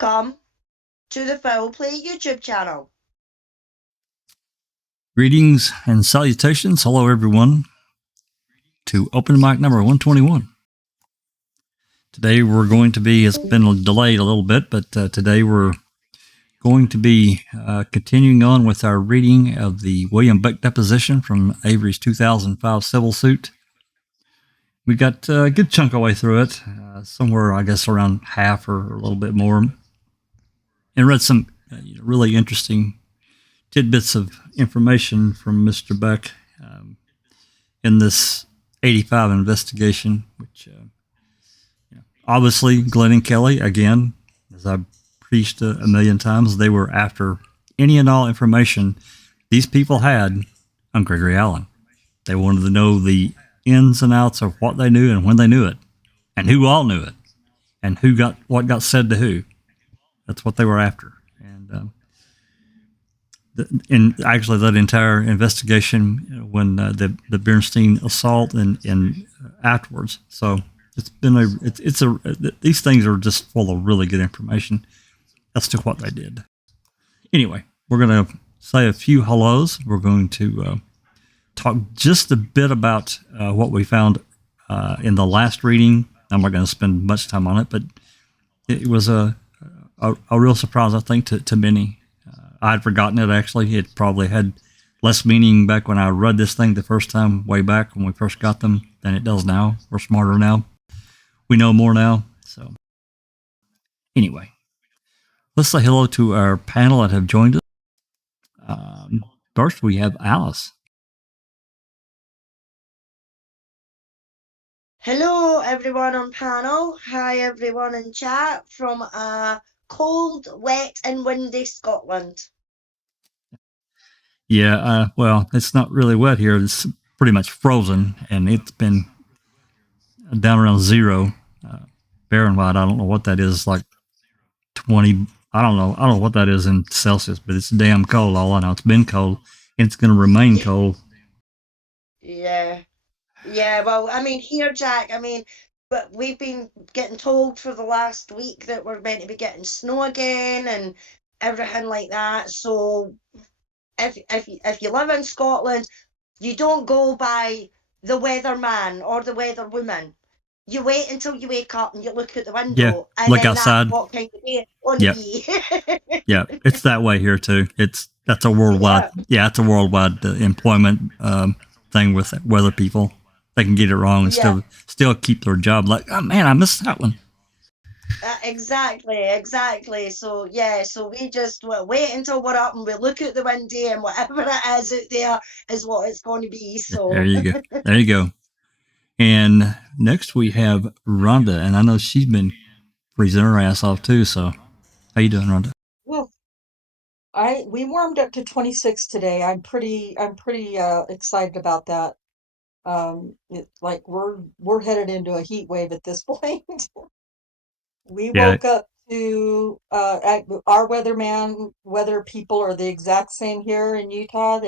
Welcome to the Foul Play YouTube channel. Greetings and salutations. Hello, everyone, to open mic number 121. Today we're going to be, it's been delayed a little bit, but today we're going to be continuing on with our reading of the William Beck deposition from Avery's 2005 civil suit. We got a good chunk of way through it, somewhere, I guess, around half or a little bit more, and read some really interesting tidbits of information from Mr. Beck in this 85 investigation, which obviously Glenn and Kelly, again, as I've preached a million times, they were after any and all information these people had on Gregory Allen. They wanted to know the ins and outs of what they knew and when they knew it, and who all knew it, and what got said to who. That's what they were after. And actually, that entire investigation, when the Bernstein assault and afterwards. So it's been these things are just full of really good information as to what they did. Anyway, we're going to say a few hellos. We're going to talk just a bit about what we found in the last reading. I'm not going to spend much time on it, but it was a real surprise, I think, to many. I'd forgotten it, actually. It probably had less meaning back when I read this thing the first time, way back when we first got them, than it does now. We're smarter now. We know more now. So anyway, let's say hello to our panel that have joined us. First, we have Alice. Hello, everyone on panel. Hi, everyone in chat from cold, wet, and windy Scotland. Yeah, well, it's not really wet here. It's pretty much frozen, and it's been down around 0 Fahrenheit. I don't know what that is, like 20. I don't know what that is in Celsius, but it's damn cold. All I know, it's been cold, and it's going to remain cold. Yeah. Well, I mean, here, Jack. But we've been getting told for the last week that we're meant to be getting snow again and everything like that. So if you live in Scotland, you don't go by the weatherman or the weatherwoman. You wait until you wake up and you look out the window and look then outside. That's what kind of day on ye. Yeah, it's that way here too. That's a worldwide. Yeah, it's a worldwide employment thing with weather people. They can get it wrong and still keep their job. Like, oh man, I missed that one. Exactly. So we just wait until we're up and we look out the window and whatever it is out there is what it's going to be. So there you go. And next we have Rhonda, and I know she's been freezing her ass off too. So how you doing, Rhonda? Well, we warmed up to 26 today. I'm pretty excited about that. Like we're headed into a heat wave at this point. We woke up to our weather people are the exact same here in Utah.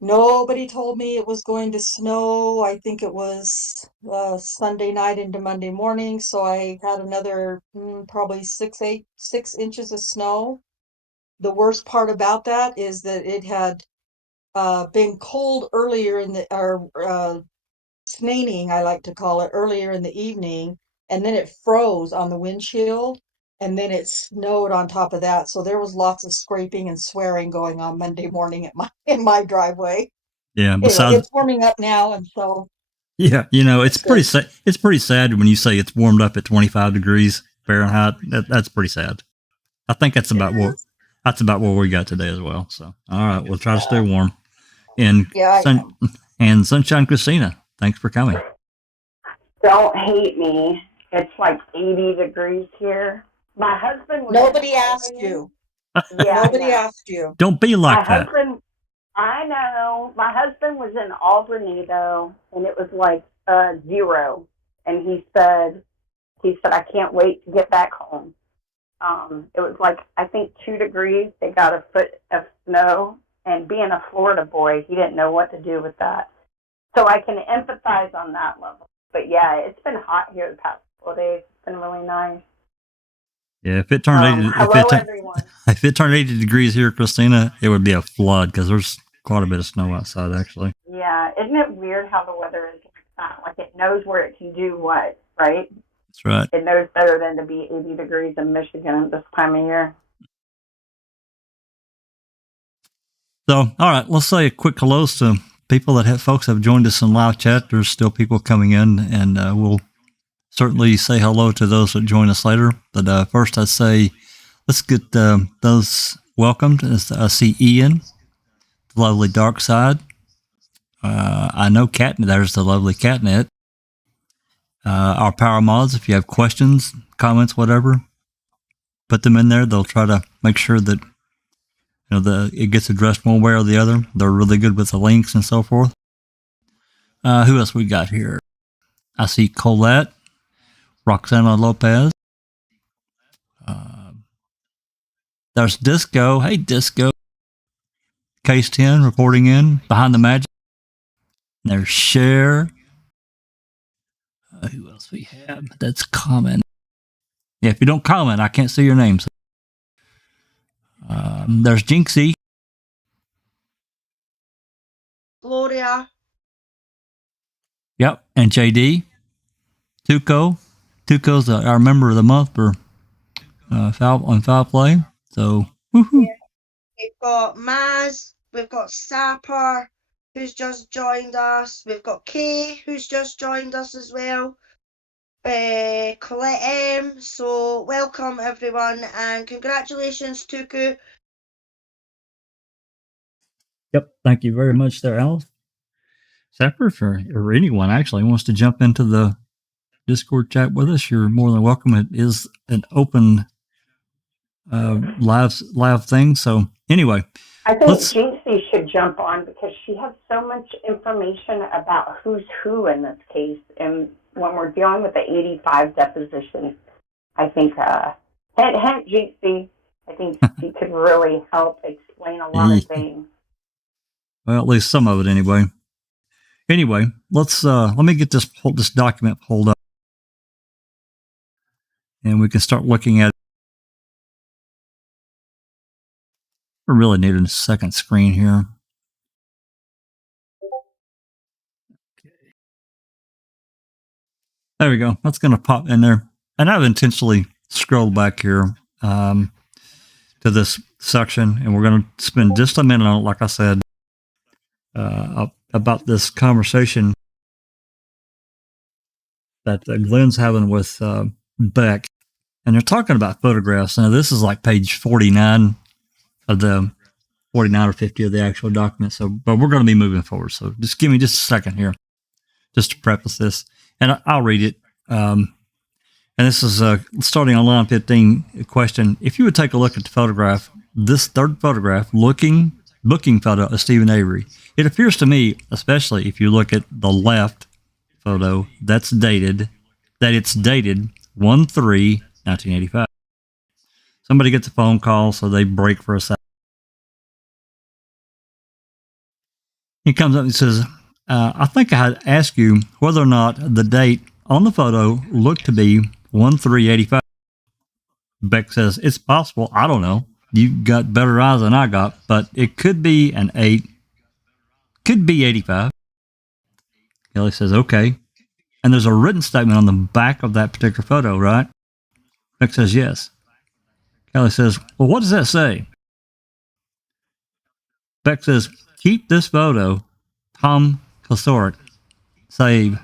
Nobody told me it was going to snow. I think it was Sunday night into Monday morning, so I had another probably 6 inches of snow. The worst part about that is that it had been cold earlier in the snaining, I like to call it, earlier in the evening, and then it froze on the windshield, and then it snowed on top of that. So there was lots of scraping and swearing going on Monday morning in my driveway. Yeah, anyway, it's warming up now, and so yeah, it's pretty sad. It's pretty sad when you say it's warmed up at 25 degrees Fahrenheit. That's pretty sad. I think that's about what we got today as well. So all right, we'll try to stay warm. And Sunshine Christina, thanks for coming. Don't hate me. It's like 80 degrees here. My husband was Nobody asked you. Yeah, Nobody asked you. Don't be like that. I know. My husband was in Albany, though, and it was like 0. And he said, I can't wait to get back home. It was like, I think 2 degrees. They got a foot of snow. And being a Florida boy, he didn't know what to do with that. So I can empathize on that level. But yeah, it's been hot here the past couple of days. It's been really nice. Yeah, if it turned 80, Hello, everyone. if it turned 80 degrees here, Christina, it would be a flood because there's quite a bit of snow outside, actually. Yeah, isn't it weird how the weather is like that? Like it knows where it can do what, right? That's right. It knows better than to be 80 degrees in Michigan at this time of year. So, all right, let's say a quick hello to people folks have joined us in live chat. There's still people coming in, and we'll certainly say hello to those that join us later. But first, I'd say let's get those welcomed. I see Ian, the lovely Dark Side. I know Catnet. There's the lovely Catnet. Our power mods, if you have questions, comments, whatever, put them in there. They'll try to make sure that it gets addressed one way or the other. They're really good with the links and so forth. Who else we got here? I see Colette, Roxana Lopez. There's Disco. Hey, Disco. Case 10 reporting in behind the magic. There's Cher. Who else we have? That's comment. Yeah, if you don't comment, I can't see your names. There's Jinxie. Gloria. Yep, and JD. Tuco. Tuco's our member of the month for foul play. So, woohoo. Yeah. We've got Maz. We've got Sapper, who's just joined us. We've got Kay, who's just joined us as well. Colette M. So welcome everyone, and congratulations, Tuku. Yep, thank you very much there, Alice. Sapper, or anyone actually wants to jump into the Discord chat with us, you're more than welcome. It is an open live thing. So anyway, I think Jinxie should jump on because she has so much information about who's who in this case. And when we're dealing with the 85 deposition, I think, hint, Jinxie, I think she could really help explain a lot of things. Well, at least some of it anyway. Anyway, let me get this document pulled up, and we can start looking at it. We really need a second screen here. There we go. That's going to pop in there. And I've intentionally scrolled back here to this section, and we're going to spend just a minute on it, like I said, about this conversation that Glenn's having with Beck. And they're talking about photographs. Now, this is like page 49 of the 49 or 50 of the actual document. So, but we're going to be moving forward. So just give me just a second here, just to preface this, and I'll read it. And this is starting on line 15 question. If you would take a look at the photograph, this third photograph, booking photo of Stephen Avery, it appears to me, especially if you look at the left photo, that it's dated 1/3/1985. Somebody gets a phone call, so they break for a second. He comes up and says, I think I had asked you whether or not the date on the photo looked to be 1/3/85. Beck says, it's possible. I don't know. You got better eyes than I got, but it could be an 8. Could be 85. Kelly says, okay. And there's a written statement on the back of that particular photo, right? Beck says, yes. Kelly says, well, what does that say? Beck says, keep this photo, Tom Kosoric, save,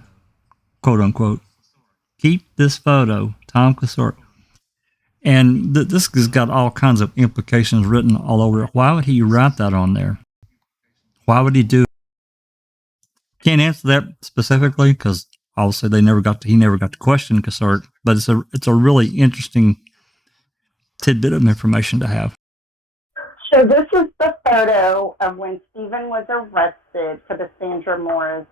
quote unquote. Keep this photo, Tom Kosoric. And this has got all kinds of implications written all over it. Why would he write that on there? Why would he do it? Can't answer that specifically because obviously he never got to question Kosoric, but it's a really interesting tidbit of information to have. So this is the photo of when Stephen was arrested for the Sandra Morris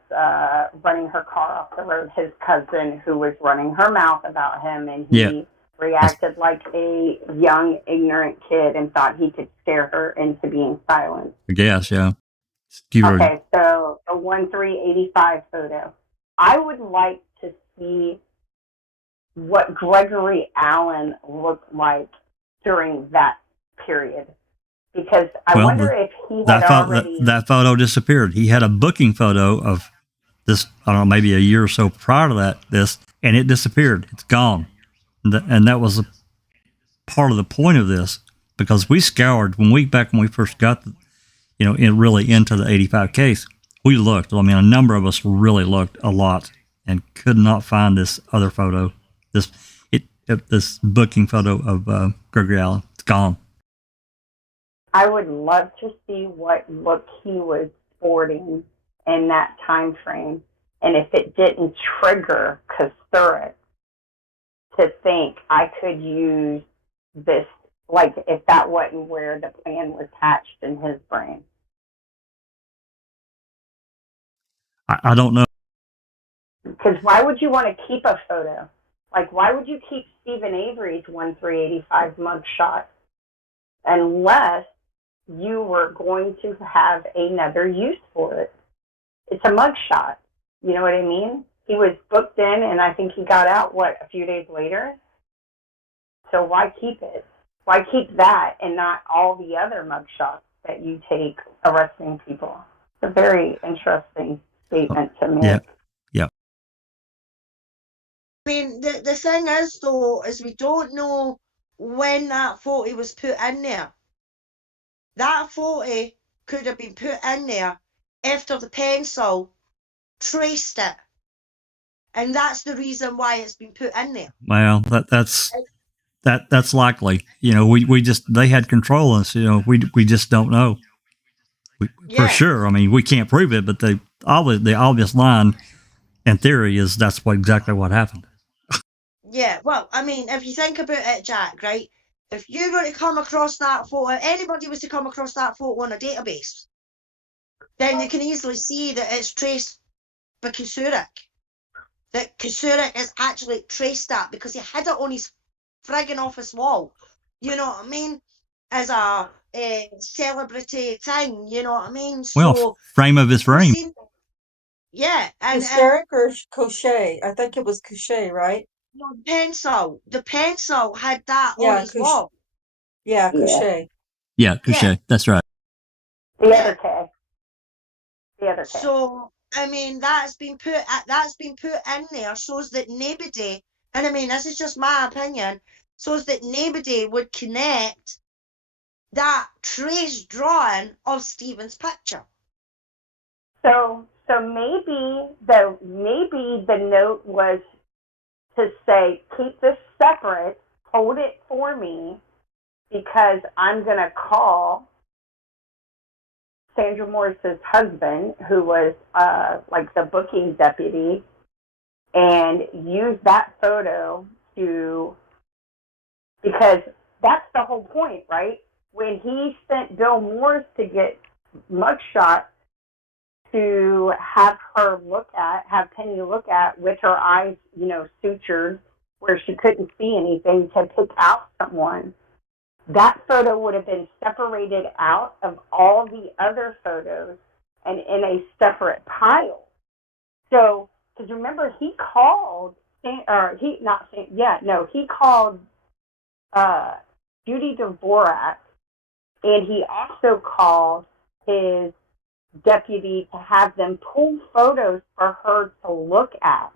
running her car off the road, his cousin who was running her mouth about him, and he reacted like a young, ignorant kid and thought he could scare her into being silent. I guess, yeah. Okay, so the 1/3/85 photo. I would like to see what Gregory Allen looked like during that period. Because I wonder if he had already... That photo disappeared. He had a booking photo of this, I don't know, maybe a year or so prior to this, and it disappeared. It's gone. And that was a part of the point of this, because we scoured, back when we first got, really into the 85 case, we looked. I mean, a number of us really looked a lot and could not find this other photo, this booking photo of Gregory Allen. It's gone. I would love to see what look he was sporting in that time frame, and if it didn't trigger Kasurik to think I could use this, like if that wasn't where the plan was hatched in his brain. I don't know. Because why would you want to keep a photo? Like, why would you keep Stephen Avery's 1/3/85 mugshot unless you were going to have another use for it? It's a mugshot. You know what I mean? He was booked in, and I think he got out, a few days later? So why keep it? Why keep that and not all the other mugshots that you take arresting people? It's a very interesting statement to make. Yeah. I mean, the thing is, though, is we don't know when that photo was put in there. That photo could have been put in there after the pencil traced it. And that's the reason why it's been put in there. Well, that's likely. They had control of us. We just don't know. For sure. I mean, we can't prove it, but the obvious line in theory is that's exactly what happened. Yeah, well, I mean, if you think about it, Jack, right? If you were to come across that photo, anybody was to come across that photo on a database, then you can easily see that it's traced by Kasurik. That Kasurik is actually traced that because he had it on his friggin' office wall. You know what I mean? As a celebrity thing, you know what I mean? Well, frame of his frame. Yeah. And Kasurik or Cochet? I think it was Cochet, right? No, the pencil had that on his wall. Yeah, Cochet. Yeah, Cochet. Yeah. That's right. The other K. So, I mean, that's been put in there, shows that nobody, and I mean, this is just my opinion, shows that nobody would connect that trace drawing of Stephen's picture. So maybe the note was to say, keep this separate, hold it for me, because I'm going to call Sandra Morris's husband, who was like the booking deputy, and use that photo because that's the whole point, right? When he sent Bill Morris to get mugshot to have Penny look at with her eyes, sutured where she couldn't see anything to pick out someone, that photo would have been separated out of all the other photos and in a separate pile. So, because remember, he called, he called Judy Dvorak, and he also called his deputy to have them pull photos for her to look at.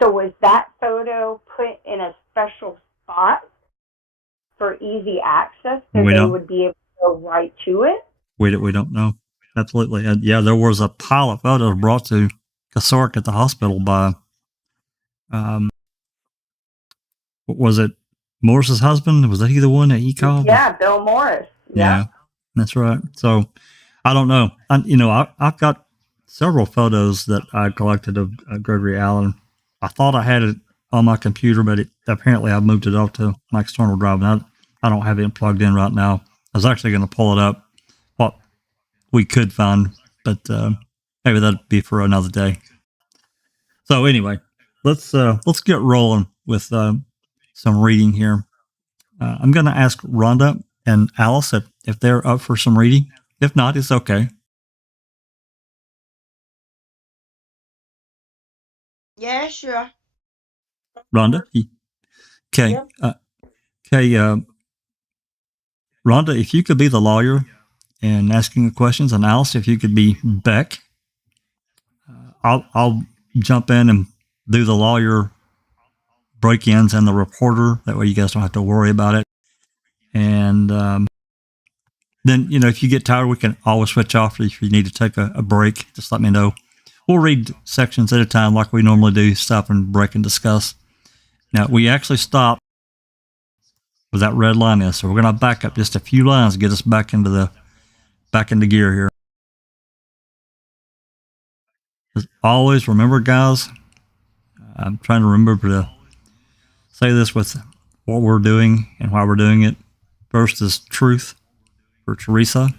So was that photo put in a special spot for easy access so they would be able to go right to it? We don't know. Absolutely. And yeah, there was a pile of photos brought to Kasurik at the hospital by, was it Morris's husband? Was that he the one that he called? Yeah, Bill Morris. Yeah, that's right. So I don't know. I've got several photos that I collected of Gregory Allen. I thought I had it on my computer, but apparently I moved it off to my external drive. And I don't have it plugged in right now. I was actually going to pull it up, what we could find, but maybe that'd be for another day. So anyway, let's get rolling with some reading here. I'm going to ask Rhonda and Alice if they're up for some reading. If not, it's okay. Yeah, sure. Rhonda. Okay. Yep. Okay. Rhonda, if you could be the lawyer and asking the questions, and Alice, if you could be Beck, I'll jump in and do the lawyer break-ins and the reporter. That way, you guys don't have to worry about it. And then, if you get tired, we can always switch off. If you need to take a break, just let me know. We'll read sections at a time like we normally do, stop and break and discuss. Now, we actually stopped where that red line is, so we're going to back up just a few lines to get us back into gear here. As always, remember, guys, I'm trying to remember to say this with what we're doing and why we're doing it. First is truth for Teresa,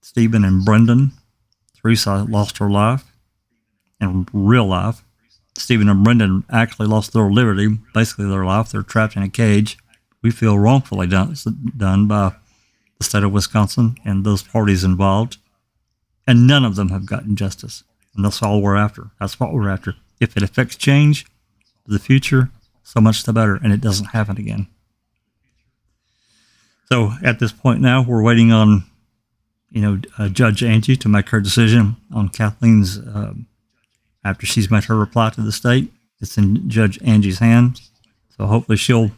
Stephen, and Brendan. Teresa lost her life in real life. Stephen and Brendan actually lost their liberty, basically their life. They're trapped in a cage. We feel wrongfully done by the state of Wisconsin and those parties involved. And none of them have gotten justice. And that's all we're after. That's what we're after. If it affects change to the future, so much the better, and it doesn't happen again. So at this point now, we're waiting on, Judge Angie to make her decision on Kathleen's, after she's made her reply to the state. It's in Judge Angie's hands. So hopefully she'll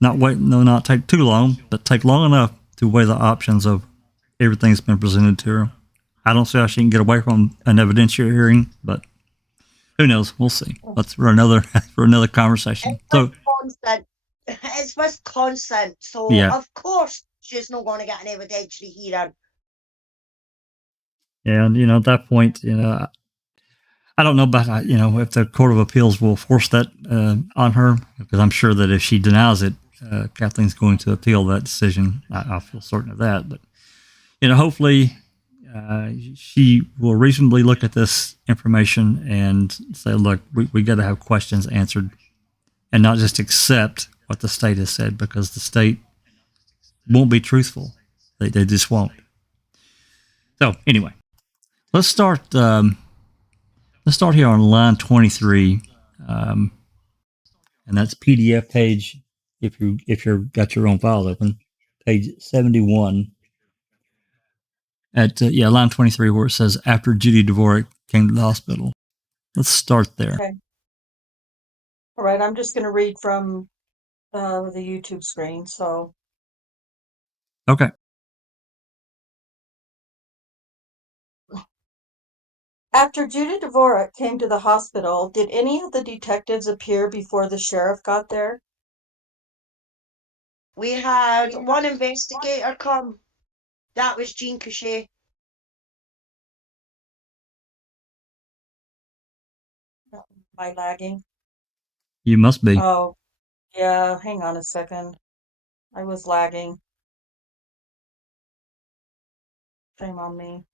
not take too long, but take long enough to weigh the options of everything that's been presented to her. I don't see how she can get away from an evidentiary hearing, but who knows? We'll see. That's for another conversation. It's Wisconsin, so yeah. Of course she's not going to get an evidentiary hearing. Yeah, and at that point, I don't know about if the Court of Appeals will force that on her, because I'm sure that if she denies it, Kathleen's going to appeal that decision. I feel certain of that, but hopefully she will reasonably look at this information and say, look, we got to have questions answered, and not just accept what the state has said, because the state won't be truthful. They just won't. So anyway, let's start. Let's start here on line 23, and that's PDF page. If you've got your own file open, page 71. At line 23, where it says after Judy Dvorak came to the hospital. Let's start there. Okay. All right, I'm just going to read from the YouTube screen. So. Okay. After Judy Dvorak came to the hospital, did any of the detectives appear before the sheriff got there? We had one investigator come. That was Jean Couchet. Am I lagging? You must be. Oh, yeah. Hang on a second. I was lagging. Shame on me.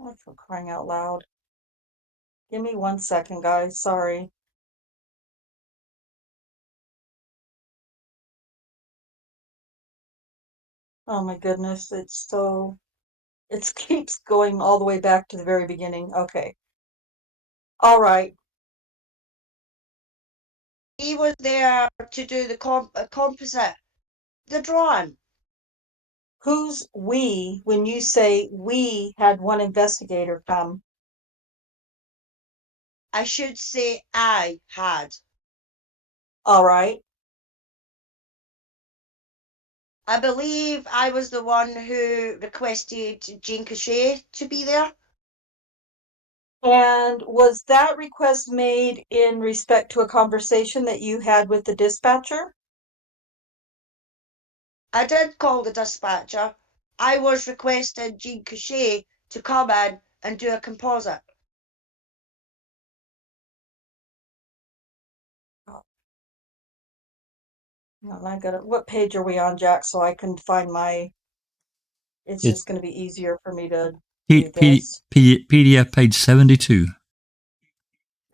Oh, for crying out loud. Give me 1 second, guys. Sorry. Oh my goodness. It keeps going all the way back to the very beginning. Okay. All right. He was there to do the composite, the drawing. Who's we when you say we had one investigator come? I should say I had. All right. I believe I was the one who requested Jean Couchet to be there. And was that request made in respect to a conversation that you had with the dispatcher? I did call the dispatcher. I was requesting Jean Couchet to come in and do a composite. I got it. What page are we on, Jack? So I can find my. It's just going to be easier for me to do this. PDF page 72,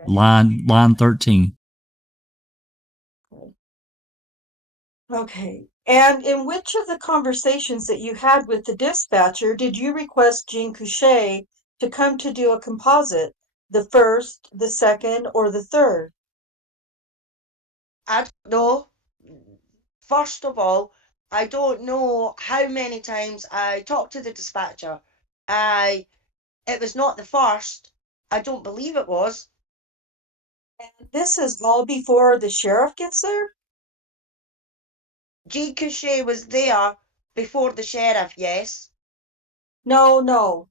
line 13. Okay. And in which of the conversations that you had with the dispatcher did you request Jean Couchet to come to do a composite? The first, the second, or the third? I don't know. First of all, I don't know how many times I talked to the dispatcher. It was not the first. I don't believe it was. This is all before the sheriff gets there? Jean Couchet was there before the sheriff, yes. No, no.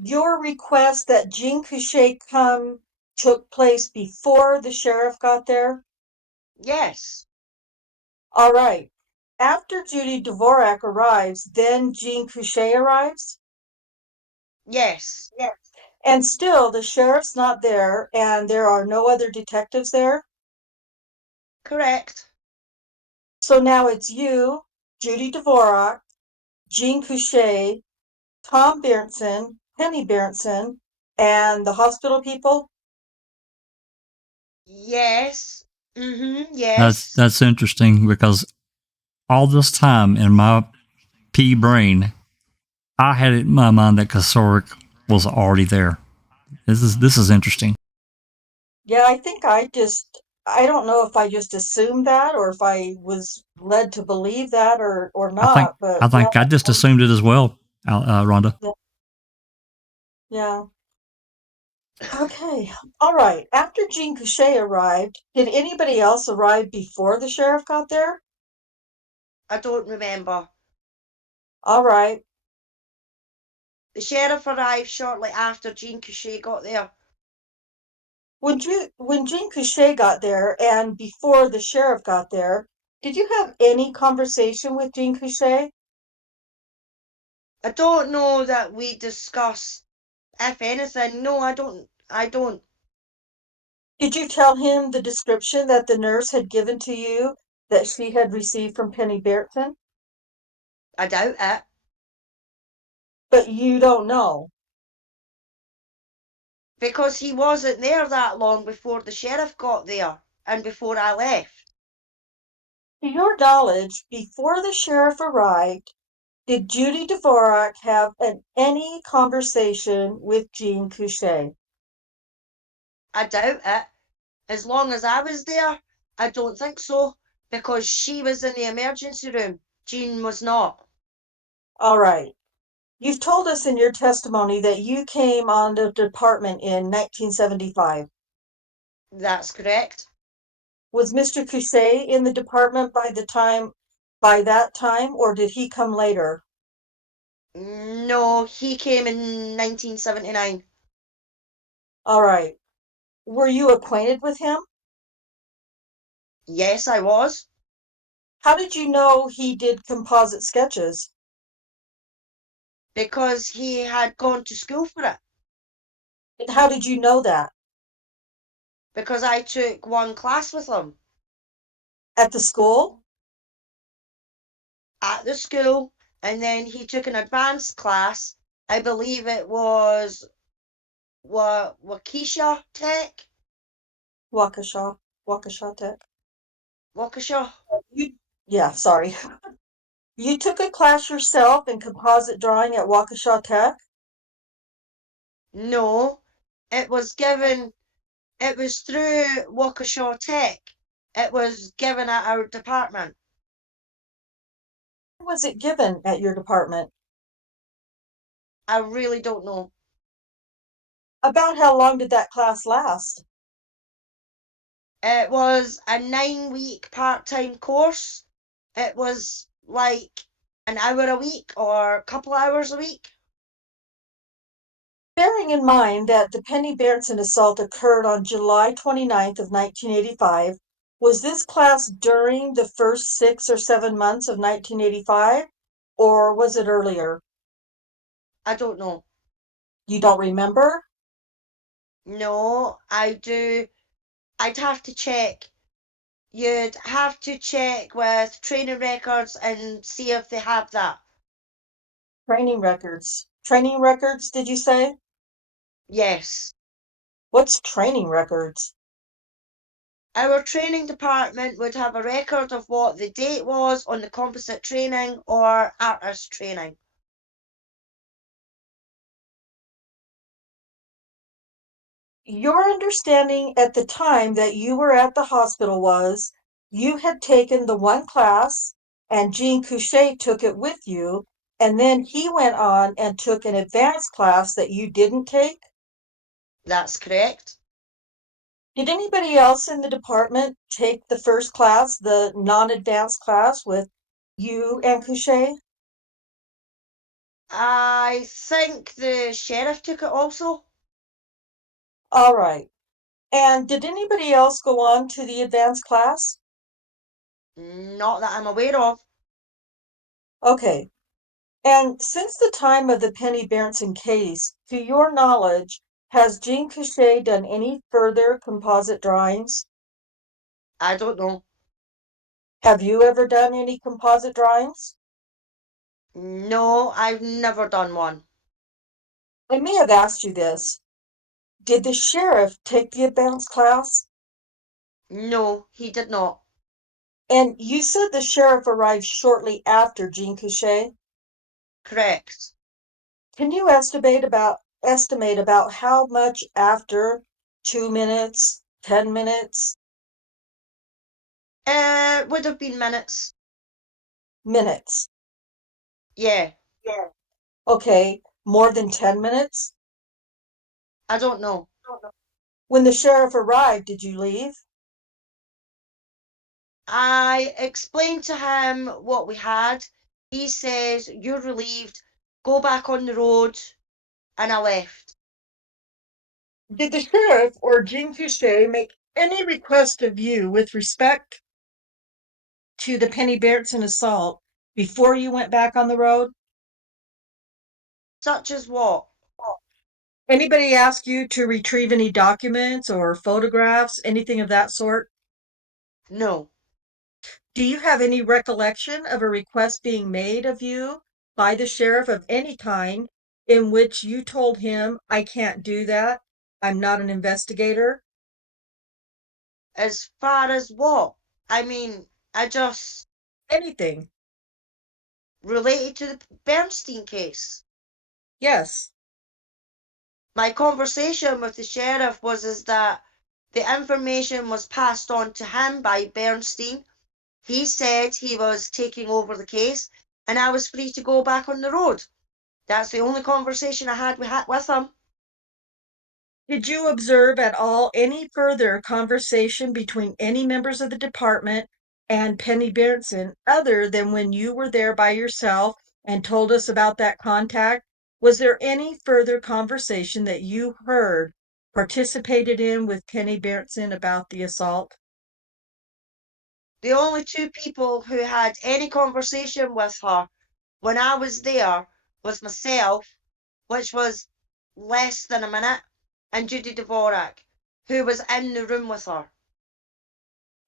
Your request that Jean Couchet come took place before the sheriff got there? Yes. All right. After Judy Dvorak arrives, then Jean Couchet arrives? Yes. Yes. And still, the sheriff's not there, and there are no other detectives there? Correct. So now it's you, Judy Dvorak, Jean Couchet, Tom Berntsen, Penny Berntsen, and the hospital people? Yes. That's Yes. that's interesting because all this time in my pea brain, I had it in my mind that Kasoric was already there. This is interesting. Yeah, I don't know if I just assumed that or if I was led to believe that or I think not, but I yeah, think I just assumed it as well, Rhonda. yeah. Okay, all right. After Jean Couchet arrived, did anybody else arrive before the sheriff got there? I don't remember. All right. The sheriff arrived shortly after Jean Couchet got there. When Jean Couchet got there and before the sheriff got there, did you have any conversation with Jean Couchet? I don't know that we discussed, if anything. No, I don't. I don't. Did you tell him the description that the nurse had given to you that she had received from Penny Bertson? I doubt it. But you don't know. Because he wasn't there that long before the sheriff got there and before I left. To your knowledge, before the sheriff arrived, did Judy Dvorak have any conversation with Jean Couchet? I doubt it. As long as I was there, I don't think so. Because she was in the emergency room. Jean was not. All right. You've told us in your testimony that you came on the department in 1975. That's correct. Was Mr. Couchet in the department by that time, or did he come later? No, he came in 1979. All right. Were you acquainted with him? Yes, I was. How did you know he did composite sketches? Because he had gone to school for it. And how did you know that? Because I took one class with him At the school? at the school, and then he took an advanced class. I believe it was Waukesha Tech. Waukesha. Waukesha Tech. Waukesha. Yeah, sorry. You took a class yourself in composite drawing at Waukesha Tech? No, it was given. It was through Waukesha Tech. It was given at our department. When was it given at your department? I really don't know. About how long did that class last? It was a 9-week part-time course. It was like an hour a week or a couple hours a week. Bearing in mind that the Penny Berntsen assault occurred on July 29th of 1985, was this class during the first 6 or 7 months of 1985, or was it earlier? I don't know. You don't remember? No, I do. I'd have to check. You'd have to check with training records and see if they have that. Training records. Training records, did you say? Yes. What's training records? Our training department would have a record of what the date was on the composite training or artist training. Your understanding at the time that you were at the hospital was you had taken the one class and Jean Couchet took it with you, and then he went on and took an advanced class that you didn't take? That's correct. Did anybody else in the department take the first class, the non-advanced class with you and Couchet? I think the sheriff took it also. All right. And did anybody else go on to the advanced class? Not that I'm aware of. Okay. And since the time of the Penny Berenson case, to your knowledge, has Jean Couchet done any further composite drawings? I don't know. Have you ever done any composite drawings? No, I've never done one. I may have asked you this. Did the sheriff take the advanced class? No, he did not. And you said the sheriff arrived shortly after Jean Couchet? Correct. Can you estimate about how much after? 2 minutes, 10 minutes, Would have been minutes. minutes? Yeah, Yeah. Okay, more than 10 minutes? I don't know. When the sheriff arrived, did you leave? I explained to him what we had. He says, "You're relieved. Go back on the road." And I left. Did the sheriff or Jean Couchet make any request of you with respect to the Penny Berenson assault before you went back on the road? Such as what? Anybody ask you to retrieve any documents or photographs, anything of that sort? No. Do you have any recollection of a request being made of you by the sheriff of any kind in which you told him, I can't do that, I'm not an investigator? As far as what? I mean, I just Anything? related to the Bernstein case. Yes. My conversation with the sheriff was is that the information was passed on to him by Bernstein. He said he was taking over the case and I was free to go back on the road. That's the only conversation I had with him. Did you observe at all any further conversation between any members of the department and Penny Berenson other than when you were there by yourself and told us about that contact? Was there any further conversation that you heard participated in with Penny Berenson about the assault? The only two people who had any conversation with her when I was there was myself, which was less than a minute, and Judy Dvorak, who was in the room with her.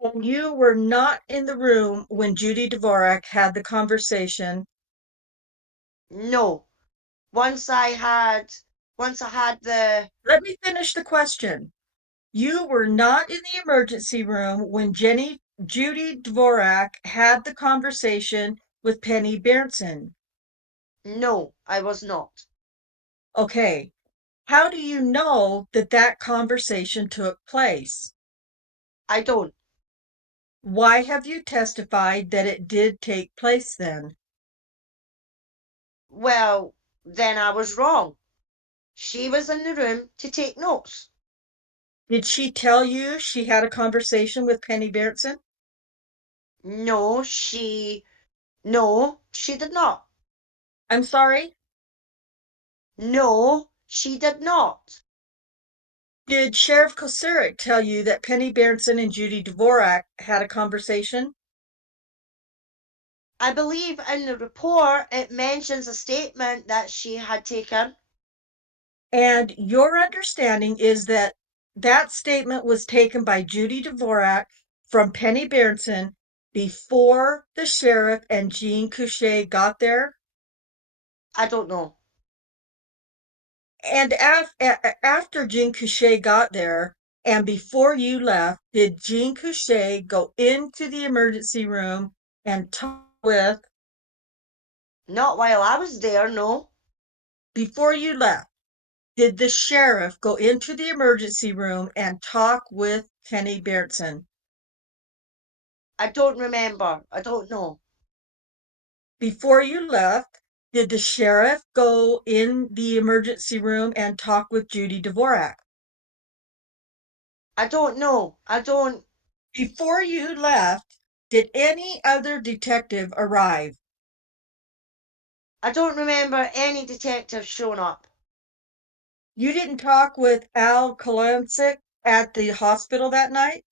And you were not in the room when Judy Dvorak had the conversation. No. Once I had the Let me finish the question. You were not in the emergency room when Judy Dvorak had the conversation with Penny Berenson. No, I was not. Okay. How do you know that that conversation took place? I don't. Why have you testified that it did take place then? Well, then I was wrong. She was in the room to take notes. Did she tell you she had a conversation with Penny Berenson? No, no, she did not. I'm sorry? No, she did not. Did Sheriff Kosurik tell you that Penny Berenson and Judy Dvorak had a conversation? I believe in the report it mentions a statement that she had taken. And your understanding is that that statement was taken by Judy Dvorak from Penny Berenson before the sheriff and Jean Couchet got there? I don't know. And after Jean Couchet got there and before you left, did Jean Couchet go into the emergency room and talk with, Not while I was there, no. before you left, did the sheriff go into the emergency room and talk with Penny Berenson? I don't remember. I don't know. Before you left, did the sheriff go in the emergency room and talk with Judy Dvorak? I don't know. I don't. Before you left, did any other detective arrive? I don't remember any detective showing up. You didn't talk with Al Kalansik at the hospital that night?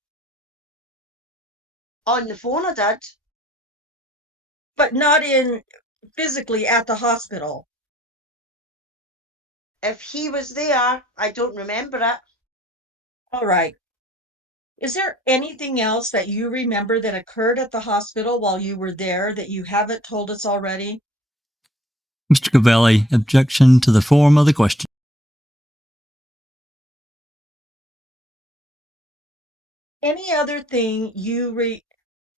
On the phone, I did. But not in physically at the hospital. If he was there, I don't remember it. All right. Is there anything else that you remember that occurred at the hospital while you were there that you haven't told us already? Mr. Cavelli, objection to the form of the question. Any other thing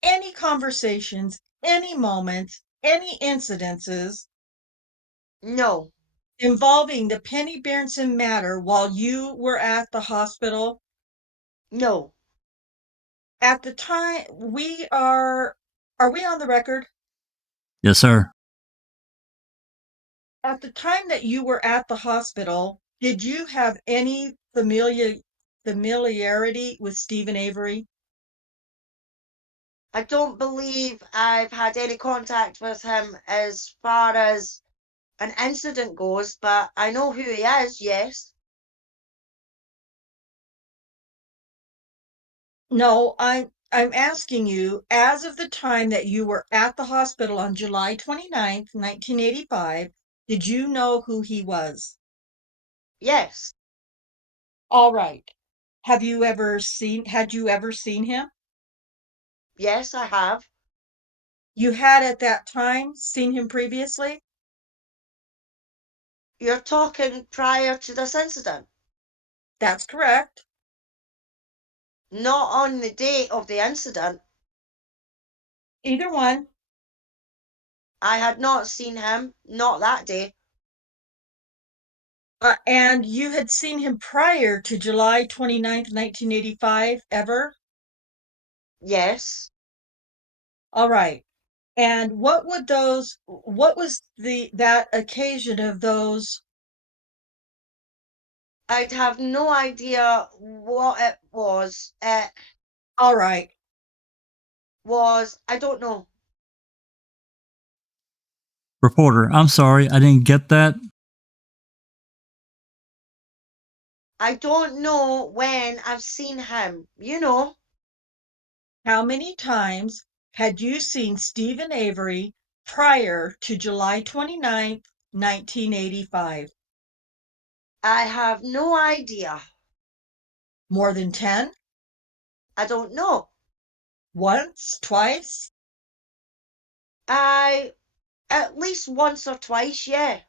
any conversations, any moments, any incidences No, involving the Penny Berenson matter while you were at the hospital? no. At the time, are we on the record? Yes, sir. At the time that you were at the hospital, did you have any familiarity with Stephen Avery? I don't believe I've had any contact with him as far as an incident goes, but I know who he is, yes. No, I'm asking you, as of the time that you were at the hospital on July 29th, 1985, did you know who he was? Yes, All right. Had you ever seen him? yes, I have. You had at that time seen him previously? You're talking prior to this incident, That's correct. not on the day of the incident. Either one. I had not seen him, not that day. And you had seen him prior to July 29th, 1985, ever? Yes, All right. And what was that occasion of those? I'd have no idea what it was. It All right. was, I don't know. Reporter, I'm sorry, I didn't get that. I don't know when I've seen him, you know. How many times had you seen Stephen Avery prior to July 29th, 1985? I have no idea. More than 10? I don't know. Once? Twice? I, at least once or twice, yeah.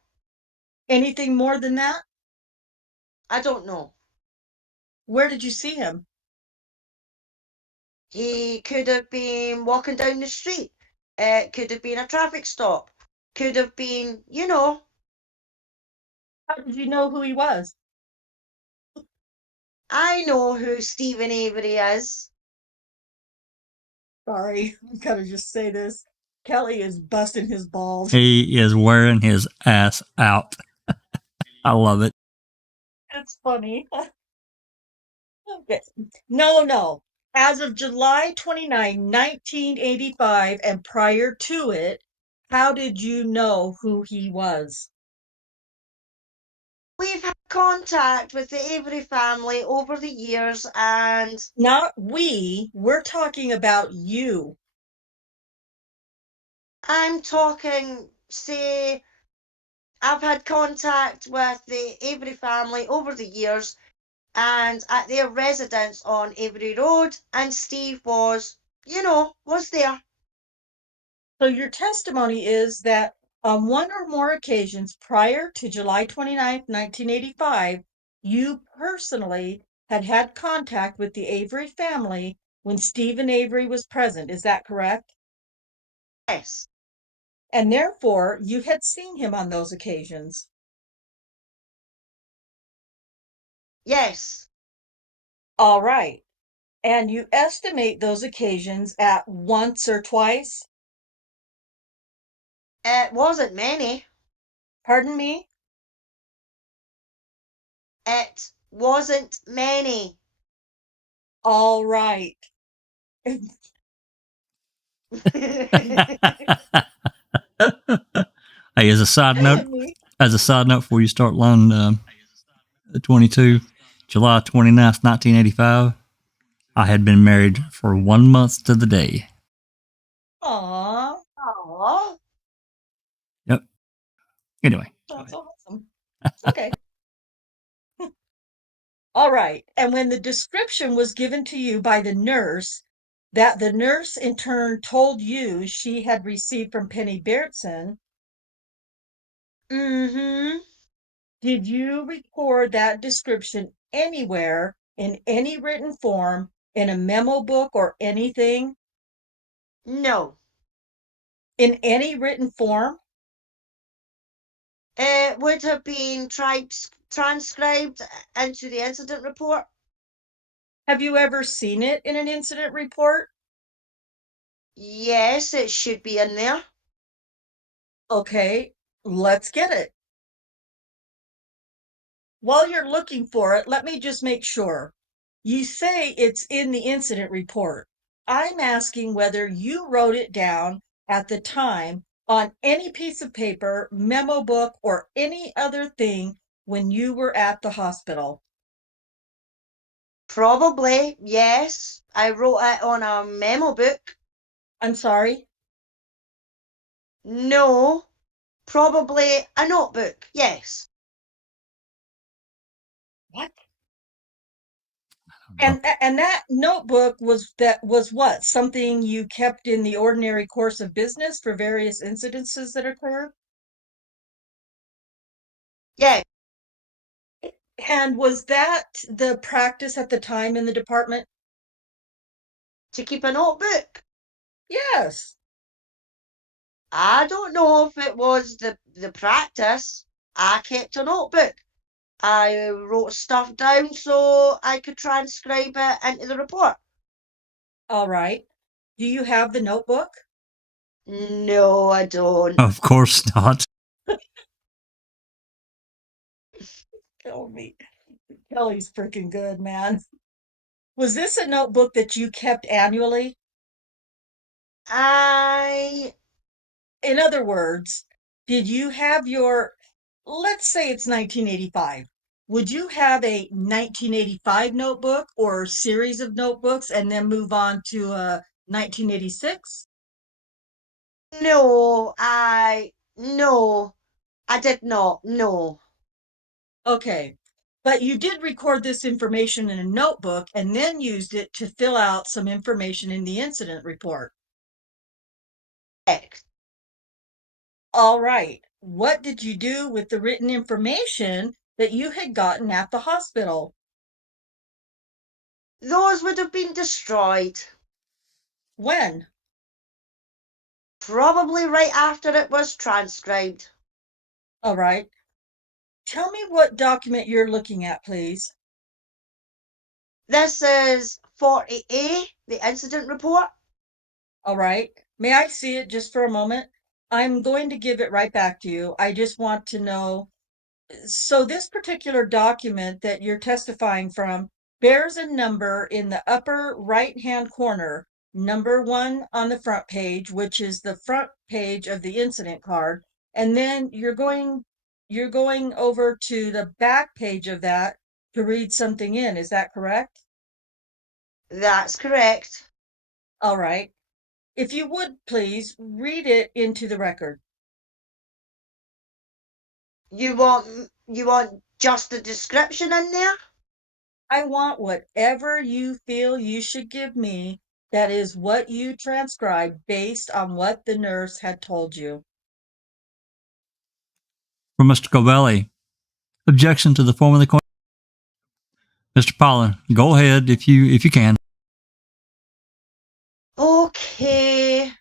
Anything more than that? I don't know. Where did you see him? He could have been walking down the street. It could have been a traffic stop. Could have been, you know. How did you know who he was? I know who Stephen Avery is. Sorry, I gotta just say this. Kelly is busting his balls. He is wearing his ass out. I love it. It's funny. Okay. No. As of July 29, 1985, and prior to it, how did you know who he was? We've had contact with the Avery family over the years, and Not we're talking about you. I'm talking, say, I've had contact with the Avery family over the years and at their residence on Avery Road, and Steve was, you know, was there. So your testimony is that on one or more occasions prior to July 29th, 1985, you personally had contact with the Avery family when Stephen Avery was present. Is that correct? Yes, And therefore, you had seen him on those occasions. yes, All right. And you estimate those occasions at once or twice? It wasn't many. Pardon me? It wasn't many. All right. Hey, as a side note, before you start line 22, July 29th, 1985, I had been married for 1 month to the day. Aw, Aw. Yep. Anyway. that's awesome. Okay. All right. And when the description was given to you by the nurse, that the nurse in turn told you she had received from Penny Bairdson, Mm-hmm. did you record that description anywhere in any written form, in a memo book or anything? No. In any written form? It would have been transcribed into the incident report. Have you ever seen it in an incident report? Yes, it should be in there. Okay, let's get it. While you're looking for it, let me just make sure. You say it's in the incident report. I'm asking whether you wrote it down at the time on any piece of paper, memo book, or any other thing when you were at the hospital. Probably, yes. I wrote it on a memo book. I'm sorry? No. Probably a notebook, yes. What? And that notebook was what? Something you kept in the ordinary course of business for various incidences that occurred? Yeah. And was that the practice at the time in the department? To keep a notebook. Yes. I don't know if it was the practice. I kept a notebook. I wrote stuff down so I could transcribe it into the report. All right. Do you have the notebook? No, I don't. Of course not. Kill me. Kelly's freaking good, man. Was this a notebook that you kept annually? I In other words, did you have your, let's say it's 1985. Would you have a 1985 notebook or series of notebooks and then move on to a 1986? no, I did not. No. Okay. But you did record this information in a notebook and then used it to fill out some information in the incident report. Correct. All right. What did you do with the written information that you had gotten at the hospital? Those would have been destroyed. When? Probably right after it was transcribed. All right. Tell me what document you're looking at, please. This is 40A, the incident report. All right. May I see it just for a moment? I'm going to give it right back to you. I just want to know. So this particular document that you're testifying from bears a number in the upper right-hand corner, number 1 on the front page, which is the front page of the incident card. And then you're going over to the back page of that to read something in. Is that correct? That's correct. All right. If you would please read it into the record. You want just the description in there? I want whatever you feel you should give me. That is what you transcribed based on what the nurse had told you. From Mr. Covelli. Objection to the form of the question. Mr. Pollen, go ahead if you can. Okay.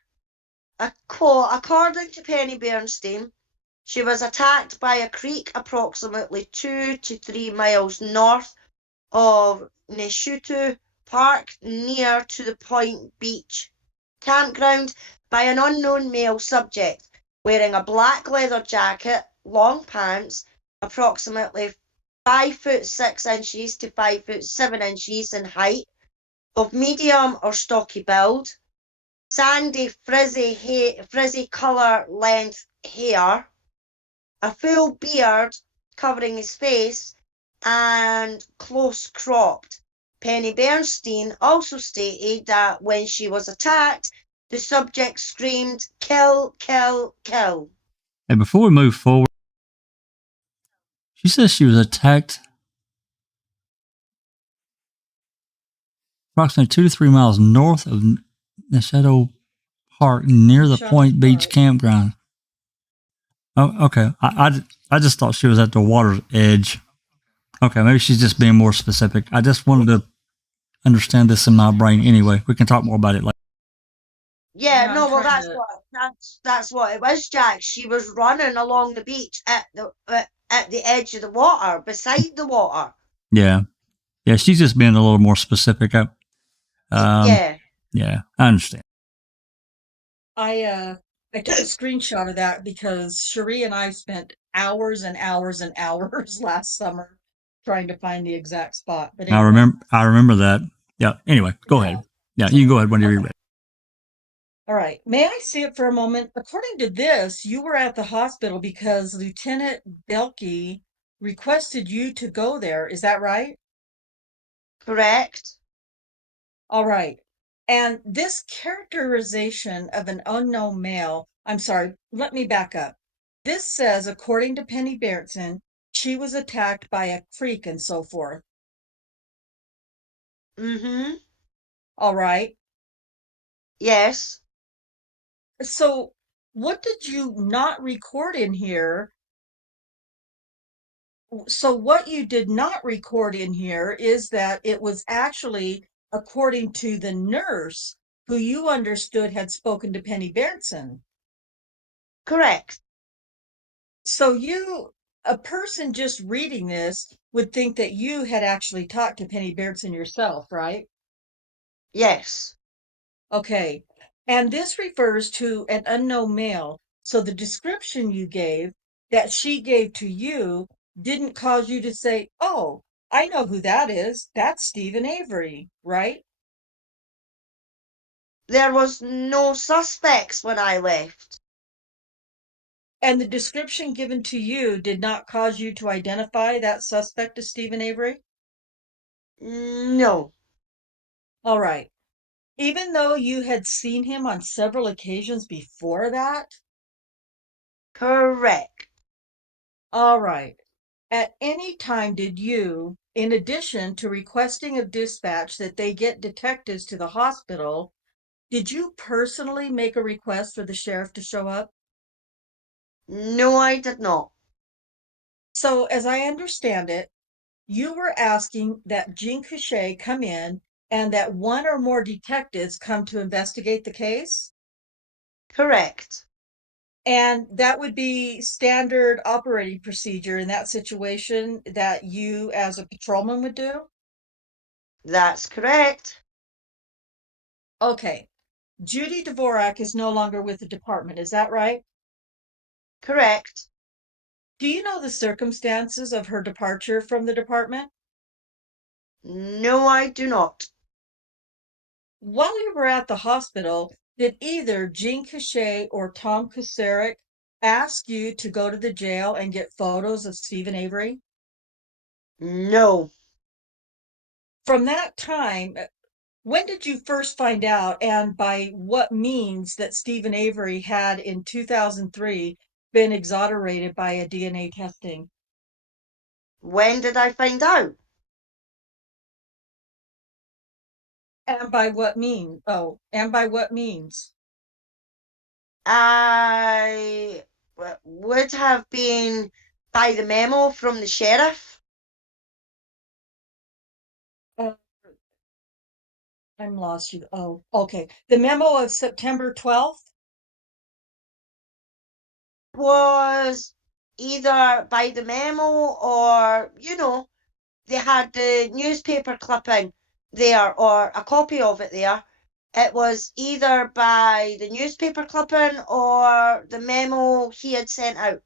According to Penny Bernstein, she was attacked by a creek approximately 2 to 3 miles north of Neshutu parked near to the Point Beach campground by an unknown male subject wearing a black leather jacket, long pants, approximately 5'6" to 5'7" in height, of medium or stocky build, sandy frizzy colour length hair, a full beard covering his face, and close cropped. Penny Bernstein also stated that when she was attacked, the subject screamed, "Kill, kill, kill." And before we move forward, she says she was attacked approximately 2 to 3 miles north of Neshadow Park near the Point Beach campground. Oh, okay. I just thought she was at the water's edge. Okay, maybe she's just being more specific. I just wanted to understand this in my brain. Anyway, we can talk more about it later. Yeah, Yeah, no, I'm well, trying that's what it was, Jack. She was running along the beach at the edge of the water, beside the water. Yeah, she's just being a little more specific. Yeah. Yeah, I understand. I took a screenshot of that because Cherie and I spent hours and hours and hours last summer trying to find the exact spot. But anyway, I remember that. Yeah. Anyway, go ahead. Yeah, you can go ahead whenever you're ready. all right. May I see it for a moment? According to this, you were at the hospital because Lieutenant Belkey requested you to go there. Is that right? Correct. All right. And this characterization of an unknown male, I'm sorry, let me back up. This says, according to Penny Berenson, she was attacked by a creek and so forth. Mm-hmm. All right. Yes. So what did you not record in here? So what you did not record in here is that it was actually according to the nurse who you understood had spoken to Penny Berenson. Correct. So a person just reading this would think that you had actually talked to Penny Berenson yourself, right? Yes. Okay. And this refers to an unknown male. So the description you gave that she gave to you didn't cause you to say, "Oh, I know who that is. That's Stephen Avery," right? There was no suspects when I left. And the description given to you did not cause you to identify that suspect as Stephen Avery? No. All right. Even though you had seen him on several occasions before that? Correct. All right. At any time did you, in addition to requesting of dispatch that they get detectives to the hospital, did you personally make a request for the sheriff to show up? No, I did not. So, as I understand it, you were asking that Jean Couchet come in and that one or more detectives come to investigate the case? Correct. And that would be standard operating procedure in that situation that you as a patrolman would do? That's correct. Okay. Judy Dvorak is no longer with the department, is that right? Correct. Do you know the circumstances of her departure from the department? No, I do not. While you were at the hospital, did either Jean Couchet or Tom Kusarek ask you to go to the jail and get photos of Stephen Avery? No. From that time, when did you first find out and by what means that Stephen Avery had in 2003 been exonerated by a DNA testing? When did I find out? And by what means? Oh, and by what means? I would have been by the memo from the sheriff. Uh, I'm lost. You. Oh, okay. The memo of September 12th. Was either by the memo or, they had the newspaper clipping there or a copy of it there. It was either by the newspaper clipping or the memo he had sent out.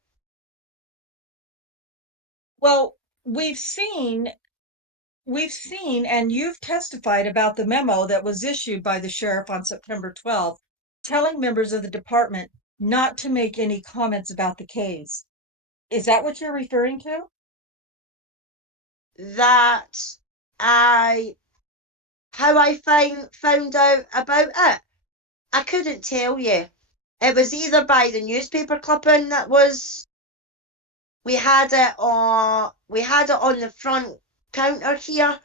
Well, we've seen, and you've testified about the memo that was issued by the sheriff on September 12th, telling members of the department not to make any comments about the case. Is that what you're referring to? That how I found out about it, I couldn't tell you. It was either by the newspaper clipping that was we had it on the front counter here,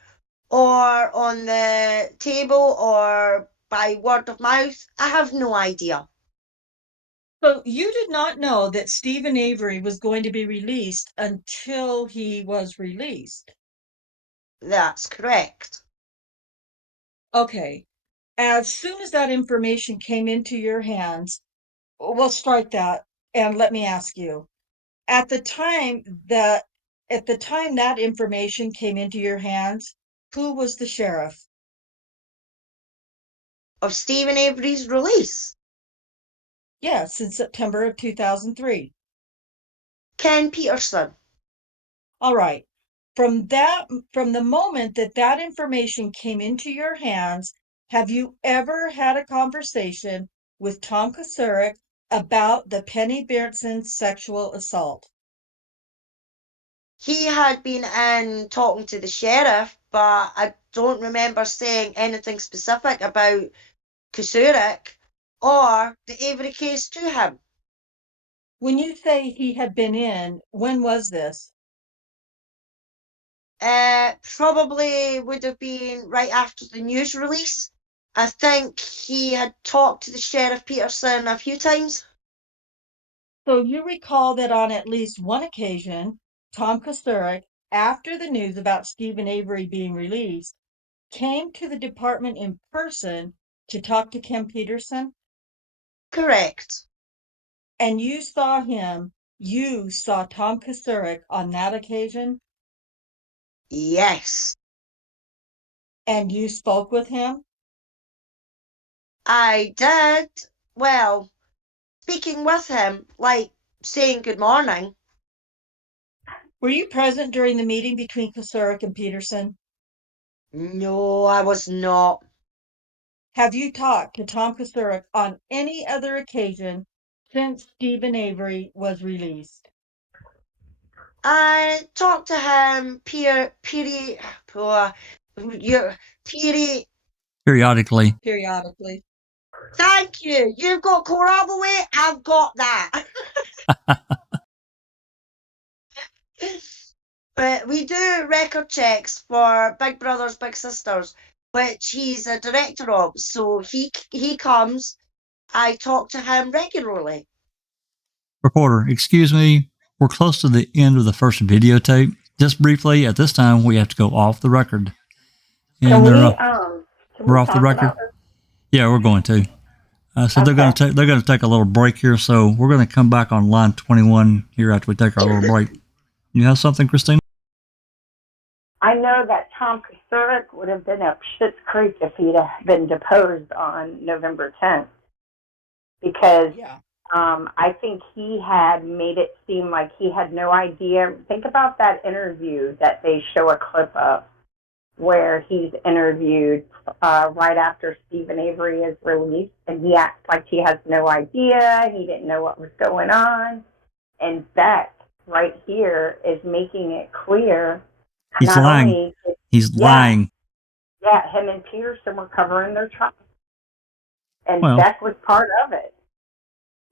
or on the table, or by word of mouth. I have no idea. So you did not know that Stephen Avery was going to be released until he was released. That's correct. Okay. As soon as that information came into your hands, we'll strike that and let me ask you. At the time that information came into your hands, who was the sheriff? Of Stephen Avery's release. Yes, in September of 2003. Ken Peterson. All right. From the moment that information came into your hands, have you ever had a conversation with Tom Kasurik about the Penny Berenson sexual assault? He had been in talking to the sheriff, but I don't remember saying anything specific about Kasurik or the Avery case to him. When you say he had been in, when was this? Probably would have been right after the news release. I think he had talked to the Sheriff Peterson a few times. So you recall that on at least one occasion, Tom Kasurik, after the news about Stephen Avery being released, came to the department in person to talk to Ken Peterson? Correct. And you saw Tom Kasurik on that occasion? Yes. And you spoke with him? I did. Well, speaking with him, like saying good morning. Were you present during the meeting between Kasurik and Peterson? No, I was not. Have you talked to Tom Kasurik on any other occasion since Stephen Avery was released? I talked to him Periodically. Periodically. Thank you. You've got corroborate. I've got that. But we do record checks for Big Brothers Big Sisters, which he's a director of. So he comes. I talk to him regularly. Reporter, excuse me. We're close to the end of the first videotape. Just briefly, at this time, we have to go off the record. And we're off the record. Yeah, we're going to. So okay. They're going to take a little break here. So we're going to come back on line 21 here after we take our little break. You have something, Christina? I know that Tom Kasurik would have been up Schitt's Creek if he'd been deposed on November 10th, because I think he had made it seem like he had no idea. Think about that interview that they show a clip of where he's interviewed right after Stephen Avery is released, and he acts like he has no idea. He didn't know what was going on. And Beck right here is making it clear. He's lying. He's lying. Yeah, him and Peterson were covering their tracks. And Beck was part of it.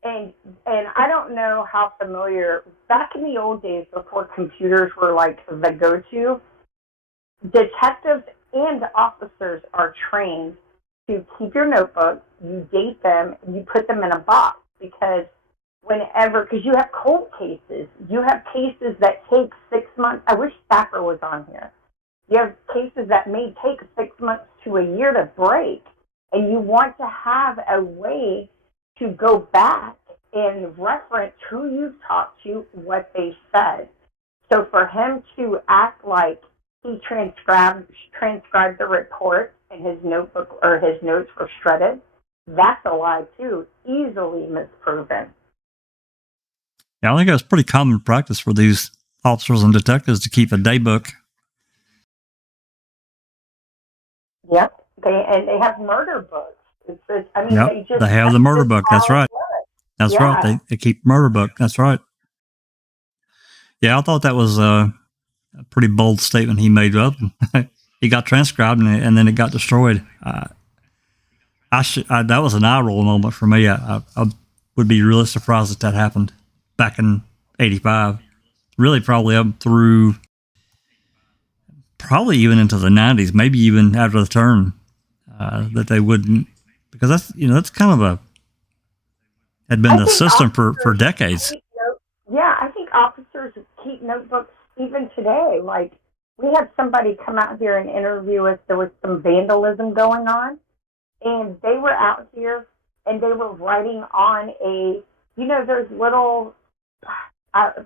And I don't know how familiar, back in the old days before computers were like the go-to, detectives and officers are trained to keep your notebook, you date them, you put them in a box, because because you have cold cases, you have cases that take 6 months. I wish Stacker was on here. You have cases that may take 6 months to a year to break, and you want to have a way to go back and reference who you've talked to, what they said. So for him to act like he transcribed the report and his notebook or his notes were shredded, that's a lie too, easily misproven. Yeah, I think that's pretty common practice for these officers and detectives to keep a day book. Yep, they have murder books. I mean, yep, they have the murder book. That's right. That's yeah. right. They keep murder book. That's right. Yeah, I thought that was a pretty bold statement he made up. It got transcribed and then it got destroyed. That was an eye roll moment for me. I would be really surprised if that happened back in '85. Really, probably up through probably even into the '90s, maybe even after the turn, that they wouldn't, because that's kind of had been the system for decades. Yeah, I think officers keep notebooks even today. Like, we had somebody come out here and interview us. There was some vandalism going on, and they were out here and they were writing on those little,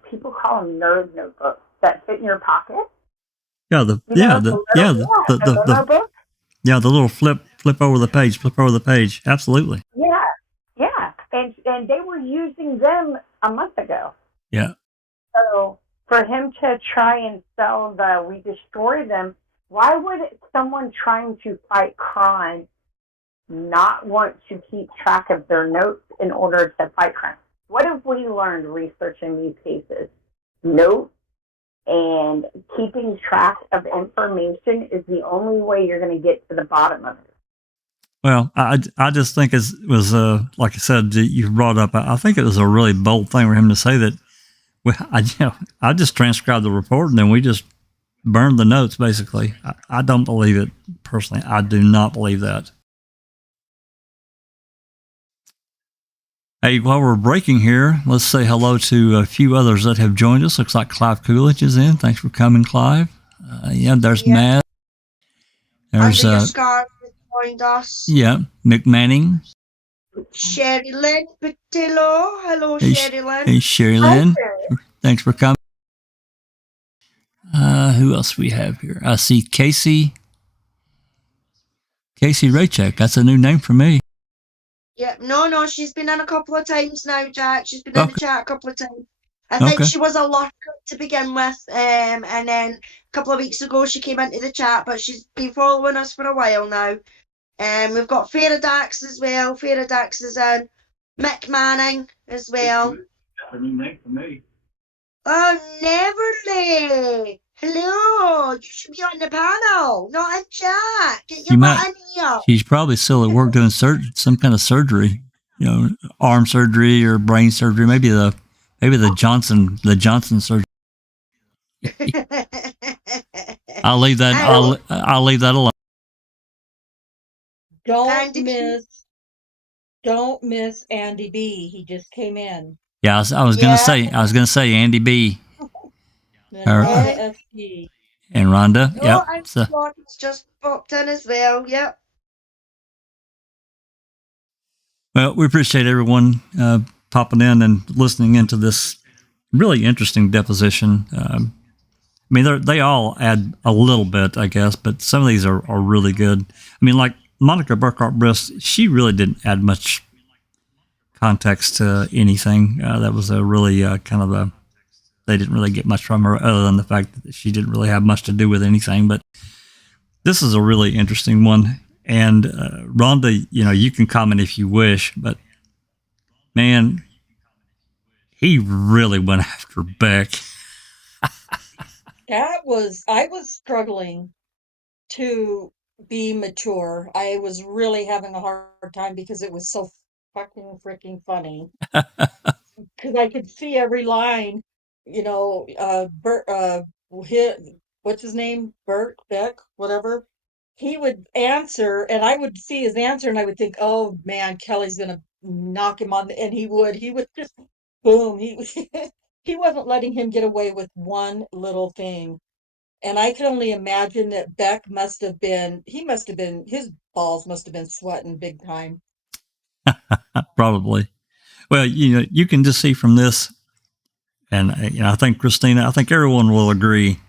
people call them nerd notebooks that fit in your pocket. Yeah, the little flip over the page. Absolutely. Yeah, and they were using them a month ago. Yeah. So for him to try and sell we destroy them, why would someone trying to fight crime not want to keep track of their notes in order to fight crime? What have we learned researching these cases? Notes and keeping track of information is the only way you're going to get to the bottom of it. Well, I just think it was, like I said, you brought up, I think it was a really bold thing for him to say that, I just transcribed the report and then we just burned the notes, basically. I don't believe it, personally. I do not believe that. Hey, while we're breaking here, let's say hello to a few others that have joined us. Looks like Clive Coolidge is in. Thanks for coming, Clive. There's Matt. There's Scar joined us. Yeah, Mick Manning. Sherry Lynn Patillo. Hello, Sherry Lynn. Hey, Sherry Lynn. Thanks for coming. Who else we have here? I see Casey Raycheck. That's a new name for me. Yeah, no, she's been in a couple of times now, Jack. She's been in the chat a couple of times. I think she was a lurker to begin with, and then a couple of weeks ago she came into the chat, but she's been following us for a while now. We've got Faradax as well. Faradax is in. Mick Manning as well. That's a new name for me. Oh, Neverly. Hello. You should be on the panel, not in chat. Get your butt in here. She's probably still at work doing some kind of surgery, arm surgery or brain surgery. Maybe the Johnson surgery. I'll leave that. I'll leave that alone. Don't miss Andy B. He just came in. Yeah, I was gonna say Andy B. And Rhonda FD. And Rhonda. Yeah. And Ron's just popped in as well. Yep. Well, we appreciate everyone popping in and listening into this really interesting deposition. I mean, they all add a little bit, I guess, but some of these are really good. I mean, like Monica Burkhart-Briss, she really didn't add much context to anything. That was a really they didn't really get much from her other than the fact that she didn't really have much to do with anything. But this is a really interesting one. And Rhonda, you can comment if you wish, but man, he really went after Beck. I was struggling to be mature. I was really having a hard time because it was so fucking freaking funny. Because I could see every line, what's his name? Beck, whatever. He would answer, and I would see his answer, and I would think, oh man, Kelly's gonna knock him on and he would just boom. He wasn't letting him get away with one little thing. And I can only imagine that Beck his balls must have been sweating big time. Probably. Well, you can just see from this, and I think Christina, I think everyone will agree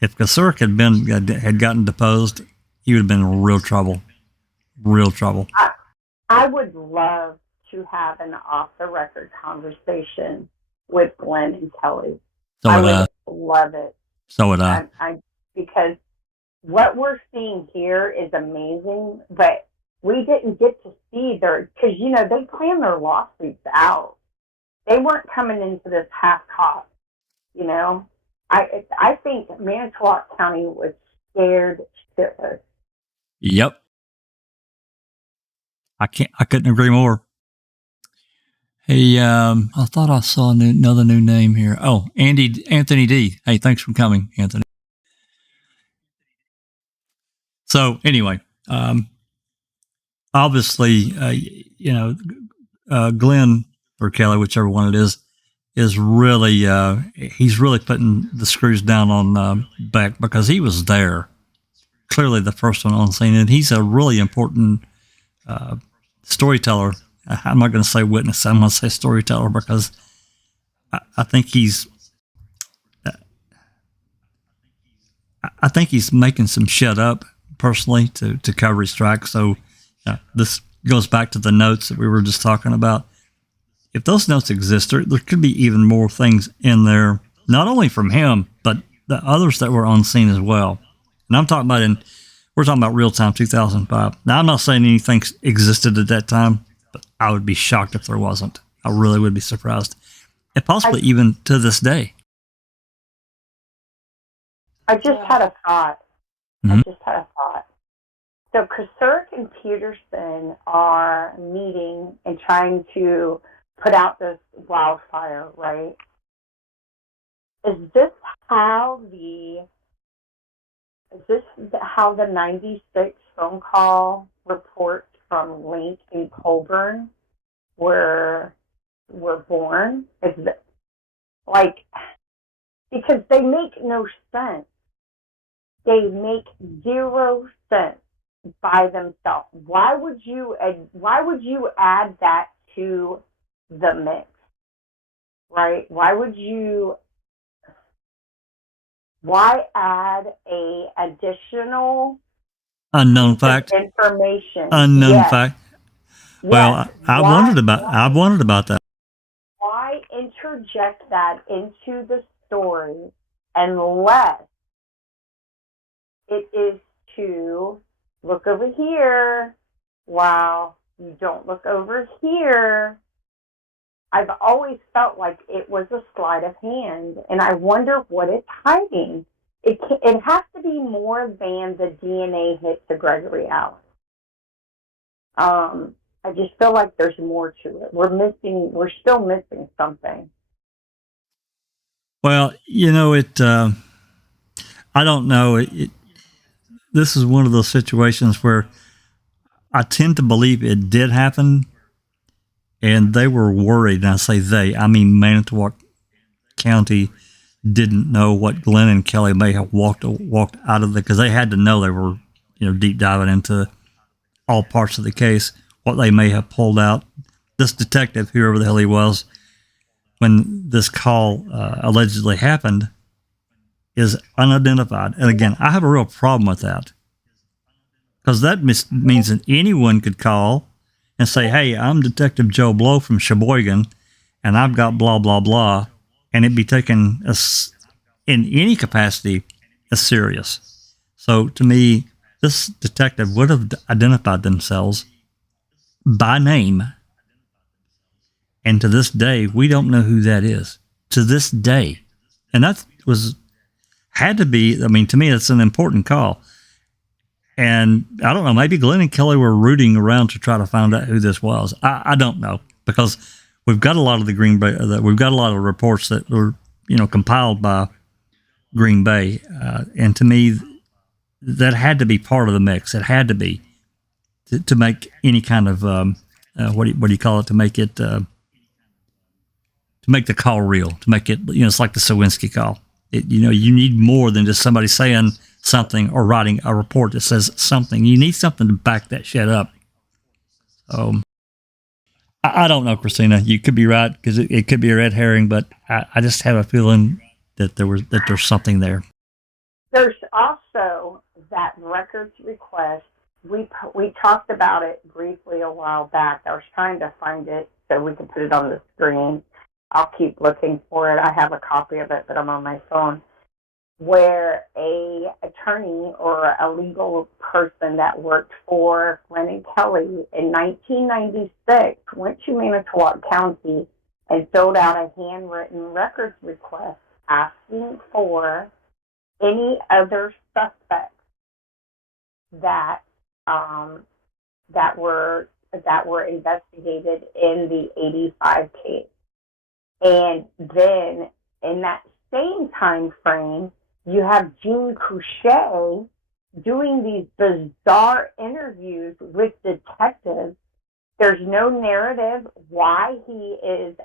If Kasurk had gotten deposed, he would have been in real trouble. Real trouble. I would love to have an off-the-record conversation with Glenn and Kelly. I would love it. So would I. Because what we're seeing here is amazing, but we didn't get to see because, they planned their lawsuits out. They weren't coming into this half-cocked, I think Manitowoc County was scared shitless. Yep. I couldn't agree more. Hey, I thought I saw another new name here. Oh, Anthony D. Hey, thanks for coming, Anthony. So anyway, obviously, Glenn or Kelly, whichever one it is really, he's really putting the screws down on Beck because he was there, clearly the first one on scene, and he's a really important storyteller. I'm not going to say witness. I'm going to say storyteller because I think he's making some shit up personally to cover his tracks. So this goes back to the notes that we were just talking about. If those notes exist, there could be even more things in there, not only from him, but the others that were on scene as well. And we're talking about real time 2005. Now, I'm not saying anything existed at that time, but I would be shocked if there wasn't. I really would be surprised. And possibly even to this day. I just had a thought. So Kasurk and Peterson are meeting and trying to put out this wildfire, right? Is this how the 96 phone call reports from Link and Colburn were born? Is that, because they make no sense. They make 0 sense by themselves. Why would you add that to the mix? Right? Why add a additional unknown fact? Information. Unknown fact. Yes. Well, I wondered about that. Why interject that into the story unless it is to look over here while you don't look over here? I've always felt like it was a sleight of hand, and I wonder what it's hiding. It has to be more than the DNA hit to Gregory Allen. I just feel like there's more to it. We're still missing something. Well, I don't know. This is one of those situations where I tend to believe it did happen, and they were worried. And I say they, I mean Manitowoc County didn't know what Glenn and Kelly may have walked out of because they had to know they were, deep diving into all parts of the case, what they may have pulled out. This detective, whoever the hell he was, when this call allegedly happened, is unidentified. And again, I have a real problem with that because that means that anyone could call and say, hey, I'm Detective Joe Blow from Sheboygan, and I've got blah, blah, blah, and it'd be taken in any capacity as serious. So to me, this detective would have identified themselves by name. And to this day, we don't know who that is. To this day. And that had to be, to me, that's an important call. And I don't know, maybe Glenn and Kelly were rooting around to try to find out who this was. I don't know, because we've got a lot of we've got a lot of reports that were, compiled by Green Bay. And to me, that had to be part of the mix. It had to be to make any kind of, what do you call it? To make it, to make the call real, to make it, it's like the Sawinski call. You need more than just somebody saying something or writing a report that says something. You need something to back that shit up. I don't know, Christina. You could be right because it could be a red herring, but I just have a feeling that there's something there. There's also that records request. We talked about it briefly a while back. I was trying to find it so we could put it on the screen. I'll keep looking for it. I have a copy of it, but I'm on my phone. Where a attorney or a legal person that worked for Glenn and Kelly in 1996 went to Manitowoc County and filled out a handwritten records request asking for any other suspects that were investigated in the 85 case. And then in that same time frame, you have Jean Couchet doing these bizarre interviews with detectives. There's no narrative why he is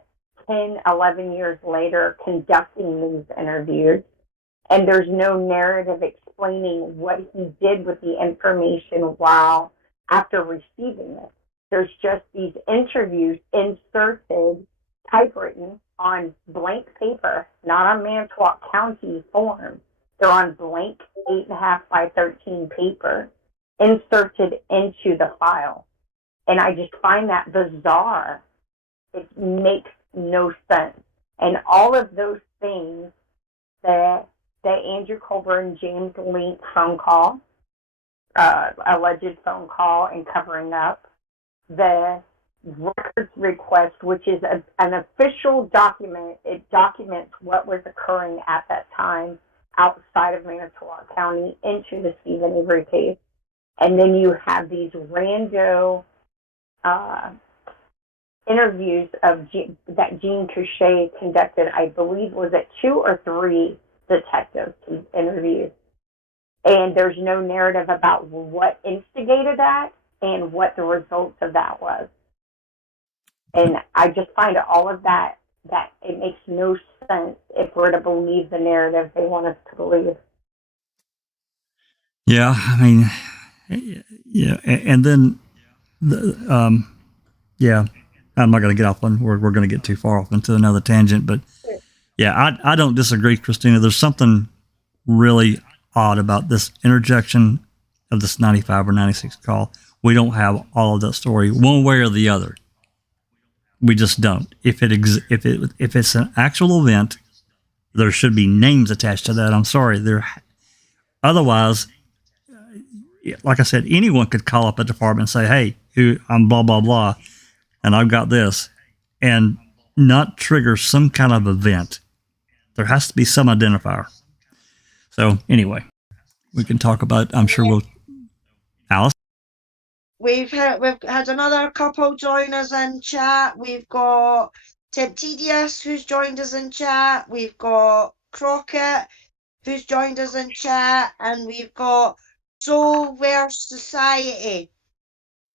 10, 11 years later conducting these interviews. And there's no narrative explaining what he did with the information while after receiving it. There's just these interviews inserted, typewritten on blank paper, not on Manitowoc County form. They're on blank 8.5 by 13 paper, inserted into the file. And I just find that bizarre. It makes no sense. And all of those things, the Andrew Colburn, James Link phone call, alleged phone call and covering up, the records request, which is an official document. It documents what was occurring at that time outside of Manitowoc County into the Stephen Avery case. And then you have these rando interviews that Jean Couchet conducted. I believe was it 2 or 3 detectives interviews. And there's no narrative about what instigated that and what the results of that was. And I just find all of that it makes no sense if we're to believe the narrative they want us to believe. Yeah, I mean, yeah, and then, yeah, I'm not going to get off on, we're going to get too far off into another tangent, but yeah, I don't disagree, Christina. There's something really odd about this interjection of this 95 or 96 call. We don't have all of that story one way or the other. We just don't. If it's an actual event, there should be names attached to that. I'm sorry. Otherwise, like I said, anyone could call up a department and say, "Hey, I'm blah blah blah, and I've got this," and not trigger some kind of event. There has to be some identifier. So anyway, we can talk about. I'm sure we'll. Alice. We've had another couple join us in chat. We've got Pt2 who's joined us in chat. We've got Crockett who's joined us in chat, and we've got Soul vs Society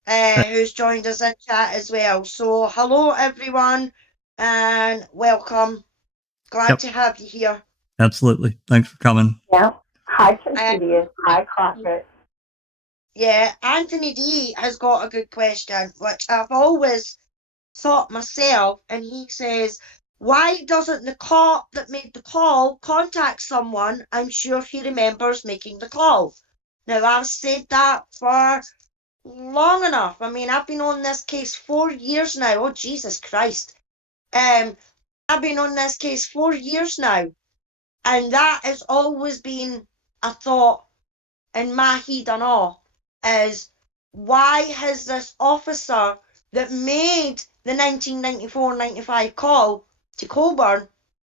who's joined us in chat as well. So hello everyone and welcome. Glad to have you here. Absolutely. Thanks for coming. Yeah. Hi, Pt2. Hi, Crockett. Yeah, Anthony D has got a good question, which I've always thought myself, and he says, why doesn't the cop that made the call contact someone? I'm sure he remembers making the call. Now, I've said that for long enough. I mean, I've been on this case 4 years now. Oh, Jesus Christ. I've been on this case 4 years now, and that has always been a thought in my head and all. Is why has this officer that made the 1994-95 call to Colburn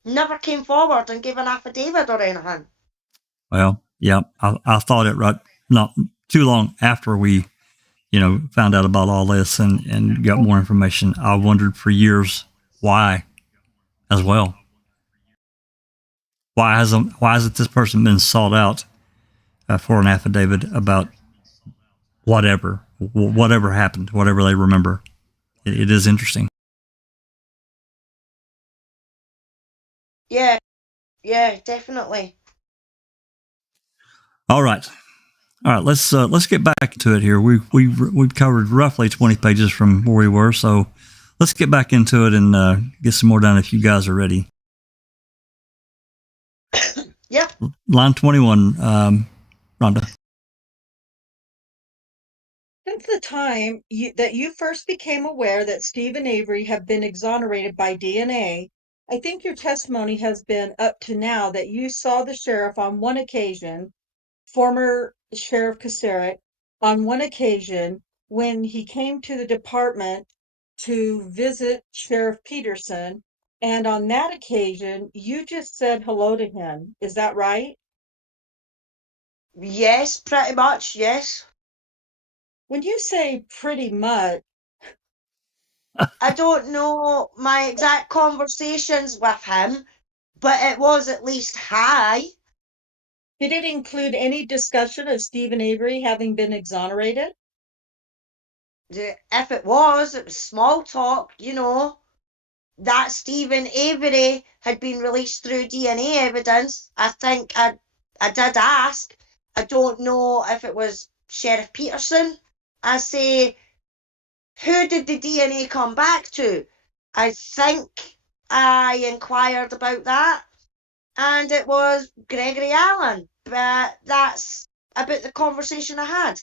never came forward and gave an affidavit or anything? Well, yeah, I thought it right not too long after we, found out about all this and got more information. I wondered for years why as well. Why hasn't this person been sought out for an affidavit about whatever happened, whatever they remember? It is interesting. Yeah, definitely. All right. Let's get back to it here. We've covered roughly 20 pages from where we were, so let's get back into it and get some more done if you guys are ready. Yep. Line 21, Rhonda. Since the time that you first became aware that Steve and Avery have been exonerated by DNA, I think your testimony has been up to now that you saw the sheriff on one occasion, former Sheriff Kuceric, on one occasion when he came to the department to visit Sheriff Peterson, and on that occasion you just said hello to him. Is that right? Yes, pretty much, yes. When you say pretty much, I don't know my exact conversations with him, but it was at least hi. did it include any discussion of Stephen Avery having been exonerated? If it was small talk, you know. That Stephen Avery had been released through DNA evidence. I think I did ask. I don't know if it was Sheriff Peterson. I say, who did the DNA come back to? I think I inquired about that, and it was Gregory Allen. But that's about the conversation I had.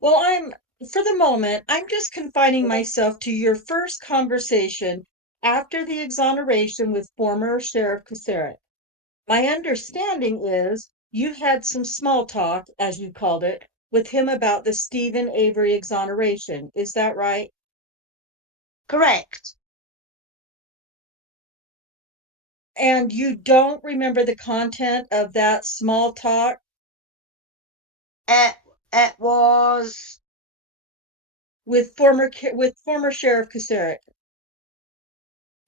Well, for the moment, I'm just confining myself to your first conversation after the exoneration with former Sheriff Kuceric. My understanding is you had some small talk, as you called it, with him about the Stephen Avery exoneration. Is that right? Correct. And you don't remember the content of that small talk? It was With former Sheriff Kuceric.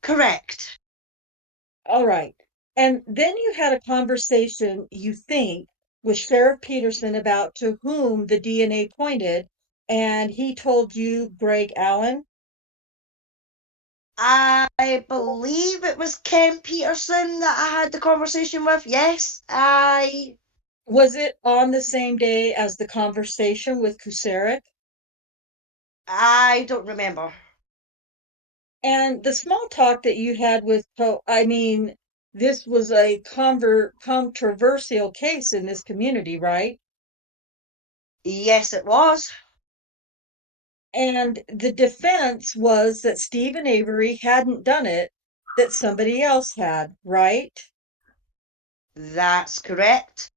correct. All right. And then you had a conversation, you think, with Sheriff Peterson about to whom the DNA pointed, and he told you Greg Allen. I believe it was Ken Peterson that I had the conversation with. Yes, Was it on the same day as the conversation with Kuceric? I don't remember. And the small talk that you had with, this was a controversial case in this community, right? Yes, it was. And the defense was that Stephen Avery hadn't done it, that somebody else had, right? That's correct.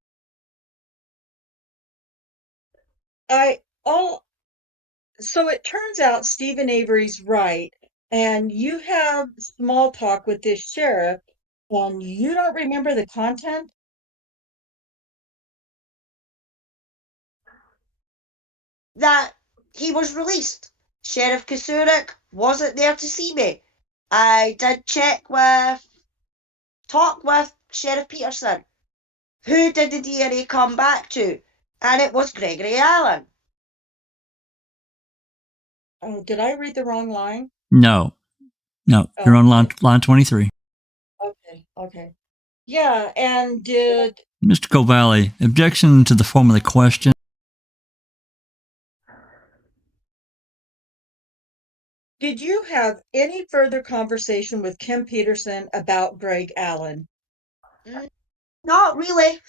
I all So it turns out Stephen Avery's right, and you have small talk with this sheriff, and you don't remember the content? That he was released. Sheriff Kusurik wasn't there to see me. I did talk with Sheriff Peterson. Who did the DNA come back to? And it was Gregory Allen. Oh, did I read the wrong line? No, you're on line 23. Okay. Yeah, and did Mr. Covalli, objection to the form of the question. you have any further conversation with Kim Peterson about Greg Allen? Not really.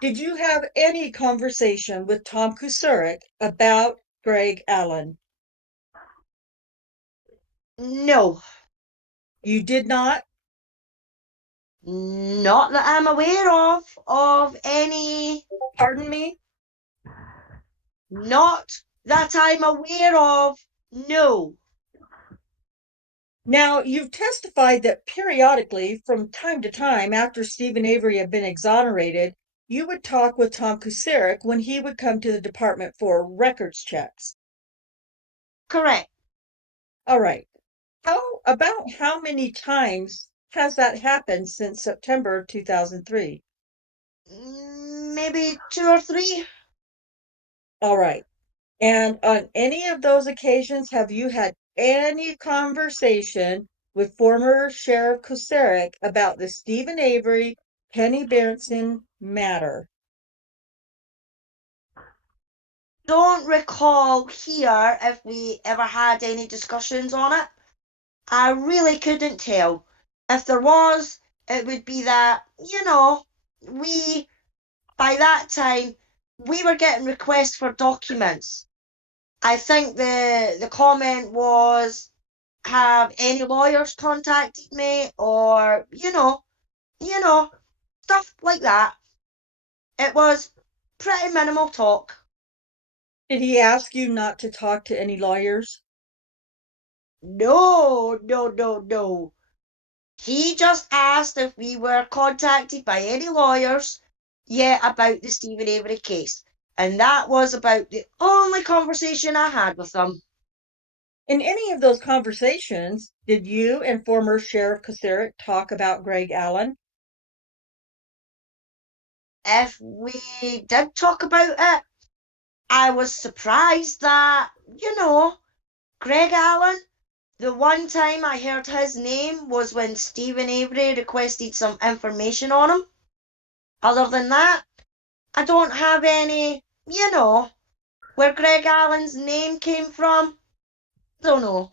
Did you have any conversation with Tom Kuceric about Greg Allen? No. You did not? Not that I'm aware of any. Pardon me? Not that I'm aware of. No. Now, you've testified that periodically, from time to time, after Stephen Avery had been exonerated, you would talk with Tom Kuceric when he would come to the department for records checks. Correct. All right. How many times has that happened since September 2003? Maybe 2 or 3. All right. And on any of those occasions, have you had any conversation with former Sheriff Kuceric about the Stephen Avery, Penny Berenson matter? Don't recall here if we ever had any discussions on it. I really couldn't tell. If there was, it would be that, by that time, we were getting requests for documents. I think the comment was, have any lawyers contacted me, or stuff like that. It was pretty minimal talk. Did he ask you not to talk to any lawyers? No, no, no, no. He just asked if we were contacted by any lawyers yet about the Stephen Avery case. And that was about the only conversation I had with him. In any of those conversations, did you and former Sheriff Kocurek talk about Greg Allen? If we did talk about it, I was surprised that, Greg Allen, the one time I heard his name was when Stephen Avery requested some information on him. Other than that, I don't have any, where Greg Allen's name came from. Don't know.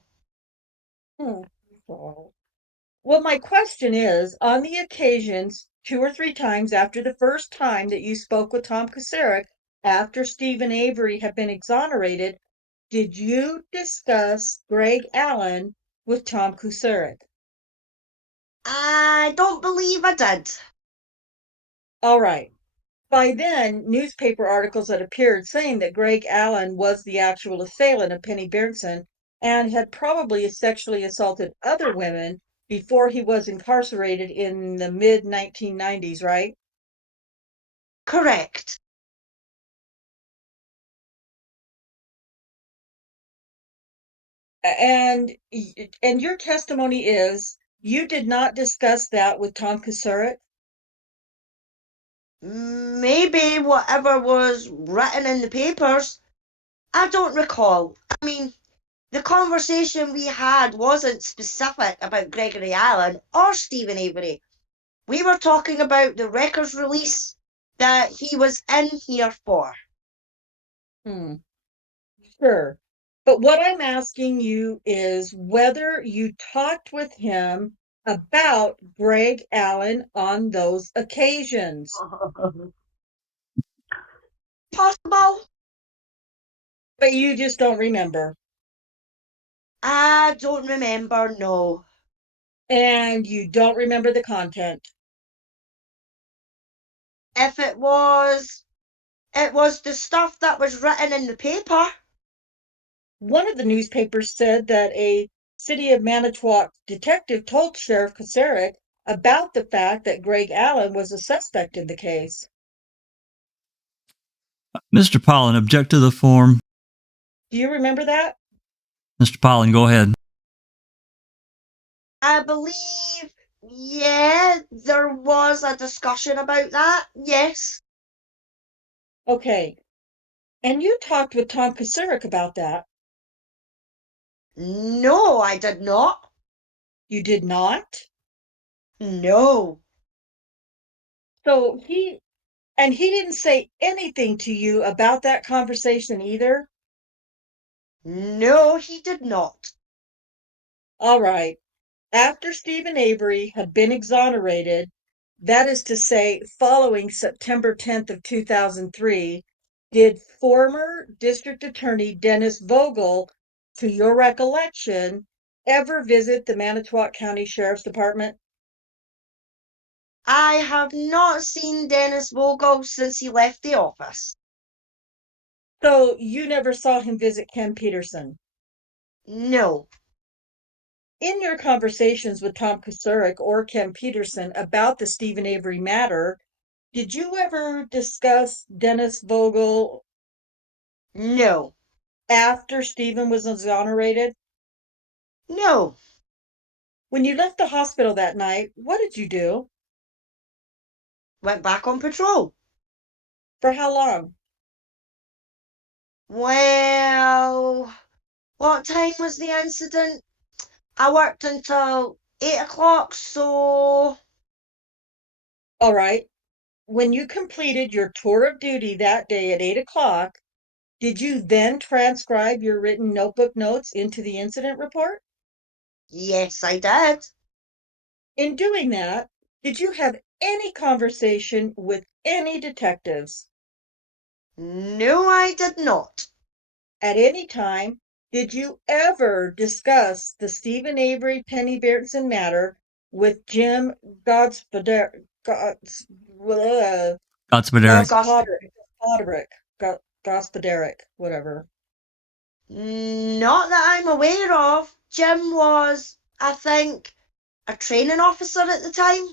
Well, my question is, on the occasions, 2 or 3 times after the first time that you spoke with Tom Kocurek after Stephen Avery had been exonerated, did you discuss Greg Allen with Tom Kocurek? I don't believe I did. All right. By then, newspaper articles had appeared saying that Greg Allen was the actual assailant of Penny Berenson and had probably sexually assaulted other women before he was incarcerated in the mid 1990s, right? Correct. And your testimony is you did not discuss that with Tom Kocurek? Maybe whatever was written in the papers. I don't recall. I mean, the conversation we had wasn't specific about Gregory Allen or Stephen Avery. We were talking about the records release that he was in here for. Sure. But what I'm asking you is whether you talked with him about Greg Allen on those occasions. Possible. But you just don't remember. I don't remember, no. And you don't remember the content. If it was the stuff that was written in the paper. One of the newspapers said that a City of Manitowoc detective told Sheriff Kocurek about the fact that Greg Allen was a suspect in the case. Mr. Pollen, object to the form. Do you remember that? Mr. Pollen, go ahead. I believe, yeah, there was a discussion about that, yes. Okay. And you talked with Tom Kocurek about that. No, I did not. You did not? No. So he didn't say anything to you about that conversation either? No, he did not. All right. After Stephen Avery had been exonerated, that is to say, following September 10th of 2003, did former District Attorney Dennis Vogel, to your recollection, ever visit the Manitowoc County Sheriff's Department? I have not seen Dennis Vogel since he left the office. So you never saw him visit Ken Peterson? No. In your conversations with Tom Kocurek or Ken Peterson about the Stephen Avery matter, did you ever discuss Dennis Vogel No. after Stephen was exonerated? No. When you left the hospital that night, what did you do? Went back on patrol. For how long? Well, what time was the incident? I worked until 8 o'clock, so... All right. When you completed your tour of duty that day at 8 o'clock, did you then transcribe your written notebook notes into the incident report? Yes, I did. In doing that, Did you have any conversation with any detectives? No, I did not. At any time, did you ever discuss the Stephen Avery Penny Beardson matter with Jim Godspoderick, Godspeed, Gospoderick, whatever? Not that I'm aware of. Jim was, I think, a training officer at the time.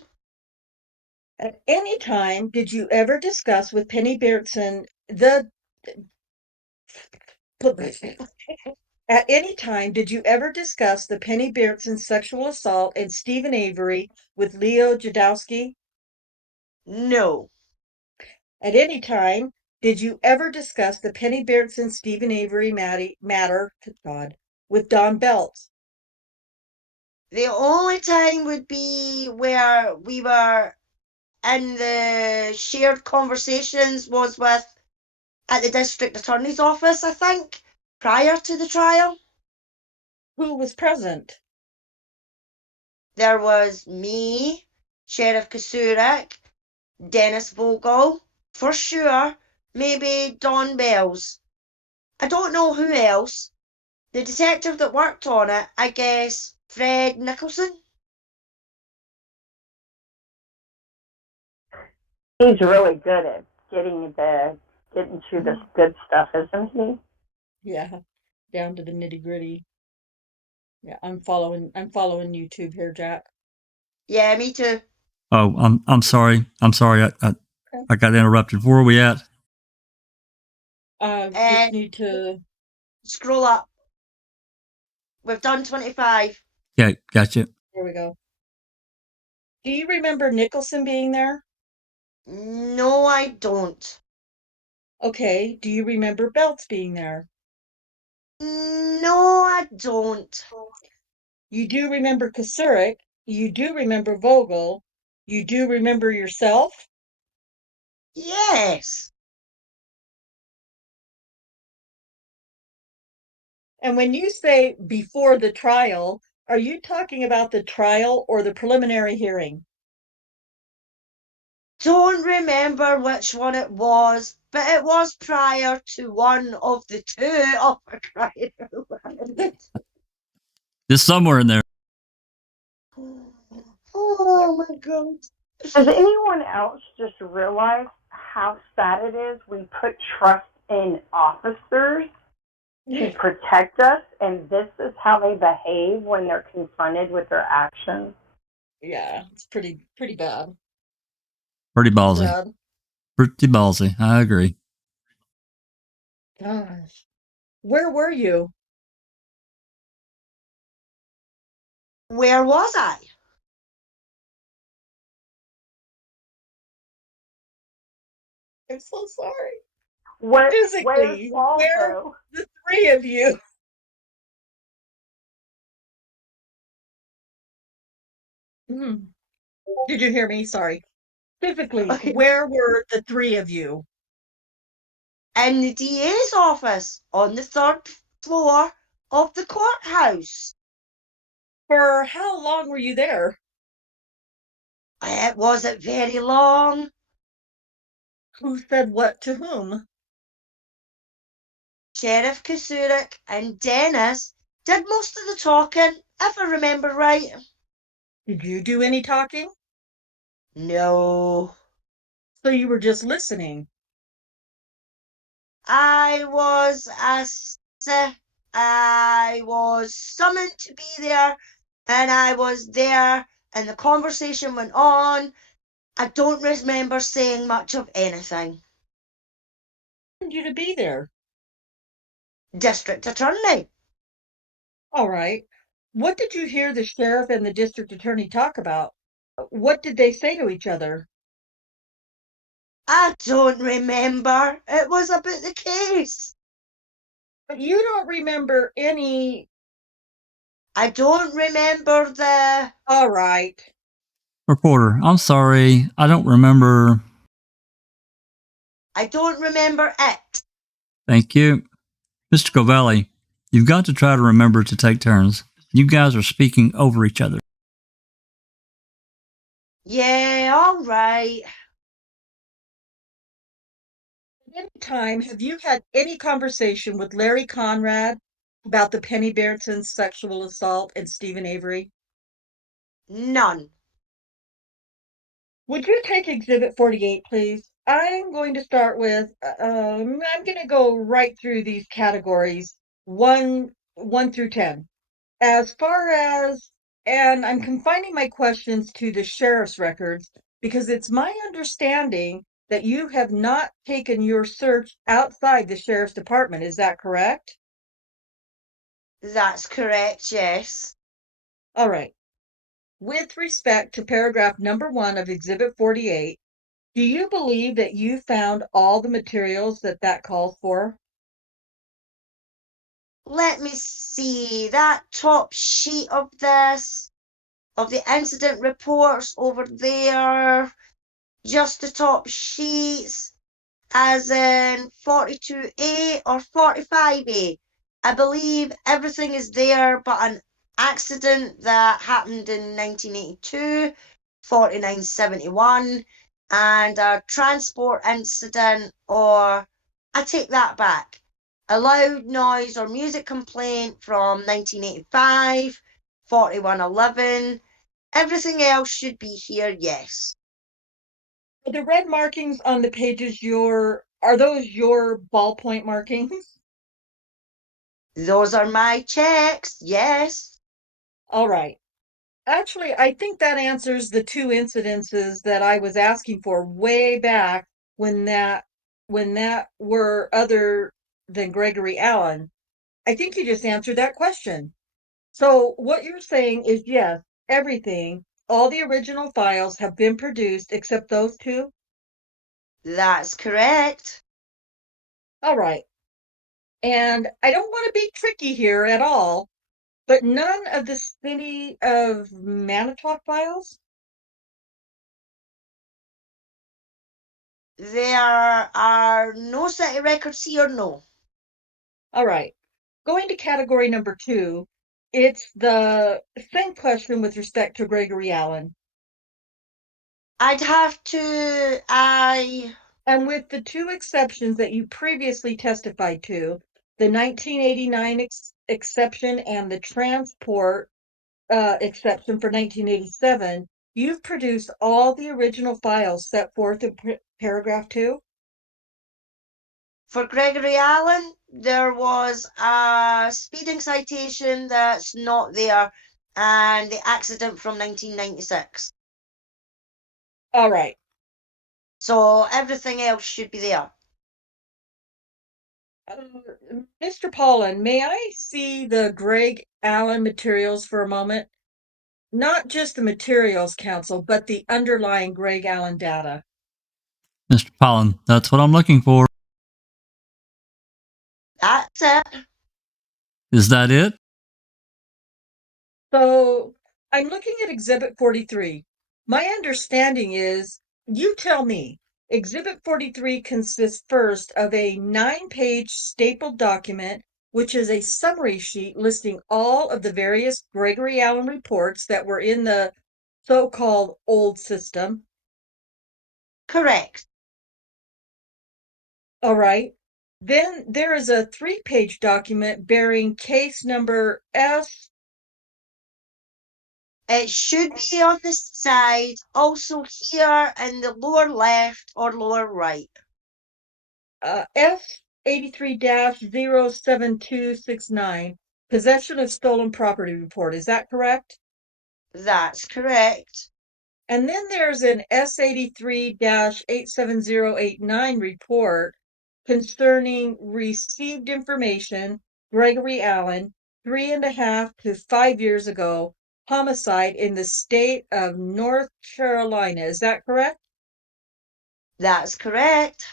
At any time, did you ever discuss with Penny Beardson the At any time, did you ever discuss the Penny Beardson sexual assault and Stephen Avery with Leo Jadowski? No. At any time, did you ever discuss the Penny Beardson Stephen Avery matter, God, with Don Belt? The only time would be where we were in the shared conversations was with at the district attorney's office, I think, prior to the trial. Who was present? There was me, Sheriff Kasurik, Dennis Vogel, for sure, maybe Don Bells. I don't know who else. The detective that worked on it, I guess, Fred Nicholson. He's really good at getting to this good stuff, isn't he? Yeah, down to the nitty gritty. Yeah, I'm following YouTube here, Jack. Yeah, me too. Oh, I'm sorry. I got interrupted. Where are we at? Just need to scroll up. We've done 25. Yeah, gotcha. There we go. Do you remember Nicholson being there? No, I don't. Okay. Do you remember Belts being there? No, I don't. You do remember Kasurik. You do remember Vogel. You do remember yourself? Yes. And when you say before the trial, are you talking about the trial or the preliminary hearing? Don't remember which one it was, but it was prior to one of the two. Oh, for crying out loud. Just somewhere in there. Oh my God. Does anyone else just realize how sad it is we put trust in officers to protect us, and this is how they behave when they're confronted with their actions? Yeah, it's pretty bad. Pretty ballsy. Bad. Pretty ballsy. I agree. Gosh. Where were you? Where was I? I'm so sorry. Physically, where the three of you? Did you hear me? Sorry. Physically, Okay. where were the three of you? In the DA's office on the 3rd floor of the courthouse. For how long were you there? It wasn't very long. Who said what to whom? Sheriff Kasurik and Dennis did most of the talking, if I remember right. Did you do any talking? No. So you were just listening? I was summoned to be there, and I was there, and the conversation went on. I don't remember saying much of anything. Who wanted you to be there? District Attorney. All right. What did you hear the sheriff and the district attorney talk about? What did they say to each other? I don't remember. It was about the case. But you don't remember any. I don't remember the. All right. Reporter, I'm sorry. I don't remember. I don't remember it. Thank you. Mr. Covelli, you've got to try to remember to take turns. You guys are speaking over each other. Yeah, all right. At any time, have you had any conversation with Larry Conrad about the Penny Barenton sexual assault and Stephen Avery? None. Would you take Exhibit 48, please? I'm going to start with, I'm going to go right through these categories, 1 through 10. As far as, and I'm confining my questions to the sheriff's records because it's my understanding that you have not taken your search outside the sheriff's department. Is that correct? That's correct, yes. All right. With respect to paragraph number 1 of Exhibit 48, do you believe that you found all the materials that calls for? Let me see. That top sheet of this, of the incident reports over there, just the top sheets, as in 42A or 45A. I believe everything is there but an accident that happened in 1982, 4971, and a transport incident, or I take that back, a loud noise or music complaint from 1985, 4111. Everything else should be here, yes. Are the red markings on the pages are those your ballpoint markings? Those are my checks, yes. All right. Actually, I think that answers the two incidences that I was asking for way back when that were other than Gregory Allen. I think you just answered that question. So what you're saying is yes, everything, all the original files have been produced except those two? That's correct. All right. And I don't want to be tricky here at all, but none of the city of Manitowoc files? There are no city records here, no. All right. Going to category number 2, it's the same question with respect to Gregory Allen. I'd have to, And with the two exceptions that you previously testified to, the 1989 exception and the transport exception for 1987, you've produced all the original files set forth in paragraph 2? for Gregory Allen, there was a speeding citation that's not there, and the accident from 1996. All right. So everything else should be there. Mr. Paulin, may I see the Greg Allen materials for a moment? Not just the materials, counsel, but the underlying Greg Allen data. Mr. Pollen, that's what I'm looking for. That's it. Is that it? So I'm looking at Exhibit 43. My understanding is, you tell me, Exhibit 43 consists first of a 9-page stapled document, which is a summary sheet listing all of the various Gregory Allen reports that were in the so-called old system. Correct. All right. Then there is a 3-page document bearing case number S. It should be on the side, also here in the lower left or lower right. S 83-07269, possession of stolen property report. Is that correct? That's correct. And then there's an S 83-87089 report concerning received information, Gregory Allen, 3.5 to 5 years ago, homicide in the state of North Carolina. Is that correct? That's correct.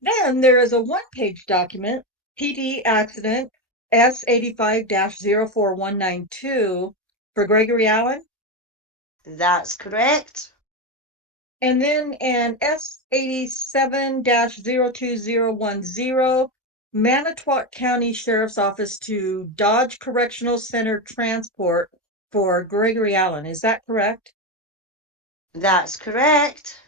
Then there is a 1-page document, PD accident S85-04192 for Gregory Allen, That's correct. and then an S87-02010 Manitowoc County Sheriff's Office to Dodge Correctional Center transport for Gregory Allen. Is that correct? That's correct.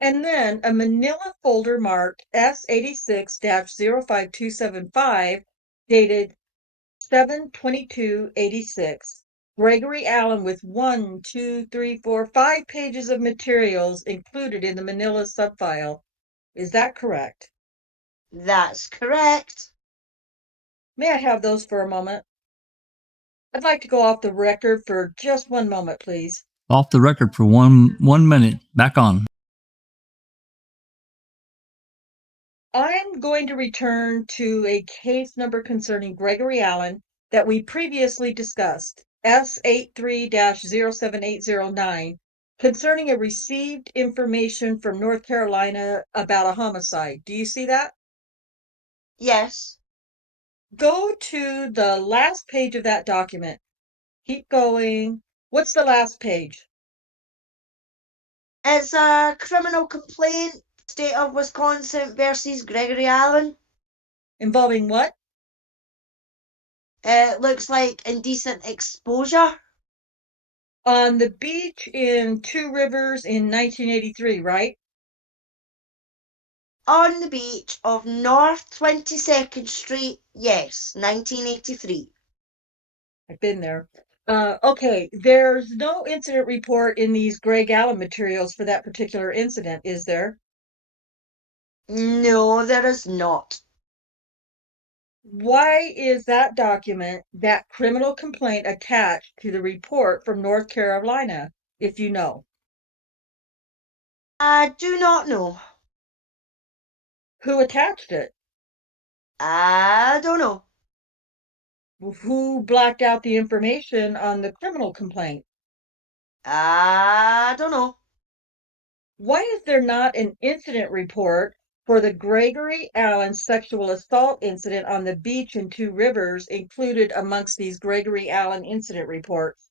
And then a manila folder marked S86-05275 dated 7/22/86. Gregory Allen with 1, 2, 3, 4, 5 pages of materials included in the manila subfile. Is that correct? That's correct. May I have those for a moment? I'd like to go off the record for just one moment, please. Off the record for one minute. Back on. I'm going to return to a case number concerning Gregory Allen that we previously discussed, S83-07809, concerning a received information from North Carolina about a homicide. Do you see that? Yes. Go to the last page of that document. Keep going. What's the last page? It's a criminal complaint, State of Wisconsin versus Gregory Allen. Involving what? It looks like indecent exposure. On the beach in Two Rivers in 1983, right? On the beach of North 22nd Street, yes, 1983. I've been there. Okay, there's no incident report in these Greg Allen materials for that particular incident, is there? No, there is not. Why is that document, that criminal complaint, attached to the report from North Carolina, if you know? I do not know. Who attached it? I don't know. Who blacked out the information on the criminal complaint? I don't know. Why is there not an incident report for the Gregory Allen sexual assault incident on the beach in Two Rivers included amongst these Gregory Allen incident reports?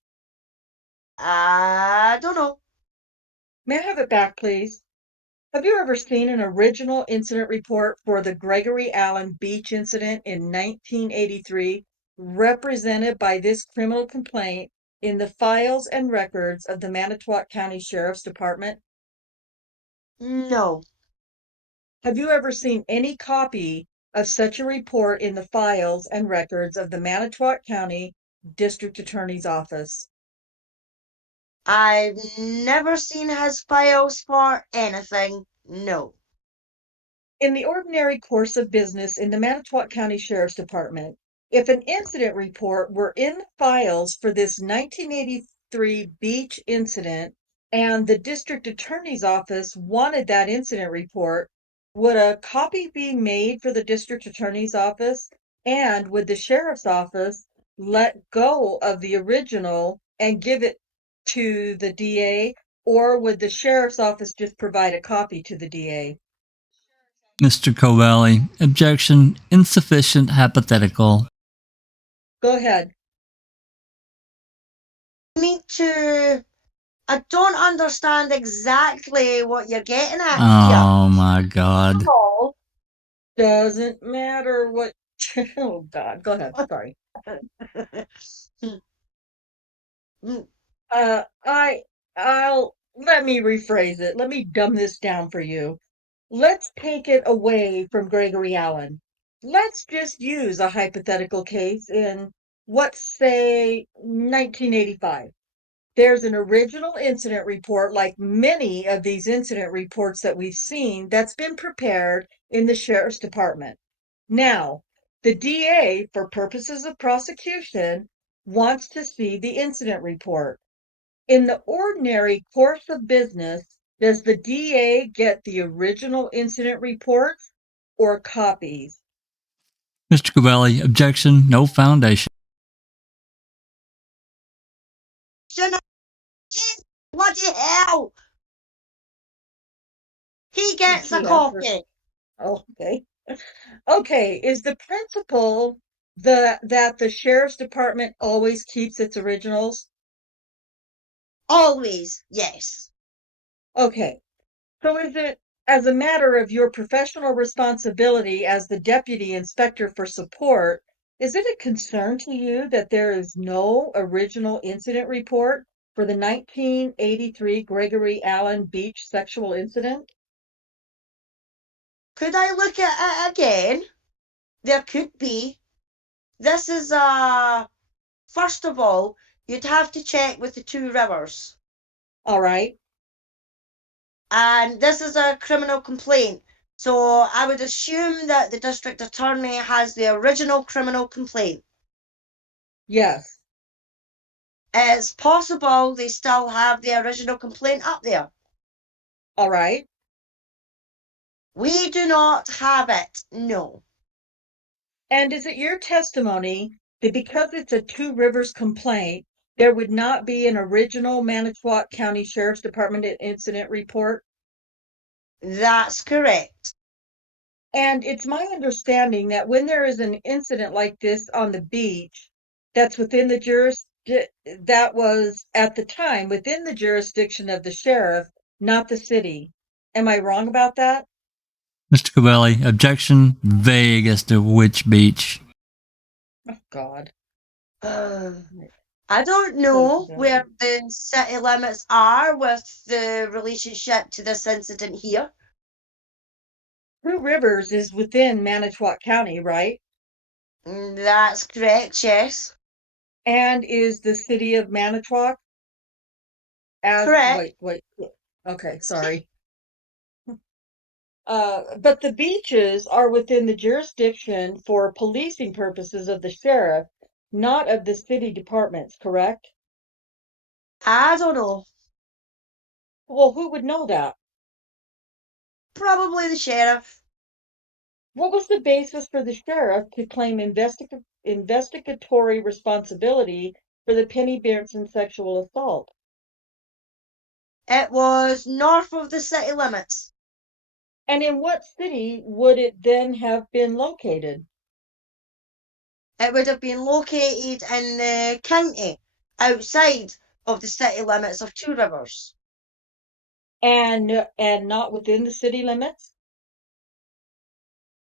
I don't know. May I have it back, please? Have you ever seen an original incident report for the Gregory Allen beach incident in 1983 represented by this criminal complaint in the files and records of the Manitowoc County Sheriff's Department? No. Have you ever seen any copy of such a report in the files and records of the Manitowoc County District Attorney's Office? I've never seen his files for anything. No. In the ordinary course of business in the Manitowoc County Sheriff's Department, if an incident report were in the files for this 1983 beach incident and the district attorney's office wanted that incident report, would a copy be made for the district attorney's office? And would the sheriff's office let go of the original and give it to the DA? Or would the sheriff's office just provide a copy to the DA? Mr. Covelli, objection, insufficient hypothetical. Go ahead. I don't understand exactly what you're getting at Oh my God. here. Doesn't matter what. Oh God, go ahead. Sorry. I'll let me rephrase it. Let me dumb this down for you. Let's take it away from Gregory Allen. Let's just use a hypothetical case in, let's say, 1985. There's an original incident report, like many of these incident reports that we've seen, that's been prepared in the Sheriff's Department. Now, the DA, for purposes of prosecution, wants to see the incident report. In the ordinary course of business, does the DA get the original incident reports or copies? Mr. Covelli, objection, no foundation. Bloody hell! He gets a copy. Okay. Okay, is the principle that the Sheriff's Department always keeps its originals? Always, yes. Okay. So is it, as a matter of your professional responsibility as the Deputy Inspector for Support, is it a concern to you that there is no original incident report for the 1983 Gregory Allen Beach sexual incident? Could I look at it again? There could be. This is first of all, you'd have to check with the Two Rivers. All right. And this is a criminal complaint. So I would assume that the district attorney has the original criminal complaint. Yes. It's possible they still have the original complaint up there. All right. We do not have it, no. And is it your testimony that because it's a Two Rivers complaint, there would not be an original Manitowoc County Sheriff's Department incident report? That's correct. And it's my understanding that when there is an incident like this on the beach, that's within the that was at the time within the jurisdiction of the sheriff, not the city. Am I wrong about that? Mr. Covelli, objection, vague as to which beach. Oh, God. I don't know where the city limits are with the relationship to this incident here. Two Rivers is within Manitowoc County, right? That's correct, yes. And is the city of Manitowoc? Correct. Wait. Okay, sorry. But the beaches are within the jurisdiction for policing purposes of the sheriff, not of the city departments, correct? I don't know. Well, who would know that? Probably the sheriff. What was the basis for the sheriff to claim investigatory responsibility for the Penny Berenson sexual assault? It was north of the city limits. And in what city would it then have been located? It would have been located in the county, outside of the city limits of Two Rivers. And not within the city limits?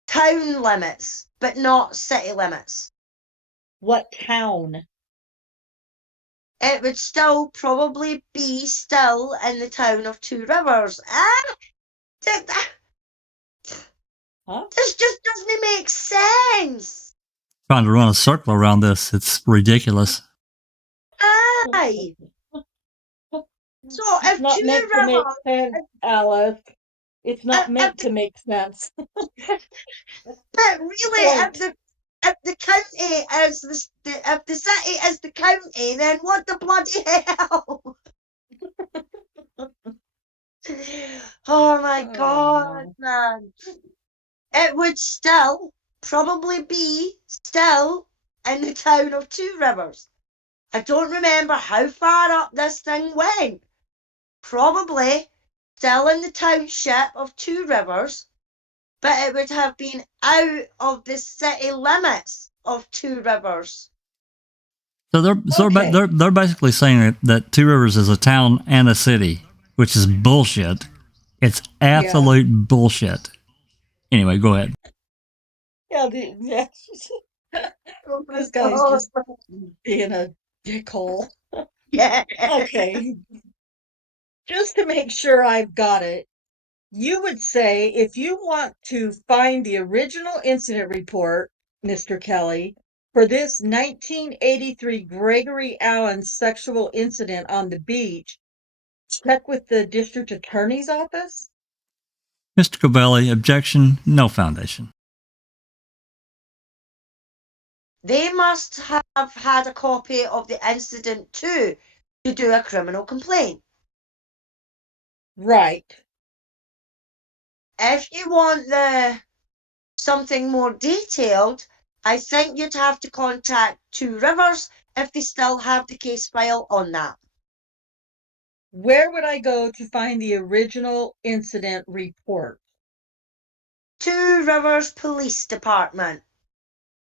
Town limits, but not city limits. What town? It would still probably be still in the town of Two Rivers. Huh? This just doesn't make sense. Trying to run a circle around this. It's ridiculous. Aye. So It's if not Two meant to make Rivers, sense, Alice. It's not meant to make sense. but really, if the county is if the city is the county, then what the bloody hell? Oh my God, man. It would still probably be still in the town of Two Rivers. I don't remember how far up this thing went. Probably still in the township of Two Rivers, but it would have been out of the city limits of Two Rivers. So they're basically saying that Two Rivers is a town and a city, which is bullshit. It's absolute bullshit. Anyway, go ahead. Yeah, this guy's just being a dickhole. Yeah. Okay. Just to make sure I've got it, you would say if you want to find the original incident report, Mr. Kelly, for this 1983 Gregory Allen sexual incident on the beach, check with the district attorney's office? Mr. Covelli, objection, no foundation. They must have had a copy of the incident too to do a criminal complaint. Right. If you want something more detailed, I think you'd have to contact Two Rivers if they still have the case file on that. Where would I go to find the original incident report? Two Rivers Police Department.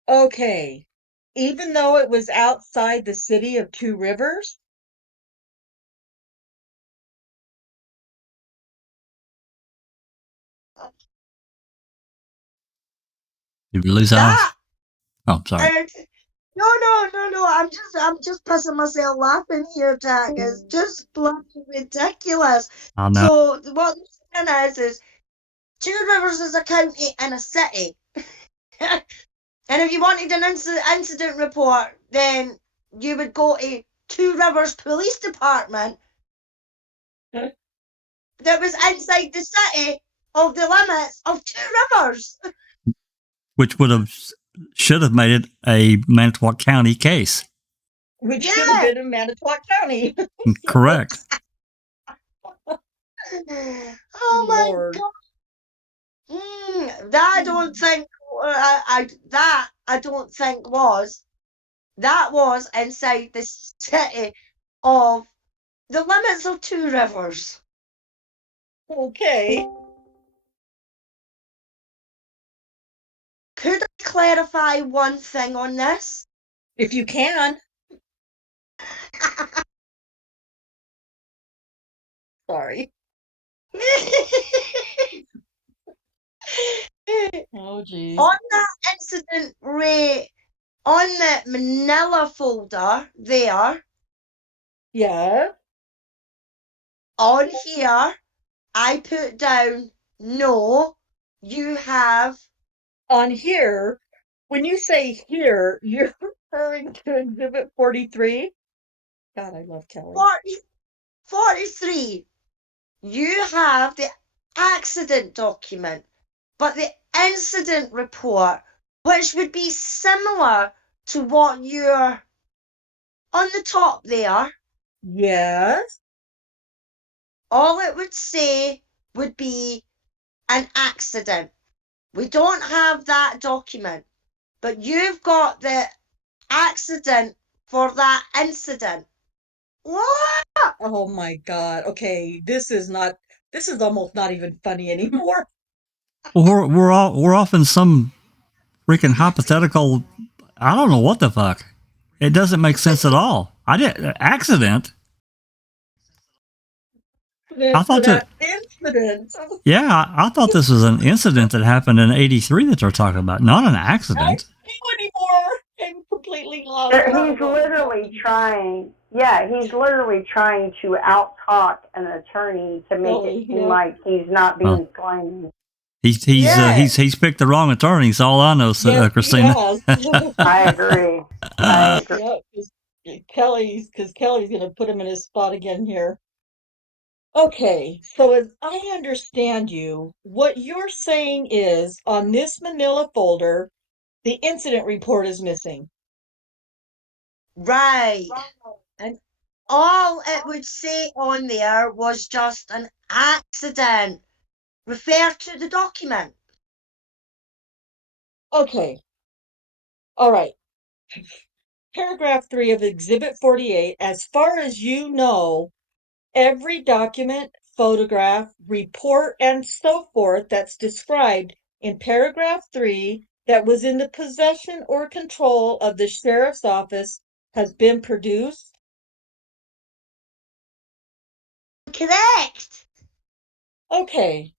Okay. Even though it was outside the city of Two Rivers? Did we lose Alice? Oh, sorry. No. I'm just pissing myself laughing here, Jack. It's just bloody ridiculous. I know. So what the saying is Two Rivers is a county and a city. And if you wanted an incident report, then you would go to Two Rivers Police Department that was inside the city of the limits of Two Rivers. Which should have made it a Manitowoc County case. Which should have been in Manitowoc County. Correct. Oh my Lord. God. That I don't think that was inside the city of the limits of Two Rivers. Okay. Could I clarify one thing on this? If you can. Sorry. Oh, geez. On that incident rate, on the Manila folder there, Yeah. on here, I put down, no, you have. On here, when you say here, you're referring to Exhibit 43? God, I love Kelly. 43. You have the accident document, but the incident report, which would be similar to what you're on the top there, Yes. all it would say would be an accident. We don't have that document, but you've got the accident for that incident. What? Oh my God. Okay, this is almost not even funny anymore. Well, we're off in some freaking hypothetical. I don't know what the fuck. It doesn't make sense at all. Accident. I thought that incident. Yeah, I thought this was an incident that happened in '83 that they're talking about, not an I accident. don't know anymore. I'm completely lost. He's literally trying. Yeah, he's literally trying to out-talk an attorney to make it seem like he's not being slimy. He's picked the wrong attorney. That's all I know, Christina. I agree. Yeah, Kelly's going to put him in his spot again here. Okay, so as I understand you, what you're saying is on this Manila folder, the incident report is missing. Right. And all it would say on there was just an accident. Refer to the document. Okay. All right. Paragraph 3 of Exhibit 48, as far as you know, every document, photograph, report, and so forth that's described in paragraph 3 that was in the possession or control of the sheriff's office has been produced? Correct. Okay.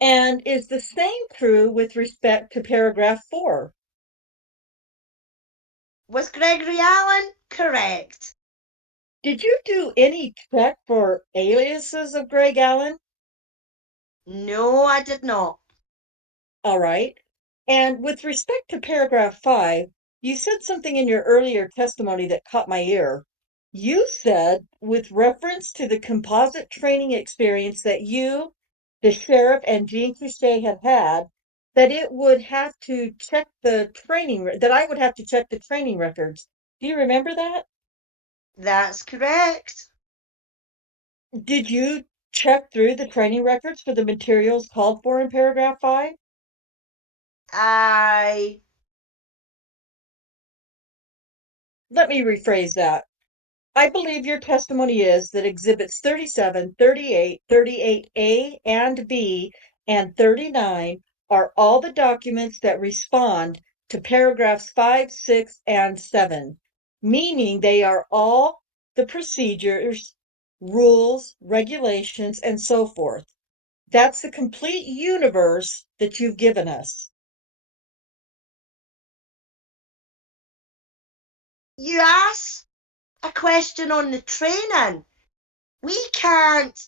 And is the same true with respect to paragraph 4? Was Gregory Allen correct? Did you do any check for aliases of Greg Allen? No, I did not. All right. And with respect to paragraph 5, you said something in your earlier testimony that caught my ear. You said, with reference to the composite training experience that you, the sheriff, and Jean Couché have had, that it would have to check the training, that I would have to check the training records. Do you remember that? That's correct. Did you check through the training records for the materials called for in paragraph 5? Let me rephrase that. I believe your testimony is that exhibits 37, 38, 38A and B, and 39 are all the documents that respond to paragraphs 5, 6, and 7, meaning they are all the procedures, rules, regulations, and so forth. That's the complete universe that you've given us. you ask a question on the training. We can't.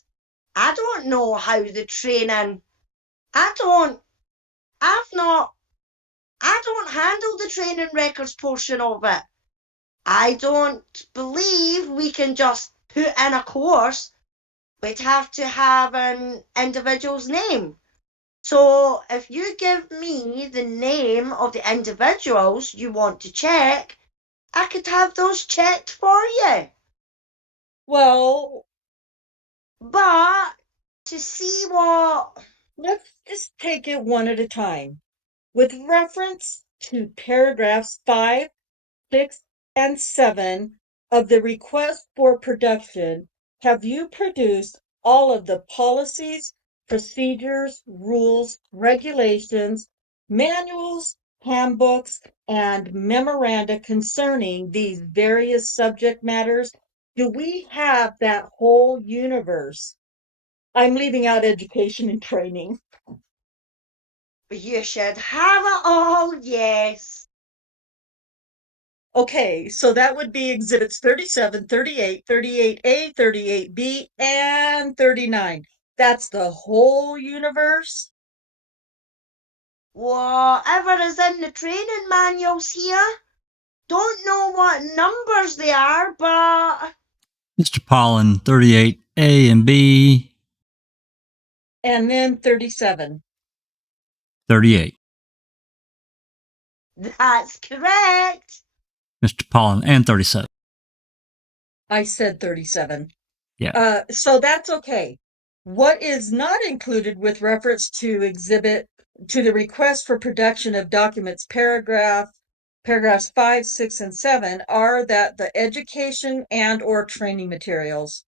I don't know how the training. I don't handle the training records portion of it. I don't believe we can just put in a course. We'd have to have an individual's name. So if you give me the name of the individuals you want to check, I could have those checked for you. Well, But to see what. let's just take it one at a time. With reference to paragraphs 5, 6, and 7 of the request for production, have you produced all of the policies, procedures, rules, regulations, manuals, handbooks, and memoranda concerning these various subject matters? Do we have that whole universe? I'm leaving out education and training. You should have it all, yes. Okay, so that would be exhibits 37, 38, 38A, 38B, and 39. That's the whole universe? Whatever is in the training manuals here. Don't know what numbers they are, but. Mr. Pollen, 38A and B, And then 37. 38. That's correct. Mr. Pollen, and 37. I said 37. Yeah. So that's okay. What is not included with reference to the request for production of documents paragraphs 5, 6, and 7 are that the education and or training materials.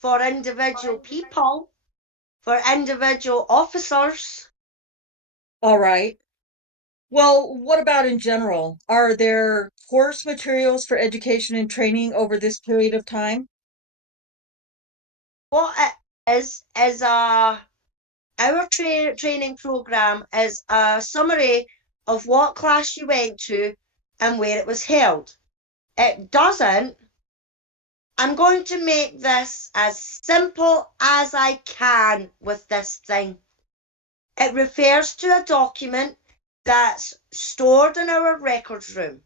For individual people, for individual officers. All right. Well, what about in general? Are there course materials for education and training over this period of time? What it is our training program is a summary of what class you went to and where it was held. It doesn't. I'm going to make this as simple as I can with this thing. It refers to a document that's stored in our records room.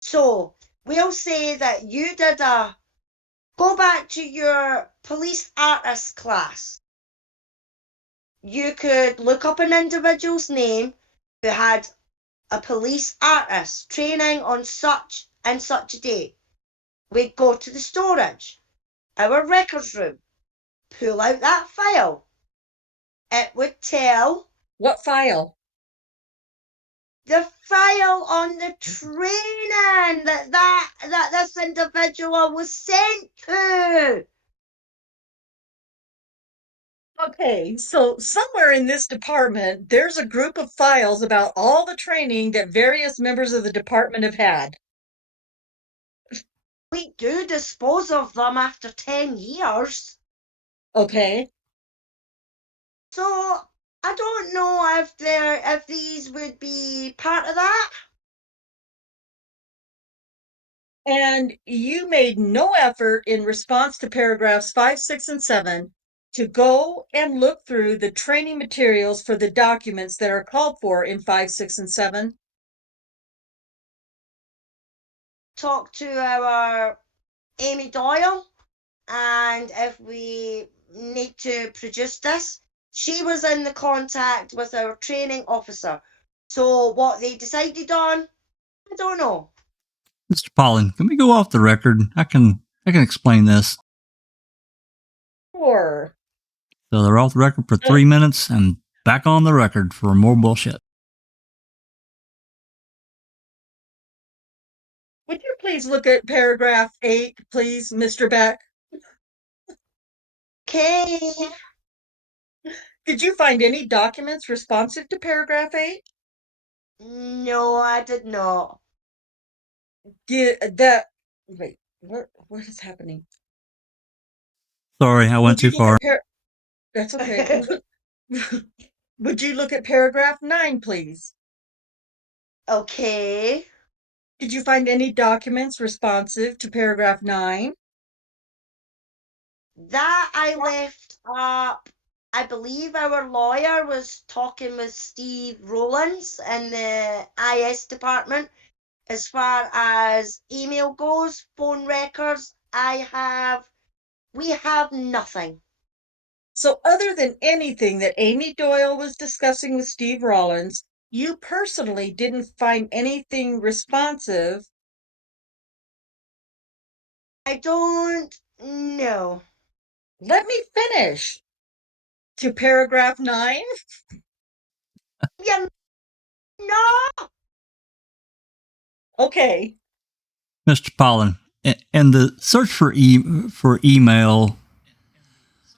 So we'll say that you did go back to your police artist class. You could look up an individual's name who had a police artist training on such and such a day. We'd go to the storage, our records room, pull out that file. It would tell. What file? The file on the training that this individual was sent to. Okay, so somewhere in this department, there's a group of files about all the training that various members of the department have had. We do dispose of them after 10 years. Okay. So I don't know if these would be part of that. And you made no effort in response to paragraphs 5, 6, and 7 to go and look through the training materials for the documents that are called for in 5, 6, and 7. Talk to our Amy Doyle, and if we need to produce this, she was in the contact with our training officer. So what they decided on, I don't know. Mr. Pollen, can we go off the record? I can explain this. Sure. So they're off the record for 3 minutes and back on the record for more bullshit. Would you please look at paragraph 8, please, Mr. Beck? Okay. Did you find any documents responsive to paragraph 8? No, I did not. Wait, what is happening? Sorry, I went too far. That's okay. Would you look at paragraph 9, please? Okay. Did you find any documents responsive to paragraph 9? That I left up. I believe our lawyer was talking with Steve Rowlands in the IS department. As far as email goes, phone records, we have nothing. So other than anything that Amy Doyle was discussing with Steve Rollins, you personally didn't find anything responsive. I don't know. Let me finish. To paragraph 9? Yeah, no. Okay. Mr. Pollen, and the search for email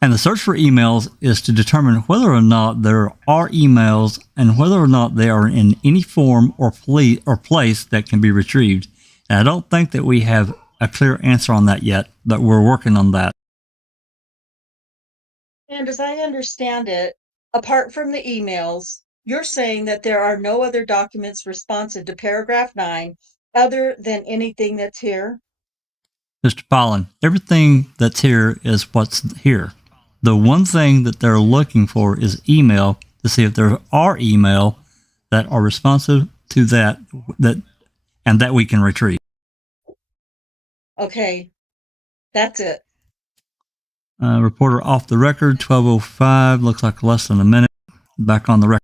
and the search for emails is to determine whether or not there are emails and whether or not they are in any form or place that can be retrieved. And I don't think that we have a clear answer on that yet, but we're working on that. And as I understand it, apart from the emails, you're saying that there are no other documents responsive to paragraph 9 other than anything that's here? Mr. Pollen, everything that's here is what's here. The one thing that they're looking for is email to see if there are email that are responsive to that and that we can retrieve. Okay, that's it. Reporter off the record, 12:05. Looks like less than a minute. Back on the record.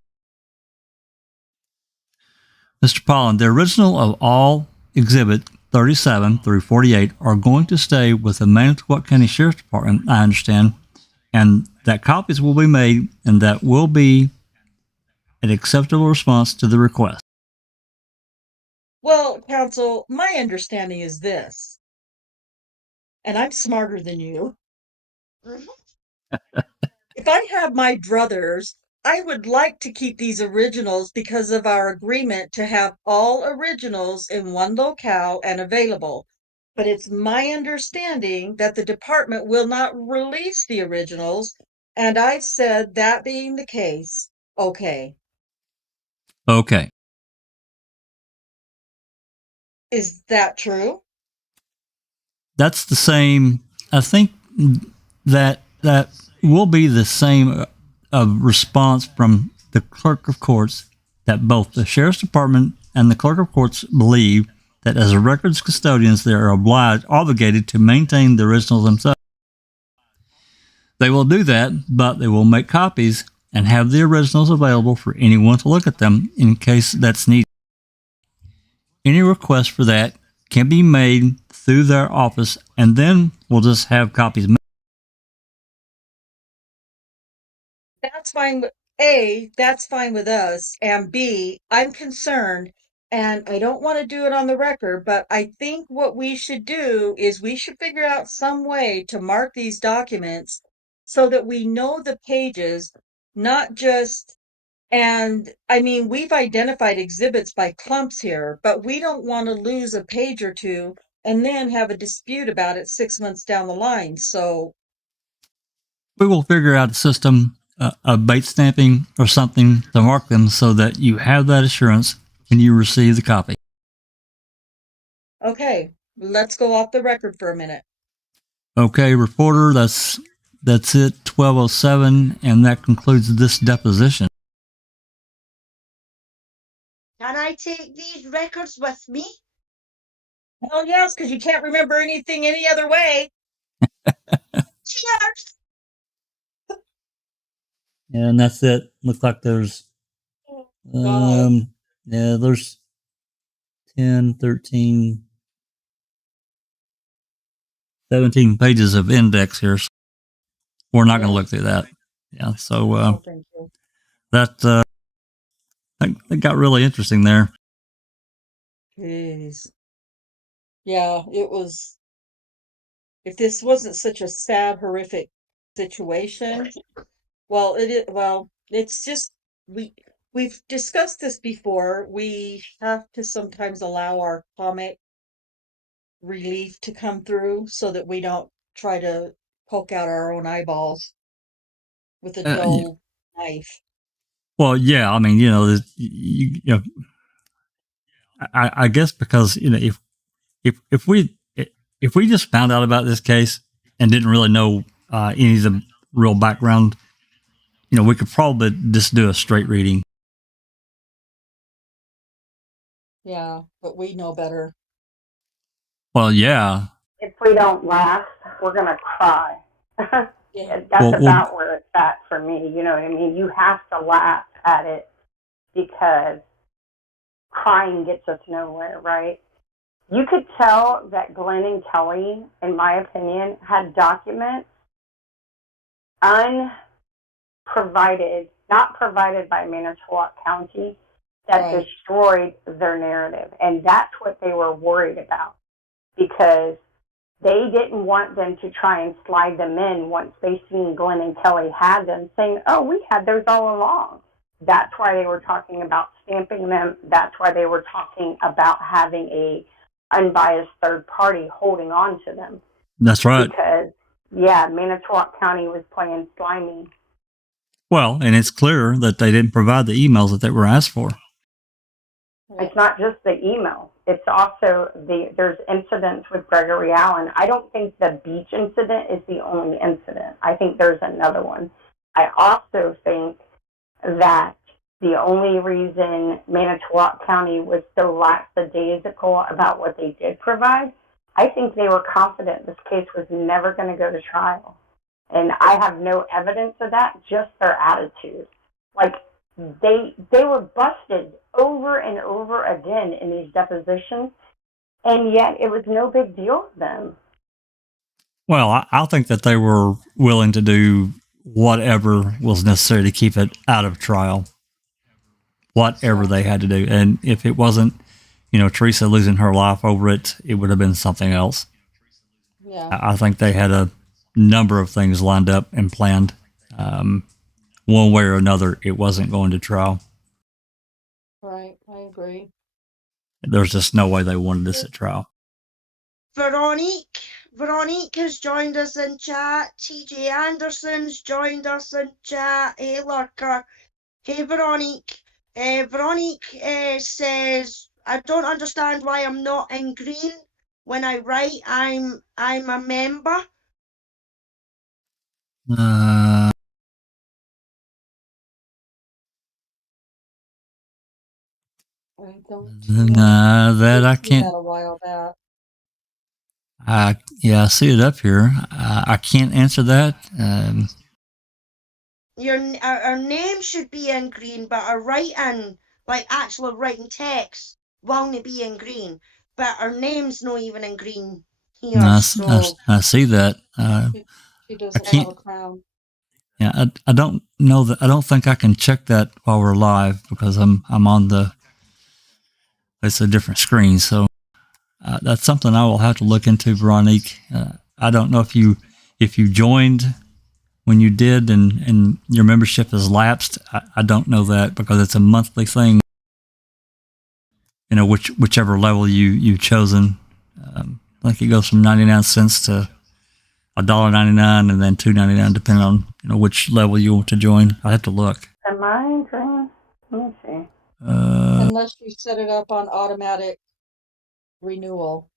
Mr. Pollen, the original of all Exhibit 37 through 48 are going to stay with the Manitowoc County Sheriff's Department, I understand, and that copies will be made, and that will be an acceptable response to the request. Well, counsel, my understanding is this, and I'm smarter than you. If I have my druthers, I would like to keep these originals because of our agreement to have all originals in one locale and available. But it's my understanding that the department will not release the originals, and I've said that being the case, okay. Okay. Is that true? That's the same. I think that will be the same response from the clerk of courts, that both the sheriff's department and the clerk of courts believe that as a records custodians they are obligated to maintain the originals themselves. They will do that, but they will make copies and have the originals available for anyone to look at them in case that's needed. Any request for that can be made through their office, and then we'll just have copies made. That's fine with A, that's fine with us, and B, I'm concerned, and I don't want to do it on the record, but I think what we should do is we should figure out some way to mark these documents so that we know the pages, not just, and I mean, we've identified exhibits by clumps here, but we don't want to lose a page or two and then have a dispute about it 6 months down the line. So We will figure out a system, a bait stamping or something to mark them so that you have that assurance when you receive the copy. okay, let's go off the record for a minute. Okay, reporter, that's it, 12:07, and that concludes this deposition. Can I take these records with me? Hell yes, because you can't remember anything any other way. Cheers! And that's it. Looks like there's there's 10, 13, 17 pages of index here. So we're not going to look through that. Yeah, so Thank you. that got really interesting there. Jeez. Yeah, it was. If this wasn't such a sad, horrific situation, well, it's just we've discussed this before. We have to sometimes allow our comic relief to come through so that we don't try to poke out our own eyeballs with a dull knife. Well, yeah, I mean, you know, I guess because if we just found out about this case and didn't really know any of the real background, we could probably just do a straight reading. Yeah, but we know better. Well, yeah. If we don't laugh, we're going to cry. Yeah. That's about where it's at for me. You know what I mean? You have to laugh at it because crying gets us nowhere, right? You could tell that Glenn and Kelly, in my opinion, had documents not provided by Manitowoc County that Right. destroyed their narrative. And that's what they were worried about because they didn't want them to try and slide them in once they seen Glenn and Kelly had them, saying, oh, we had those all along. That's why they were talking about stamping them. That's why they were talking about having a unbiased third party holding on to them. That's right. Because, yeah, Manitowoc County was playing slimy. Well, and it's clear that they didn't provide the emails that they were asked for. It's not just the emails. It's also there's incidents with Gregory Allen. I don't think the beach incident is the only incident. I think there's another one. I also think that the only reason Manitowoc County was so lackadaisical about what they did provide, I think they were confident this case was never going to go to trial. And I have no evidence of that, just their attitude. Like, they were busted over and over again in these depositions, and yet it was no big deal to them. Well, I think that they were willing to do whatever was necessary to keep it out of trial, whatever they had to do. And if it wasn't, Teresa losing her life over it, it would have been something else. Yeah. I think they had a number of things lined up and planned. One way or another, it wasn't going to trial. Right, I agree. There's just no way they wanted this at trial. Veronique has joined us in chat. TJ Anderson's joined us in chat. Hey, Lurker. Hey, Veronique. Veronique says, I don't understand why I'm not in green. When I write, I'm a member. I don't That I can't. That a while back. Yeah, I see it up here. I can't answer that. Our name should be in green, but our writing, like actual writing text, won't be in green. But our name's not even in green here. I see that. She doesn't have a crown. Yeah, I don't know that. I don't think I can check that while we're live because I'm on the. It's a different screen, so that's something I will have to look into, Veronique. I don't know if you joined when you did and your membership has lapsed. I don't know that because it's a monthly thing. Whichever level you've chosen. I think it goes from 99 cents to $1.99 and then $2.99 depending on which level you want to join. I have to look. Am I green? Let me see. Unless you set it up on automatic renewal.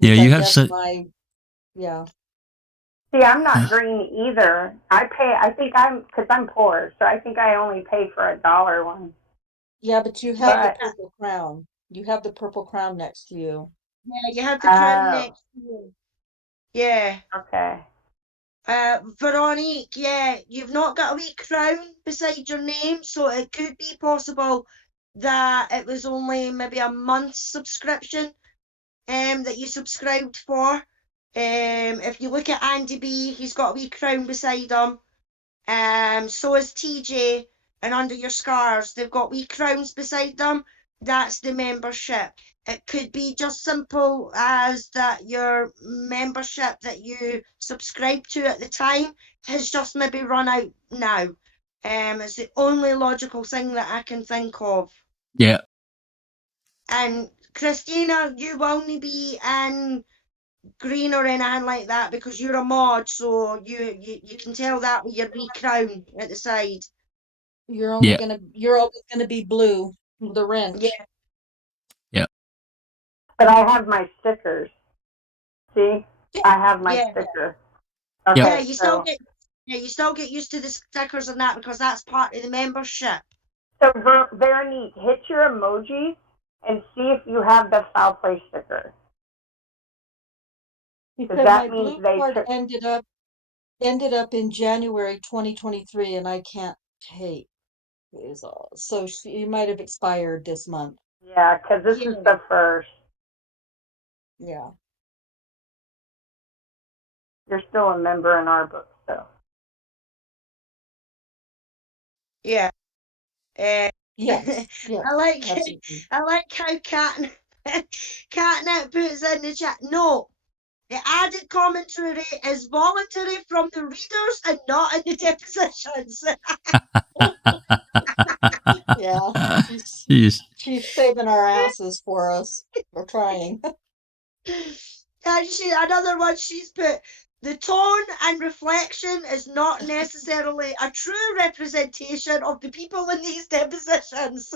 Yeah, you have set. Yeah. See, I'm not green either. Because I'm poor, so I think I only pay for $1 one. Yeah, but you have the purple crown. You have the purple crown next to you. Yeah, you have the crown next to you. Yeah. Okay. Veronique, yeah, you've not got a wee crown beside your name, so it could be possible that it was only maybe a month's subscription that you subscribed for. If you look at Andy B, he's got a wee crown beside him. So is TJ, and under your scars, they've got wee crowns beside them. That's the membership. It could be just simple as that your membership that you subscribed to at the time has just maybe run out now. It's the only logical thing that I can think of. Yeah. And Christina, you won't be in green or anything like that because you're a mod, so you can tell that with your wee crown at the side. You're always gonna be blue, the wrench. Yeah. But I have my stickers. See? I have my Yeah. sticker. Yep. Yeah, Okay, you so still get used to the stickers and that because that's part of the membership. Veronique, hit your emojis and see if you have the foul play sticker. He 'Cause said that my means blue they card took. ended up in January 2023, and I can't take. Is all. So she might have expired this month. Yeah, because this is the first. Yeah. You're still a member in our book, so. Yeah. Yes. Yes. I like Absolutely. I like how Catnip puts in the chat. No, the added commentary is voluntary from the readers and not in the depositions. Yeah. Jeez. She's saving our asses for us. We're trying. And another one she's put. The tone and reflection is not necessarily a true representation of the people in these depositions.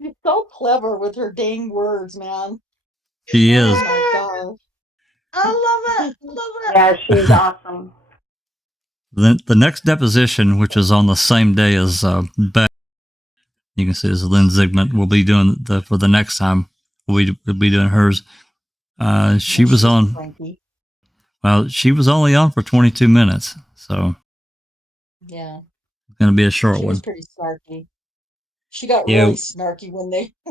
She's so clever with her dang words, man. She Oh is. my god. I love it. I love it. Yeah, she's awesome. The next deposition, which is on the same day as Beck, you can see is Lynn Zygmunt. We'll be doing for the next time. We'll be doing hers. She was on. Frankie. Well, she was only on for 22 minutes, so Yeah. it's going to be a short She one. was pretty snarky. She got Yeah. really snarky when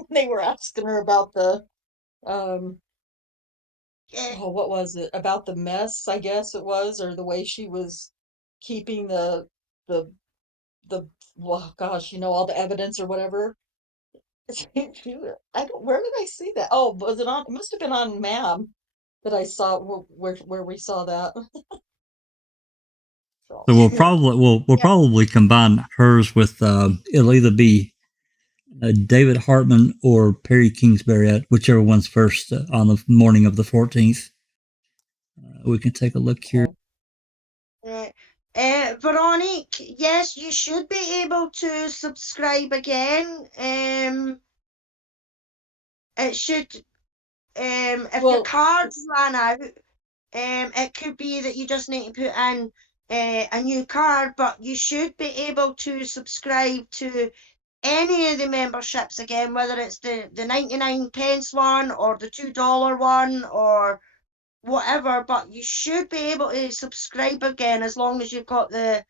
they were asking her about the what was it? About the mess, I guess it was, or the way she was keeping the well, gosh, all the evidence or whatever. Where did I see that? Oh, was it on? It must have been on Ma'am that I saw where we saw that. So we'll probably combine hers with it'll either be David Hartman or Perry Kingsbury, whichever one's first on the morning of the 14th. We can take a look here. Veronique, yes, you should be able to subscribe again. It should. If your cards ran out, it could be that you just need to put in a new card, but you should be able to subscribe to any of the memberships again, whether it's the 99 pence one or the $2 one or whatever, but you should be able to subscribe again as long as you've got the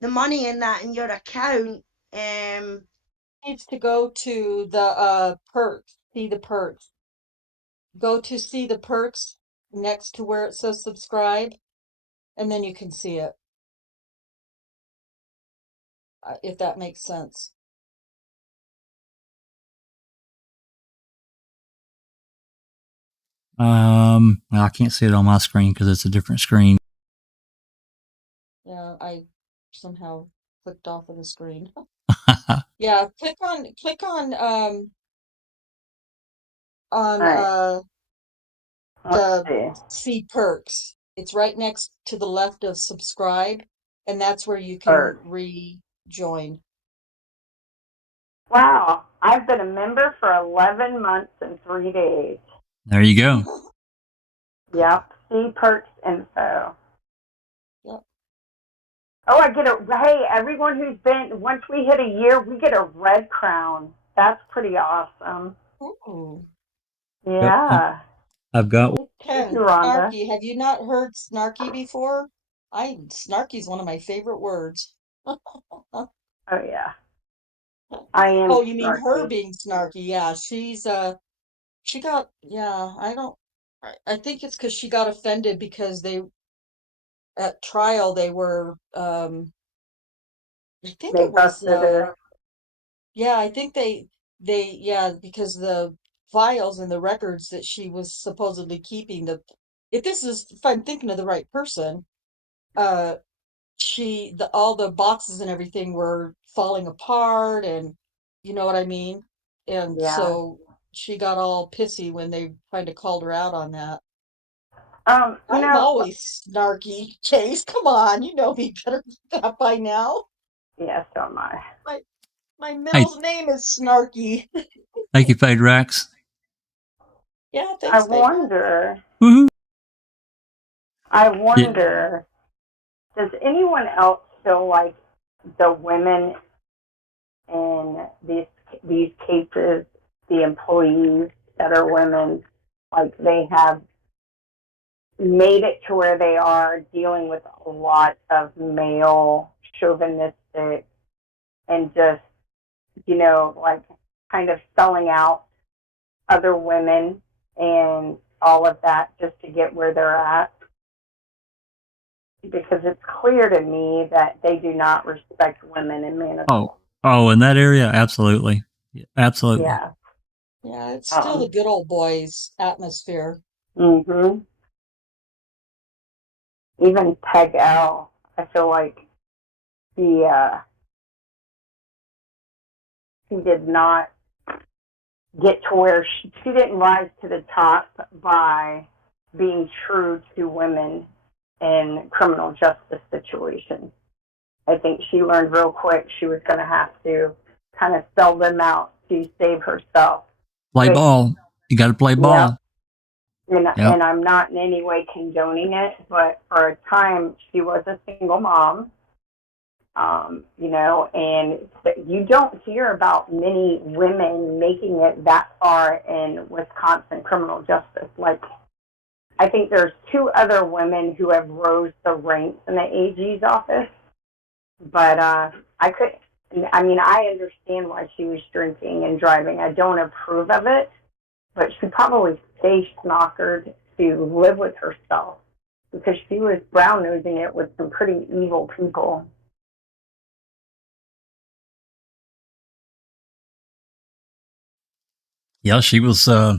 money in that in your account. Needs to go to the perks, see the perks. Go to see the perks next to where it says subscribe, and then you can see it. If that makes sense. I can't see it on my screen because it's a different screen. Yeah, I somehow clicked off of the screen. Yeah, click on the see perks. It's right next to the left of subscribe, and that's where you can rejoin. Wow, I've been a member for 11 months and 3 days. There you go. Yep, see perks info. Yep. Oh, hey, everyone who's been, once we hit a year, we get a red crown. That's pretty awesome. Ooh. Yeah. I've got Okay. Snarky. Have you not heard snarky before? Snarky's one of my favorite words. Oh, yeah. I am. Oh, you mean snarky. her being snarky? Yeah, she got, yeah, I think it's because she got offended because at trial, they were, I think They it was, busted her. yeah, I think yeah, because the files and the records that she was supposedly keeping, if I'm thinking of the right person, all the boxes and everything were falling apart, and you know what I mean? And so she got all pissy when they kind of called her out on that. I'm always snarky, Chase. Come on, you know me better than that by now. Yes, so am I. My middle name is Snarky. Thank you, Fade Rex. Yeah, I thanks, babe. wonder, Woohoo. does anyone else feel like the women in these cases, the employees that are women, like they have made it to where they are dealing with a lot of male chauvinistic and just, like kind of selling out other women and all of that just to get where they're at? Because it's clear to me that they do not respect women in management. Oh, in that area, absolutely. Yeah, absolutely. Yeah. Yeah, it's still the good old boys atmosphere. Mm-hmm. Even Peg L, I feel like he did not get to where she didn't rise to the top by being true to women in criminal justice situations. I think she learned real quick she was going to have to kind of sell them out to save herself. Play ball. You got to play ball. And I'm not in any way condoning it, but for a time she was a single mom. And you don't hear about many women making it that far in Wisconsin criminal justice. Like, I think there's 2 other women who have rose the ranks in the AG's office, but I understand why she was drinking and driving. I don't approve of it, but she probably stayed snockered to live with herself because she was brown-nosing it with some pretty evil people. Yeah, she was. I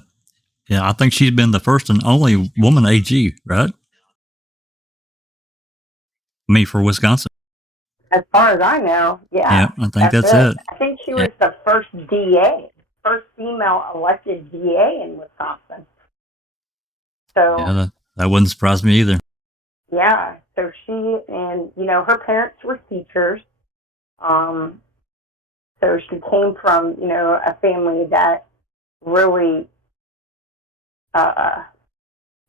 think she's been the first and only woman AG, right? I mean, for Wisconsin. As far as I know, yeah. Yeah, I think that's it. I think she was the first DA, first female elected DA in Wisconsin. So yeah, that wouldn't surprise me either. Yeah, so she and her parents were teachers. So she came from a family that really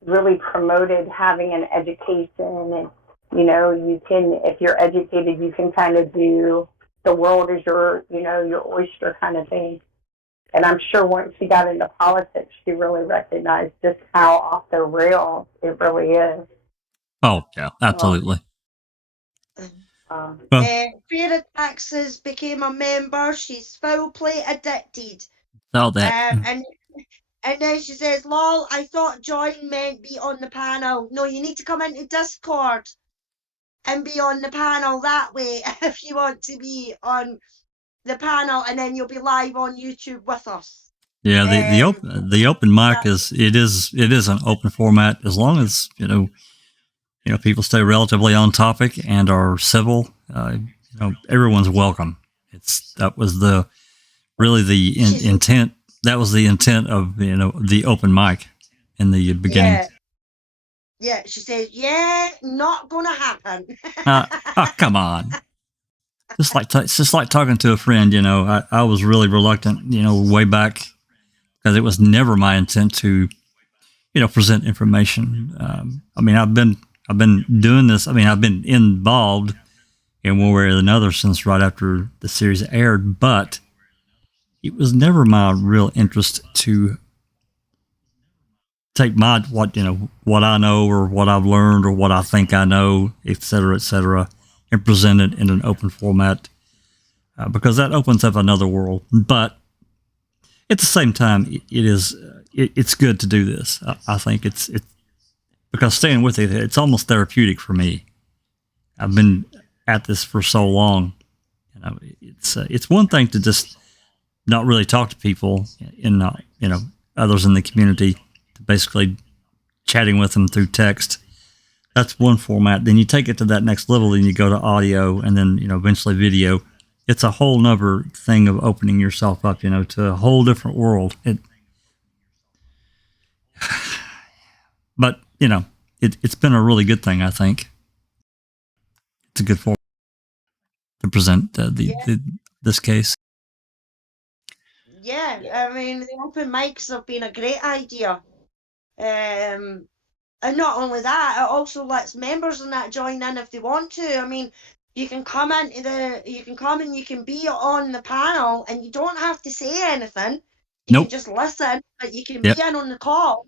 really promoted having an education, and you can, if you're educated, you can kind of do, the world is your your oyster kind of thing. And I'm sure once she got into politics, she really recognized just how off the rails it really is. Oh yeah, absolutely. Fear of Taxes became a member. She's foul play addicted. Saw that. And then she says, "Lol, I thought join meant be on the panel. No, you need to come into Discord and be on the panel that way if you want to be on the panel, and then you'll be live on YouTube with us." Yeah, the open mic is an open format as long as people stay relatively on topic and are civil. Everyone's welcome. That was the intent. That was the intent of the open mic in the beginning. Yeah, she says, not gonna happen. Come on. It's just like talking to a friend. I was really reluctant, way back, because it was never my intent to, present information. I've been doing this. I've been involved in one way or another since right after the series aired, but it was never my real interest to take what I know or what I've learned or what I think I know, et cetera, and present it in an open format, because that opens up another world. But at the same time, it's good to do this. I think it's because staying with it, it's almost therapeutic for me. I've been at this for so long. It's one thing to just not really talk to people in others in the community, basically chatting with them through text. That's one format. Then you take it to that next level, and you go to audio, and then eventually video. It's a whole nother thing of opening yourself up, to a whole different world. But it's been a really good thing. I think it's a good format to present this case. Yeah, the open mics have been a great idea. And not only that, it also lets members and that join in if they want to. I mean, you can come and you can be on the panel and you don't have to say anything. You can Nope. just listen, but you can Yep. be in on the call.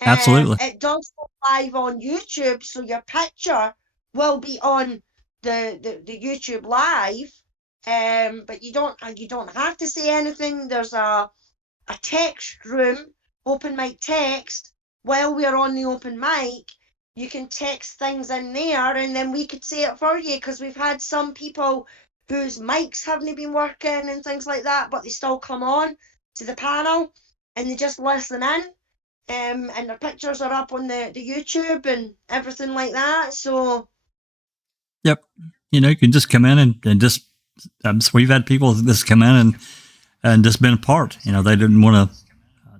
Absolutely. It does go live on YouTube, so your picture will be on the YouTube live. But you don't have to say anything. There's a text room, open mic text. While we're on the open mic, you can text things in there, and then we could say it for you, because we've had some people whose mics haven't been working and things like that, but they still come on to the panel and they just listen in. And their pictures are up on the YouTube and everything like that. So Yep. You can just come in and just. So we've had people just come in and just been a part. They didn't want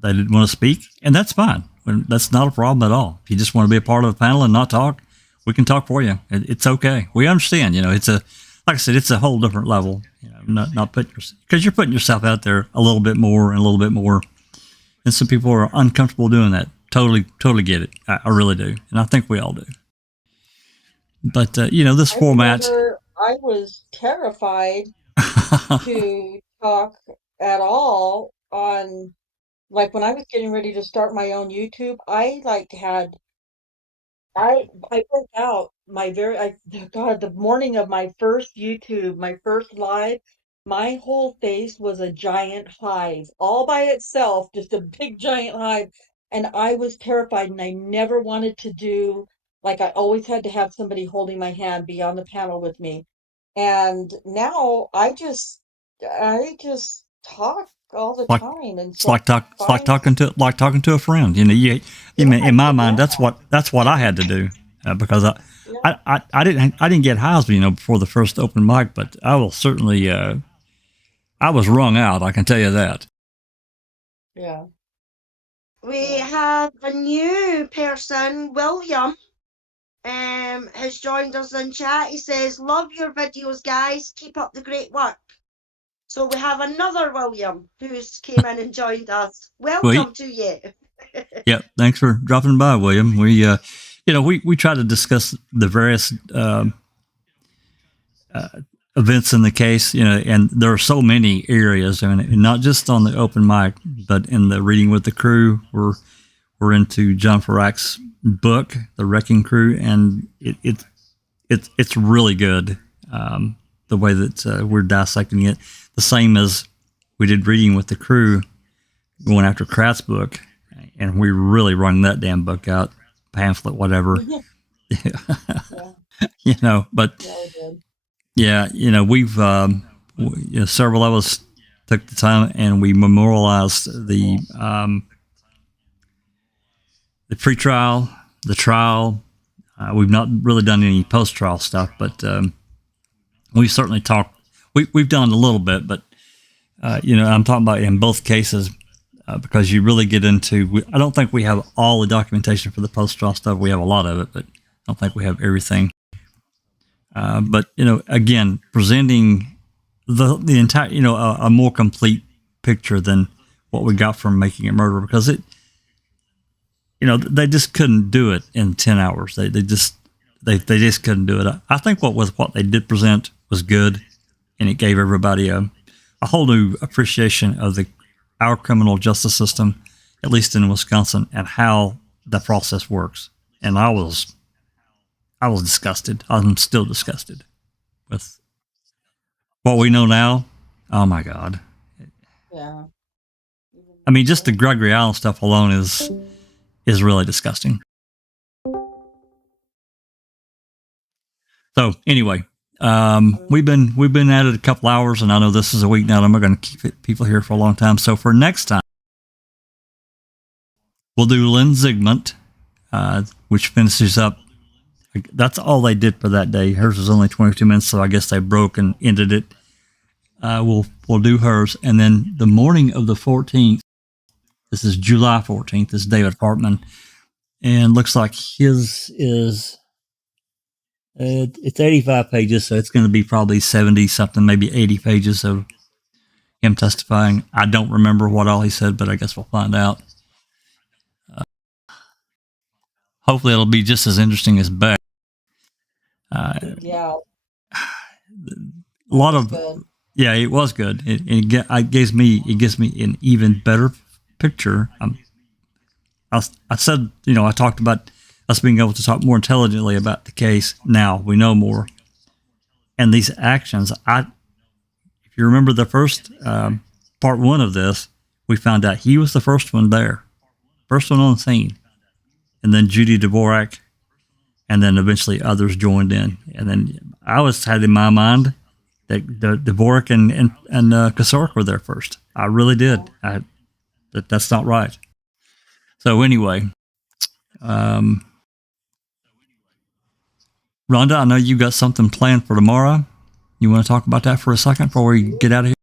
to speak, and that's fine. That's not a problem at all. If you just want to be a part of the panel and not talk, we can talk for you. It's okay. We understand. It's like I said, it's a whole different level. Not because you're putting yourself out there a little bit more and a little bit more. And some people are uncomfortable doing that. Totally get it. I really do. And I think we all do. But, this format. I was terrified to talk at all on, like, when I was getting ready to start my own YouTube, I broke out the morning of my first YouTube, my first live, my whole face was a giant hive all by itself, just a big giant hive. And I was terrified, and I never wanted to do, like, I always had to have somebody holding my hand, be on the panel with me. And now I just talk all the time. And it's like talking to a friend. In my mind, that's what I had to do because I didn't get hives, before the first open mic, but I will certainly I was wrung out. I can tell you that. Yeah. We have a new person, William. Has joined us in chat. He says, "Love your videos, guys. Keep up the great work." So we have another William who's came in and joined us. Welcome to you. Yeah, thanks for dropping by, William. We, we try to discuss the various events in the case, and there are so many areas. I mean, not just on the open mic, but in the reading with the crew. We're into John Farrak's book, The Wrecking Crew, and it's really good. The way that we're dissecting it, the same as we did reading with the crew, going after Kraft's book, and we really run that damn book out, pamphlet, whatever. Yeah. But yeah, we've several of us took the time and we memorialized the pre-trial, the trial. We've not really done any post-trial stuff, but we certainly talked. We've done a little bit, but I'm talking about in both cases because you really get into. I don't think we have all the documentation for the post-trial stuff. We have a lot of it, but I don't think we have everything. But again, presenting the entire, a more complete picture than what we got from Making a Murderer, because it. They just couldn't do it in 10 hours. They just couldn't do it. I think what they did present was good, and it gave everybody a whole new appreciation of our criminal justice system, at least in Wisconsin, and how the process works. And I was disgusted. I'm still disgusted with what we know now. Oh my God. Yeah. I mean, just the Gregory Island stuff alone is really disgusting. So anyway, we've been at it a couple hours, and I know this is a week now. I'm not going to keep people here for a long time. So for next time, we'll do Lynn Zygmunt, which finishes up. That's all they did for that day. Hers was only 22 minutes, so I guess they broke and ended it. We'll do hers, and then the morning of the 14th. This is July 14th. This is David Hartman, and looks like his is it's 85 pages, so it's going to be probably 70 something, maybe 80 pages of him testifying. I don't remember what all he said, but I guess we'll find out. hopefully it'll be just as interesting as Beck. Yeah, A lot that's of good. yeah, it was good. It gives me an even better picture. I said, I talked about us being able to talk more intelligently about the case. Now we know more, and these actions. If you remember the first part one of this, we found out he was the first one there, first one on the scene, and then Judy Dvorak, and then eventually others joined in. And then I had in my mind that Dvorak and Kasork were there first. I really did. That's not right. So anyway, Rhonda, I know you got something planned for tomorrow. You want to talk about that for a second before we get out of here?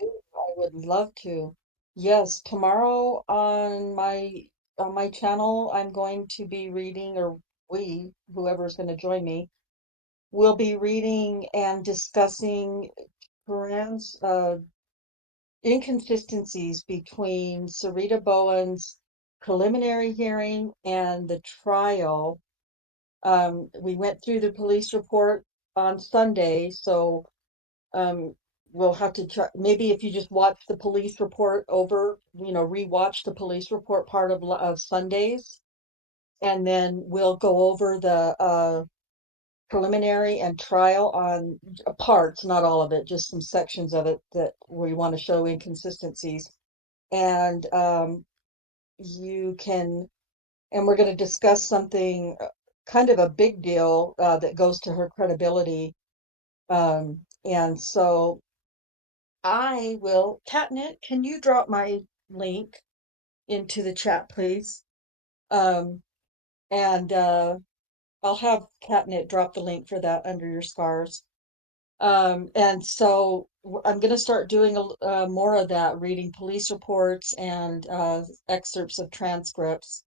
I would love to. Yes, tomorrow on my channel, I'm going to be reading, or whoever's going to join me, will be reading and discussing inconsistencies between Sarita Bowen's preliminary hearing and the trial. We went through the police report on Sunday, so we'll have to try. Maybe if you just watch the police report over, rewatch the police report part of Sundays, and then we'll go over the preliminary and trial on parts, not all of it, just some sections of it that we want to show inconsistencies. And you can, and we're going to discuss something kind of a big deal that goes to her credibility. And so I will, Catnip, can you drop my link into the chat, please? And I'll have Catnip drop the link for that under your scars. And so I'm going to start doing more of that, reading police reports and excerpts of transcripts.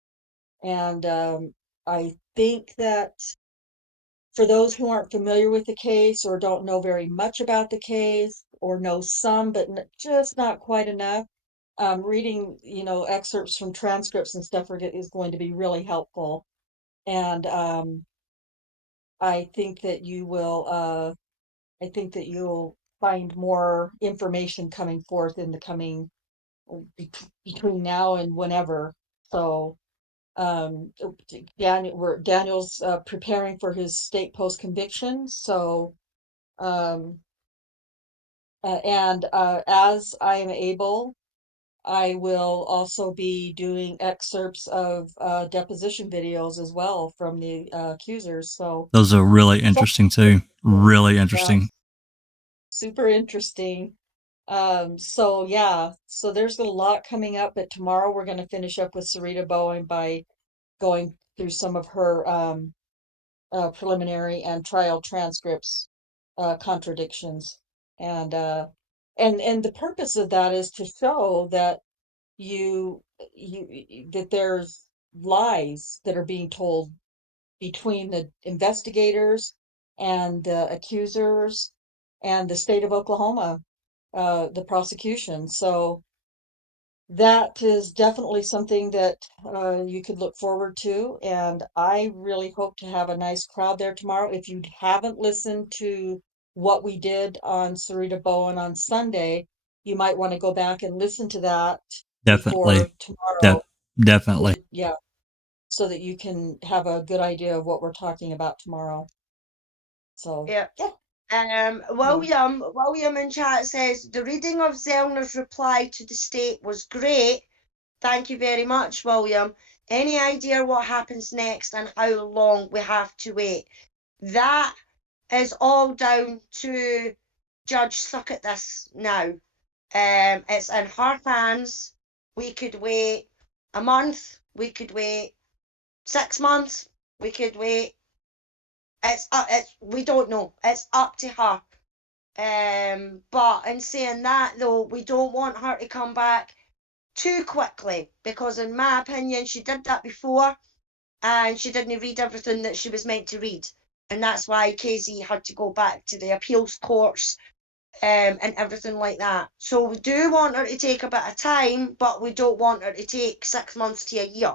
And I think that for those who aren't familiar with the case or don't know very much about the case or know some, but just not quite enough, reading, excerpts from transcripts and stuff is going to be really helpful. And I think that you'll find more information coming forth in the coming between now and whenever. So Daniel's preparing for his state post conviction. So um, and as I am able, I will also be doing excerpts of deposition videos as well from the accusers. So Those are really interesting too. Really yeah, interesting. super interesting. So yeah, so there's a lot coming up, but tomorrow we're going to finish up with Sarita Bowen by going through some of her preliminary and trial transcripts contradictions, and the purpose of that is to show that that there's lies that are being told between the investigators and the accusers and the state of Oklahoma, the prosecution. So that is definitely something that you could look forward to. And I really hope to have a nice crowd there tomorrow. If you haven't listened to what we did on Sarita Bowen on Sunday, you might want to go back and listen to that before Definitely. tomorrow. Definitely. Yeah, so that you can have a good idea of what we're talking about tomorrow. So, Yeah. yeah. William in chat says the reading of Zellner's reply to the state was great. Thank you very much, William. Any idea what happens next and how long we have to wait? That is all down to Judge Suck at This now. It's in her hands. We could wait a month. We could wait 6 months. We could wait. We don't know. It's up to her. But in saying that though, we don't want her to come back too quickly because in my opinion she did that before and she didn't read everything that she was meant to read, and that's why KZ had to go back to the appeals courts and everything like that. So we do want her to take a bit of time, but we don't want her to take 6 months to a year.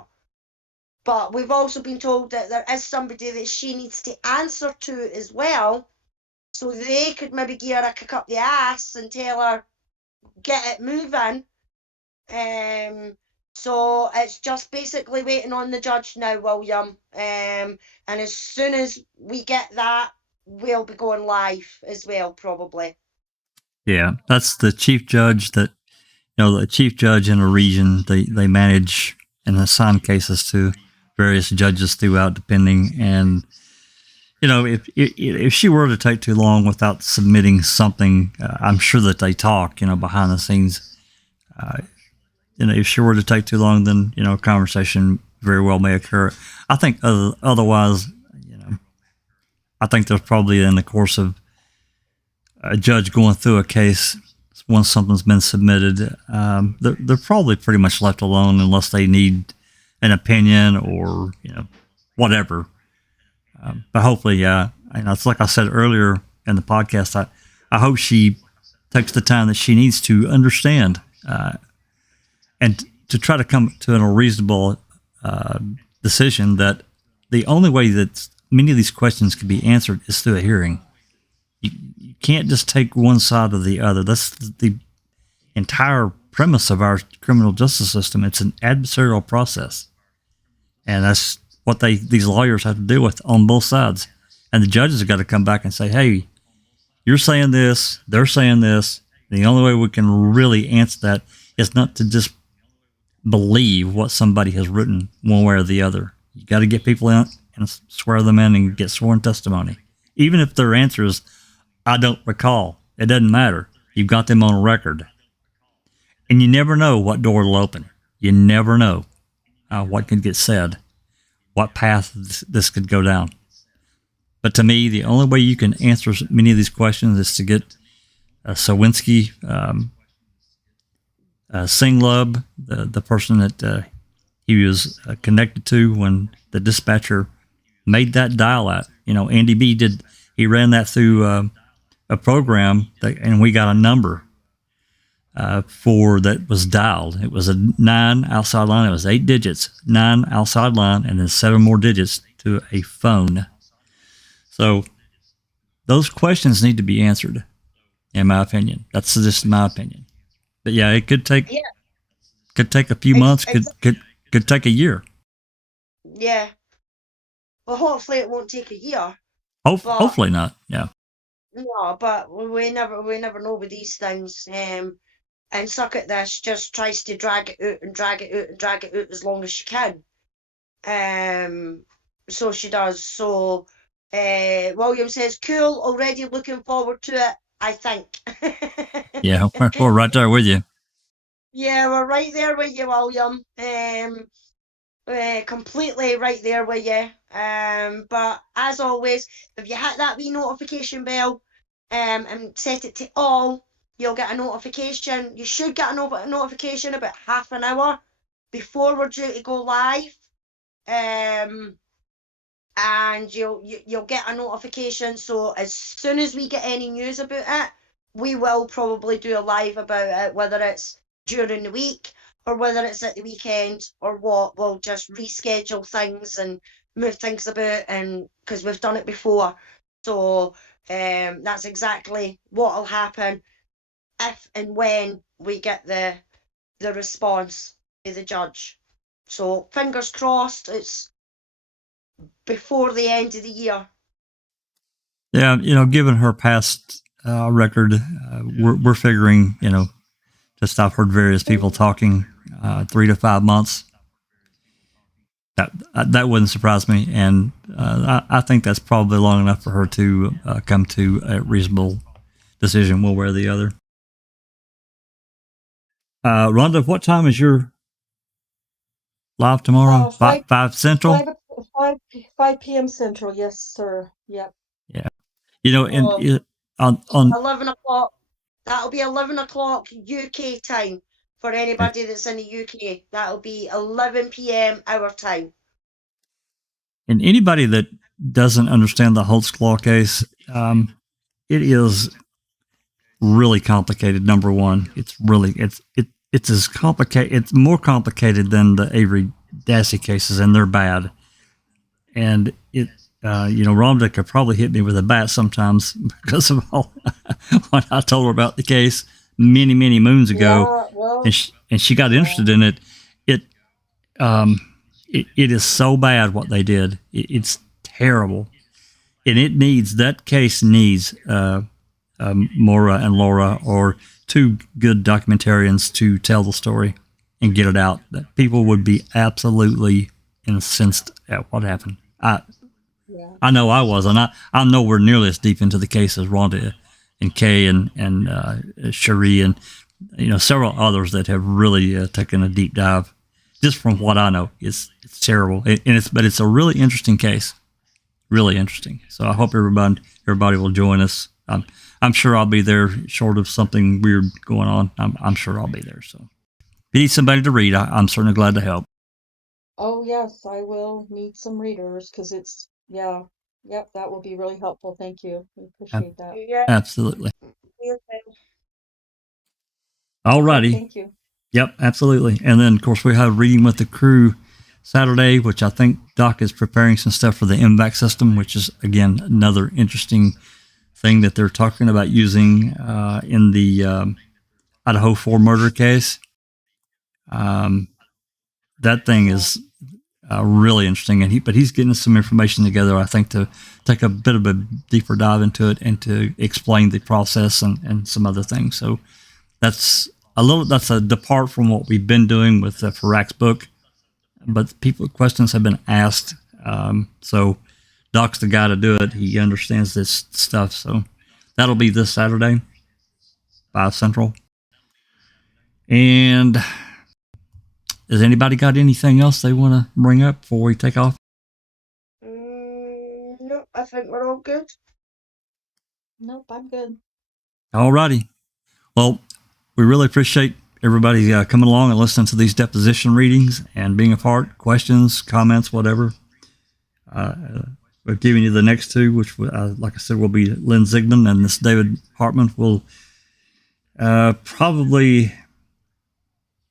But we've also been told that there is somebody that she needs to answer to as well, so they could maybe give her a kick up the ass and tell her, get it moving. So it's just basically waiting on the judge now, William. And as soon as we get that, we'll be going live as well, probably. Yeah, that's the chief judge that, the chief judge in a region, they manage and assign cases to various judges throughout, depending. And, if she were to take too long without submitting something, I'm sure that they talk, behind the scenes. If she were to take too long, then, a conversation very well may occur. I think otherwise, I think there's probably in the course of a judge going through a case, once something's been submitted, they're probably pretty much left alone unless they need an opinion or, whatever. But hopefully, and it's like I said earlier in the podcast, I hope she takes the time that she needs to understand and to try to come to a reasonable decision that the only way that many of these questions can be answered is through a hearing. You can't just take one side or the other. That's the entire premise of our criminal justice system. It's an adversarial process. And that's what these lawyers have to deal with on both sides. And the judges have got to come back and say, hey, you're saying this, they're saying this. The only way we can really answer that is not to just believe what somebody has written one way or the other. You got to get people in and swear them in and get sworn testimony. Even if their answer is, I don't recall, it doesn't matter. You've got them on record. And you never know what door will open. You never know what can get said, what path this could go down. But to me, the only way you can answer many of these questions is to get Sawinski, Singlub, the person that he was connected to when the dispatcher made that dial out. Andy B he ran that through a program and we got a number that was dialed. It was a 9 outside line. It was 8 digits, 9 outside line, and then 7 more digits to a phone. So those questions need to be answered, in my opinion. That's just my opinion. But yeah, it could take a few months, could take a year. Yeah. Well, hopefully it won't take a year. Hopefully not. Yeah. No, but we never know with these things. And Suck at This just tries to drag it out and drag it out and drag it out as long as she can. So she does. So William says, cool, already looking forward to it, I think. Yeah, we're right there with you. Yeah, we're right there with you, William. Completely right there with you. But as always, if you hit that wee notification bell and set it to all, you'll get a notification. You should get a notification about half an hour before we're due to go live. And you'll get a notification. So as soon as we get any news about it, we will probably do a live about it, whether it's during the week or whether it's at the weekend or what. We'll just reschedule things and move things about, and because we've done it before. So that's exactly what will happen if and when we get the response to the judge. So fingers crossed it's before the end of the year. Yeah, given her past record, we're figuring, just I've heard various people talking 3 to 5 months. That wouldn't surprise me, and I think that's probably long enough for her to come to a reasonable decision one way or the other. Rhonda, what time is your live tomorrow? 5 Central? 5 p.m. Central, yes, sir. Yep. Yeah. On 11 o'clock. That'll be 11 o'clock UK time for anybody that's in the UK. That'll be 11 p.m. our time. And anybody that doesn't understand the Holtz-Claw case, it is really complicated. Number one, it's as complicated. It's more complicated than the Avery Dassey cases, and they're bad. And it, Rhonda could probably hit me with a bat sometimes because of all when I told her about the case many, many moons ago, and she got interested in it. It is so bad what they did. It's terrible, and that case needs Maura and Laura, or two good documentarians, to tell the story and get it out. That people would be absolutely incensed at what happened. I know I was, and I'm nowhere nearly as deep into the case as Rhonda and Kay and Cherie and several others that have really taken a deep dive. Just from what I know, it's terrible, but it's a really interesting case, really interesting. So I hope everybody will join us. I'm sure I'll be there, short of something weird going on. I'm sure I'll be there. So if you need somebody to read, I'm certainly glad to help. Oh yes, I will need some readers because yep, that will be really helpful. Thank you. We appreciate that. Yeah. Absolutely. Okay. All righty. Thank you. Yep, absolutely. And then, of course, we have Reading with the Crew Saturday, which I think Doc is preparing some stuff for the MVAC system, which is, again, another interesting thing that they're talking about using in the Idaho 4 murder case. That thing is really interesting, but he's getting some information together, I think, to take a bit of a deeper dive into it and to explain the process and some other things. So that's a depart from what we've been doing with the Farrak's book, but questions have been asked. So Doc's the guy to do it. He understands this stuff. So that'll be this Saturday, 5 Central. And has anybody got anything else they want to bring up before we take off? No, I think we're all good. Nope, I'm good. All righty. Well, we really appreciate everybody coming along and listening to these deposition readings and being a part. Questions, comments, whatever. We're giving you the next two, which, like I said, will be Lynn Zigman, and this David Hartman will probably,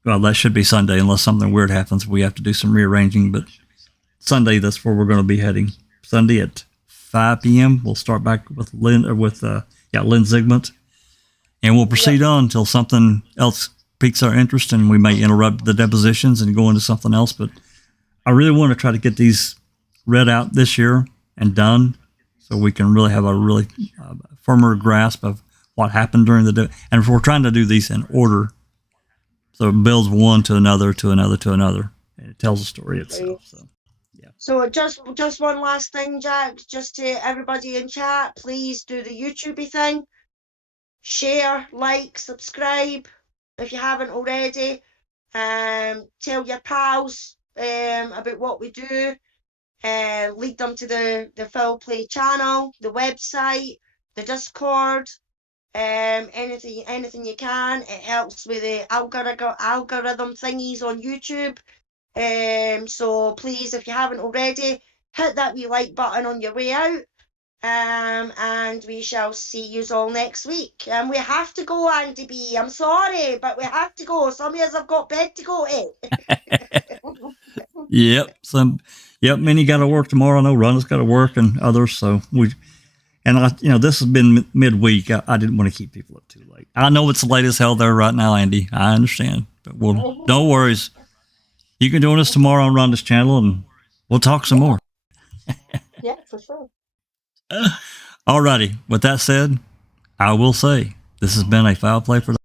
well, that should be Sunday unless something weird happens. We have to do some rearranging, but Sunday, that's where we're going to be heading. Sunday at 5 p.m. We'll start back with Lynn Zigman. And we'll proceed on until something else piques our interest, and we may interrupt the depositions and go into something else. But I really want to try to get these read out this year and done, so we can really have a really firmer grasp of what happened during the and if we're trying to do these in order, so it builds one to another to another to another, and it tells the story itself. So yeah. So just one last thing, Jack, just to everybody in chat, please do the YouTubey thing. Share, like, subscribe if you haven't already. Tell your pals about what we do. Lead them to the Foul Play channel, the website, the Discord. Anything you can. It helps with the algorithm thingies on YouTube. So please, if you haven't already, hit that wee like button on your way out. And we shall see you all next week. And we have to go, Andy B. I'm sorry, but we have to go. Some of us have got bed to go to. Yep. Minnie got to work tomorrow. I know Rhonda's got to work, and others. So this has been midweek. I didn't want to keep people up too late. I know it's late as hell there right now, Andy. I understand, but no worries. You can join us tomorrow on Rhonda's channel, and we'll talk some more. Yeah, for sure. Alrighty. With that said, I will say this has been a Foul Play production.